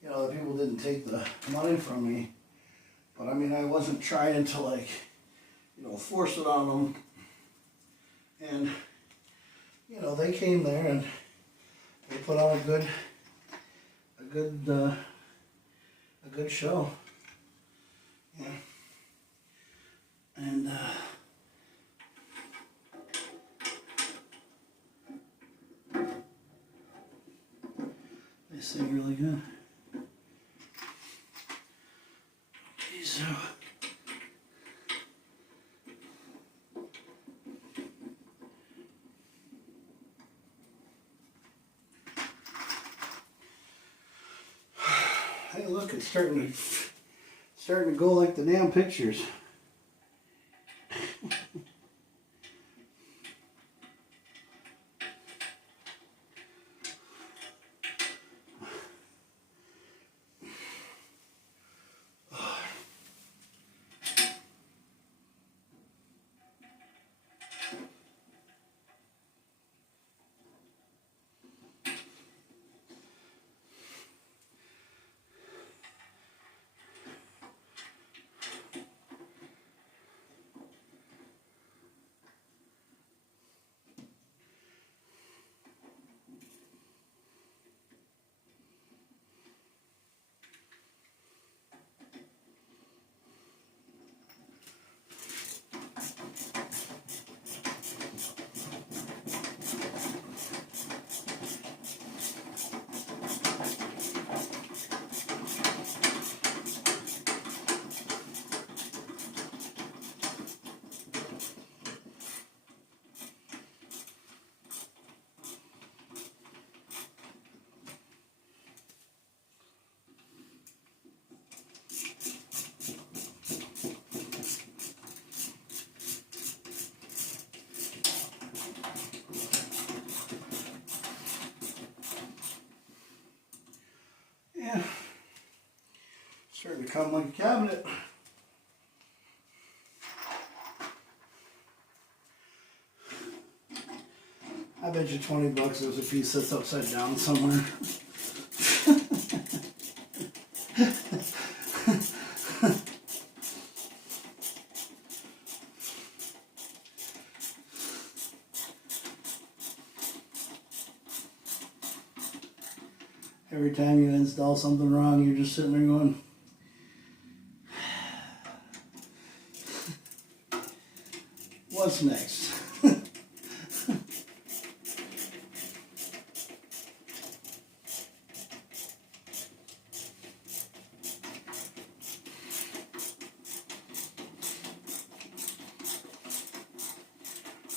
the people didn't take the money from me, but I mean, I wasn't trying to force it on them. And, they came there and they put on a good show. Yeah. And, they sing really good. Okay, so hey, look, it's starting to go like the damn pictures. Yeah, starting to come like a cabinet. bet you $20 there's a piece that's upside down somewhere. Every time you install something wrong, you're just sitting there going, what's next?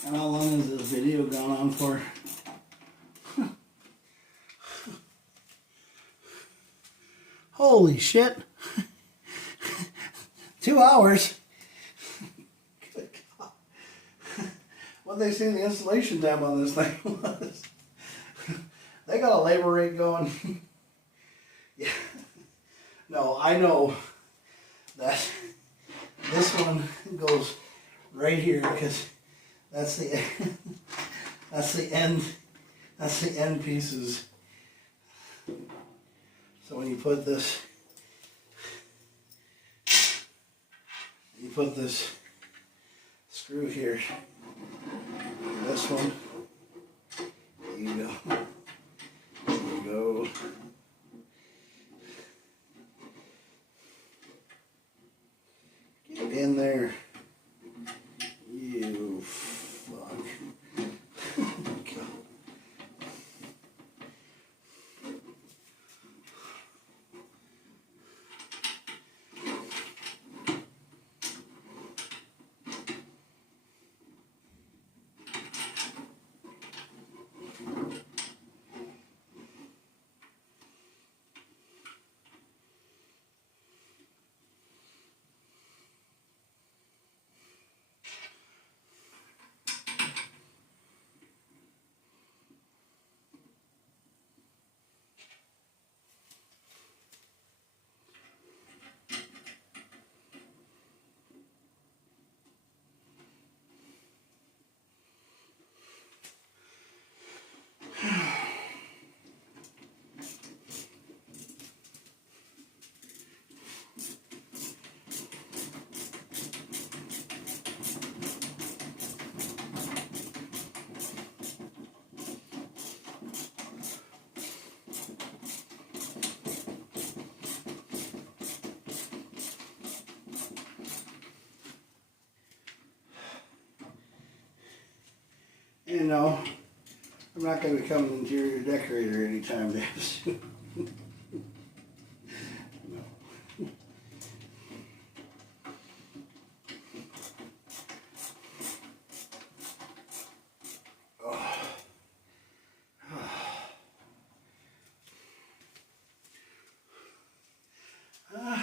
And how long has this video gone on for? Holy shit. 2 hours. Good God. What they say the installation time on this thing was. They got a labor rate going. Yeah. No, I know that this one goes right here because that's the end pieces. So when you put this screw here, this one, there you go. There you go. Get in there. You fuck. God. You know, I'm not going to become an interior decorator anytime soon. No.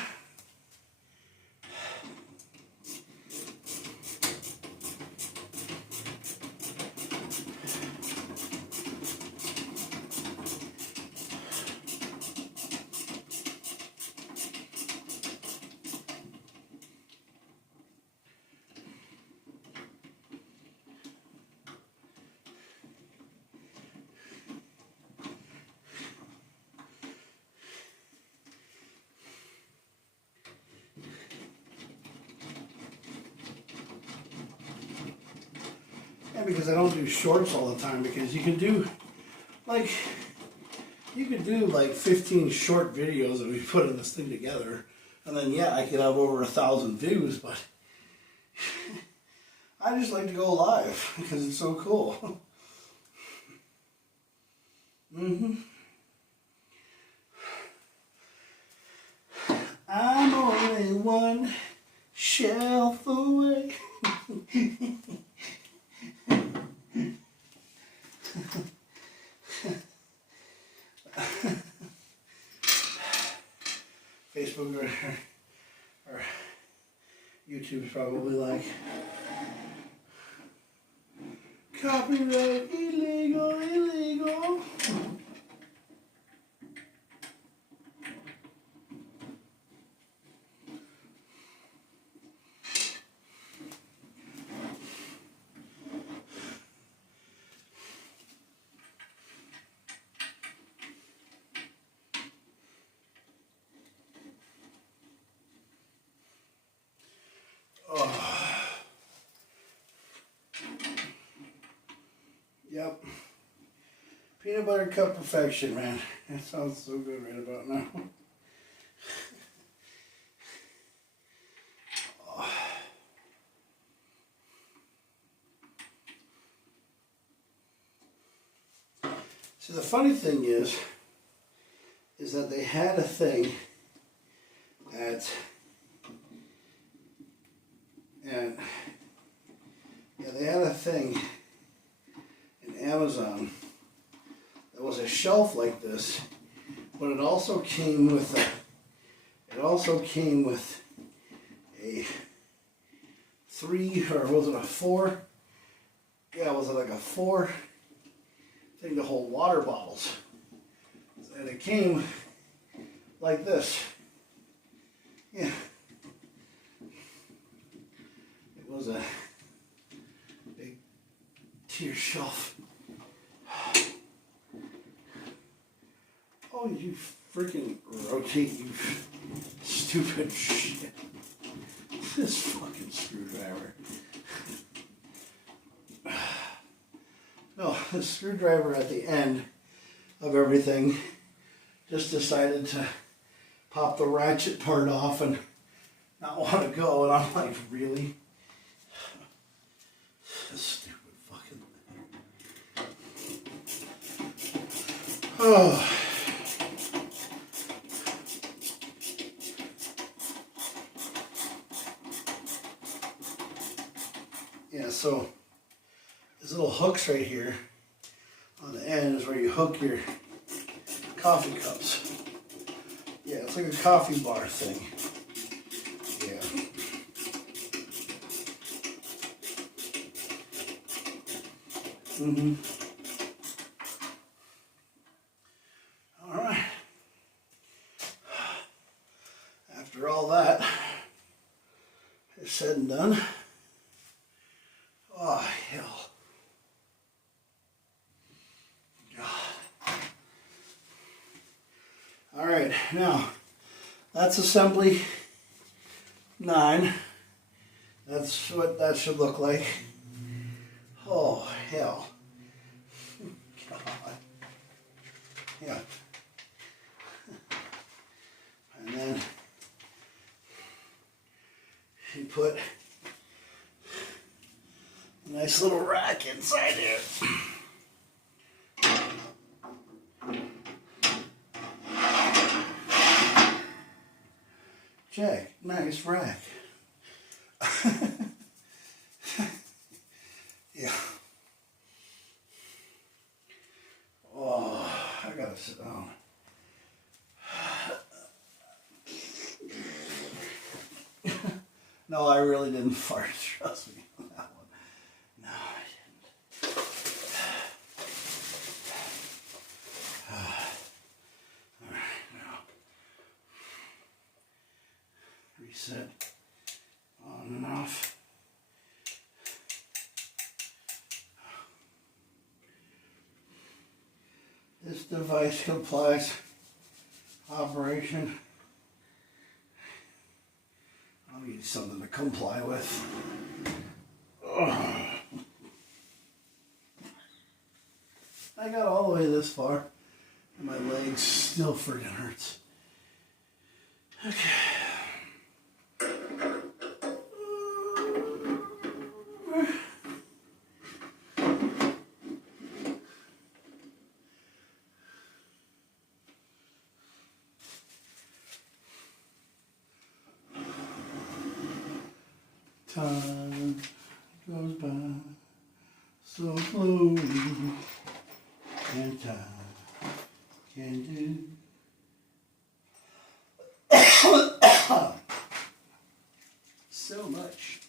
Yeah, because I don't do shorts all the time, because you could do like 15 short videos of me putting this thing together, and then yeah, I could have over 1,000 views, but I just like to go live because it's so cool. I'm only one shelf away. Facebook or YouTube's probably like, copyright illegal, illegal. Peanut butter cup perfection, man. That sounds so good right about now. See, the funny thing is that they had a thing that, and yeah, they had a thing in Amazon that was a shelf like this, but it also came with a 3, or was it a 4? Yeah, was it like a 4 thing to hold water bottles? And it came like this. Yeah. It was a big tier shelf. Oh, you freaking rotate, you stupid shit. This fucking screwdriver. No, the screwdriver at the end of everything just decided to pop the ratchet part off and not want to go, and I'm like, really? This stupid fucking thing. Oh. Yeah, so these little hooks right here on the end is where you hook your coffee cups. Yeah, it's like a coffee bar thing. Yeah. Mm-hmm. All right. After all that is said and done, oh, hell. God. All right, now, that's assembly 9. That's what that should look like. Oh, hell. God. Yeah. And then you put a nice little rack inside here. Jack, nice rack. Yeah. Oh, I gotta sit down. No, I really didn't fart, trust me on that one. No, I didn't. Alright, now. Reset. On and off. This device complies operation. I'll need something to comply with. Ugh. I got all the way this far, and my legs still friggin' hurts. Okay. Time goes by so slowly, and time can do so much.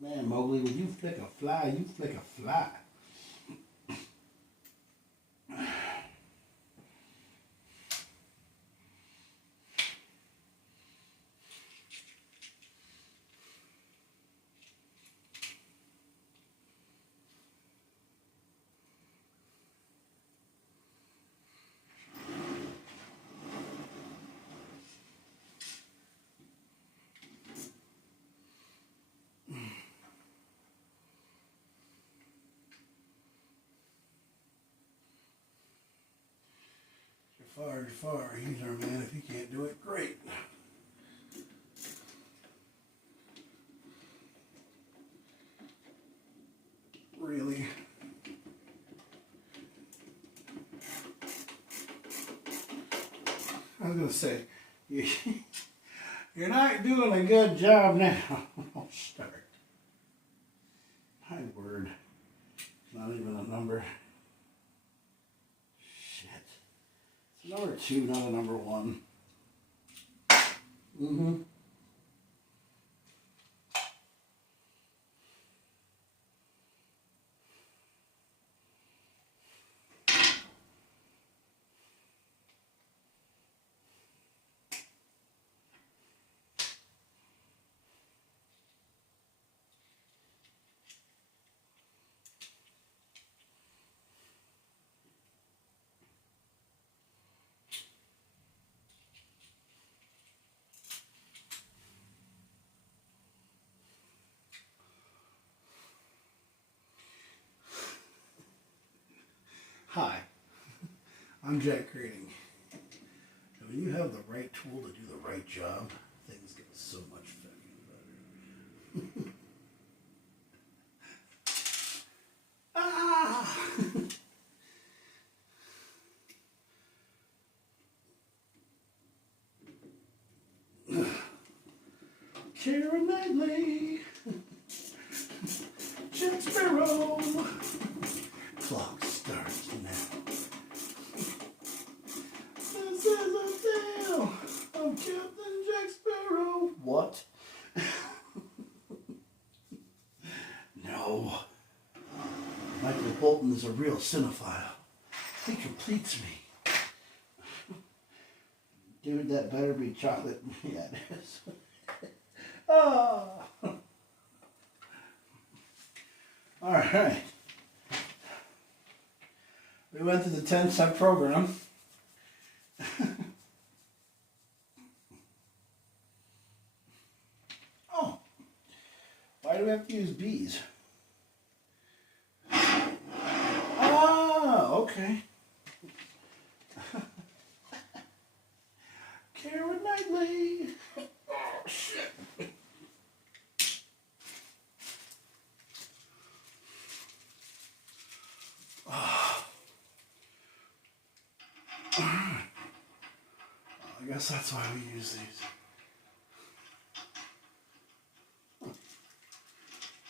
Man, Mowgli, when you flick a fly, you flick a fly. Far. He's our man. If he can't do it, great. Really? I was gonna say, you're not doing a good job now. I'll start. My word. Not even a number. Shit. It's a number 2, not a number 1. Mm-hmm. Hi, I'm Jack Grading. And when you have the right tool to do the right job, things get so much fucking better. Ah! Keira Knightley, Jack Sparrow. Clock starts now. This is a tale of Captain Jack Sparrow. What? No. Michael Bolton is a real cinephile. He completes me. Dude, that better be chocolate. Yeah, it is. Oh. All right. We went through the 10-step program. Oh. Why do we have to use bees? Ah, okay. Keira Knightley. Oh, shit. I guess that's why we use these.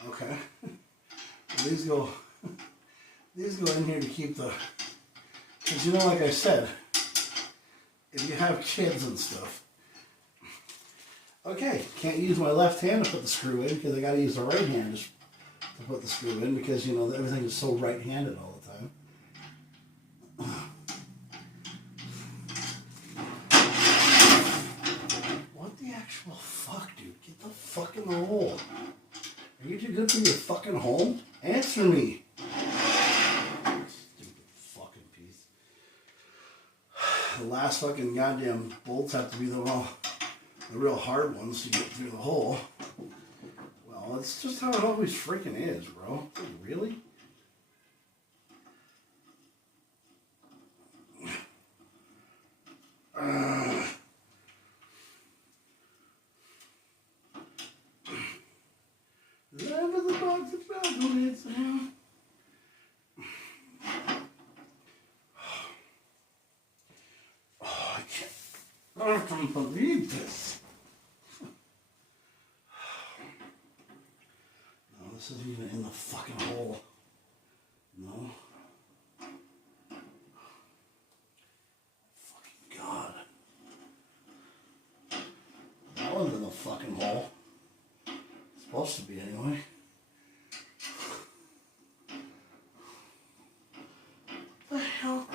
Okay. These go in here to keep the, because you know, like I said, if you have kids and stuff, okay, can't use my left hand to put the screw in because I got to use the right hand to put the screw in because, you know, everything is so right-handed all the time. What the actual fuck, dude? Get the fuck in the hole. Are you too good for your fucking home? Answer me. Stupid fucking piece. The last fucking goddamn bolts have to be the real hard ones to get through the hole. Well, it's just how it always freaking is, bro. Really? Remember the box of chocolates now? Oh, I can't believe this. No, this isn't even in the fucking hole. No. Fucking God. That one's in the fucking hole. It's supposed to be anyway. What the hell?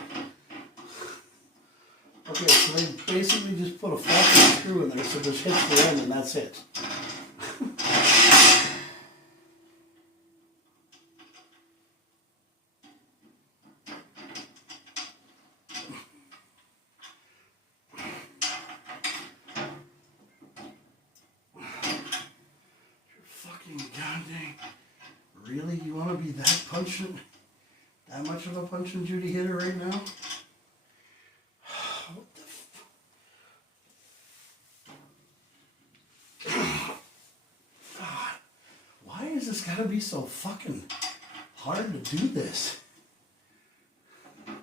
Okay, so they basically just put a fucking screw in there so this hits the end and that's it. Goddamn. Really? You want to be that punching? That much of a punching Judy hitter right now? this gotta be so fucking hard to do this? That's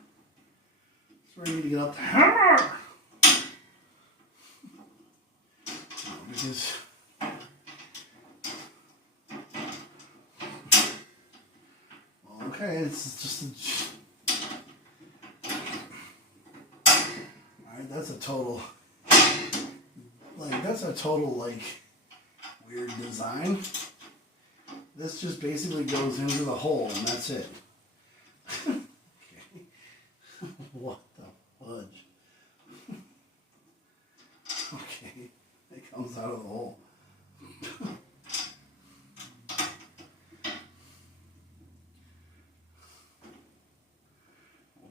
where I need to get up the hammer. Because well, okay, it's just alright, that's a total like weird design. This just basically goes into the hole and that's it. Okay. What the fudge? Okay, it comes out of the hole.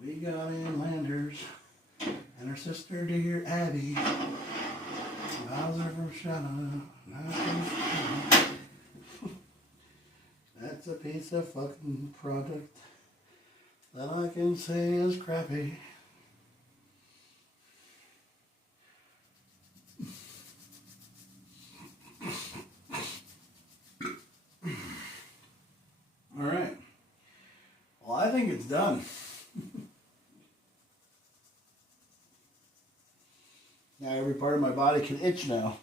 We got in Landers and her sister dear Abby. Bowser from Shadow. That's a piece of fucking product that I can say is crappy. All right. Well, I think it's done. Now every part of my body can itch now.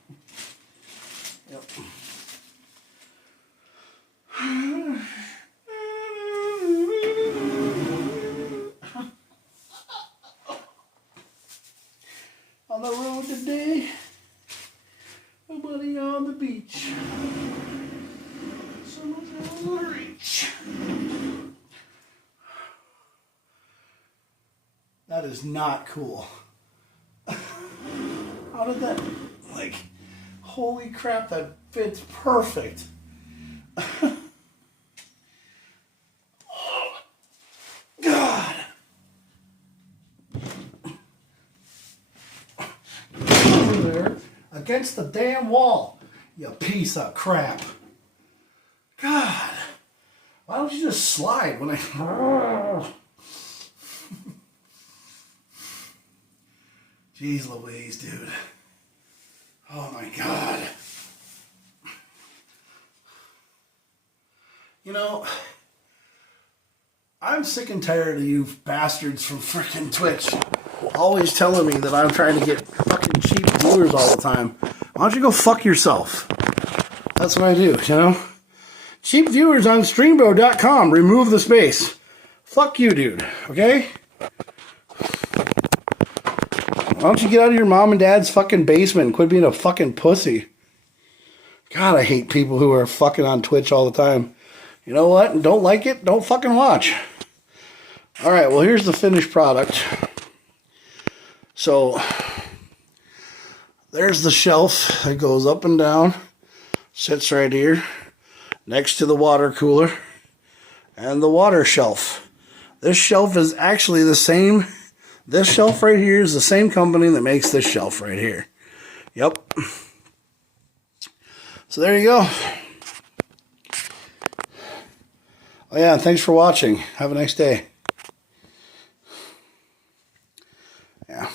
Yep. On the road today, nobody on the beach. Someone's on the reach. That is not cool. How did that, like, holy crap, that fits perfect. Oh, God. Over there, against the damn wall, you piece of crap. God, why don't you just slide when I... Jeez Louise, dude. Oh my God. You know, I'm sick and tired of you bastards from freaking Twitch always telling me that I'm trying to get fucking cheap viewers all the time. Why don't you go fuck yourself? That's what I do, you know? Cheap viewers on Streambo.com. Remove the space. Fuck you, dude. Okay? Why don't you get out of your mom and dad's fucking basement and quit being a fucking pussy? God, I hate people who are fucking on Twitch all the time. You know what? Don't like it? Don't fucking watch. Alright, well, here's the finished product. So, there's the shelf that goes up and down. Sits right here. Next to the water cooler. And the water shelf. This shelf is actually the same... This shelf right here is the same company that makes this shelf right here. Yep. So there you go. Oh yeah, thanks for watching. Have a nice day. Yeah.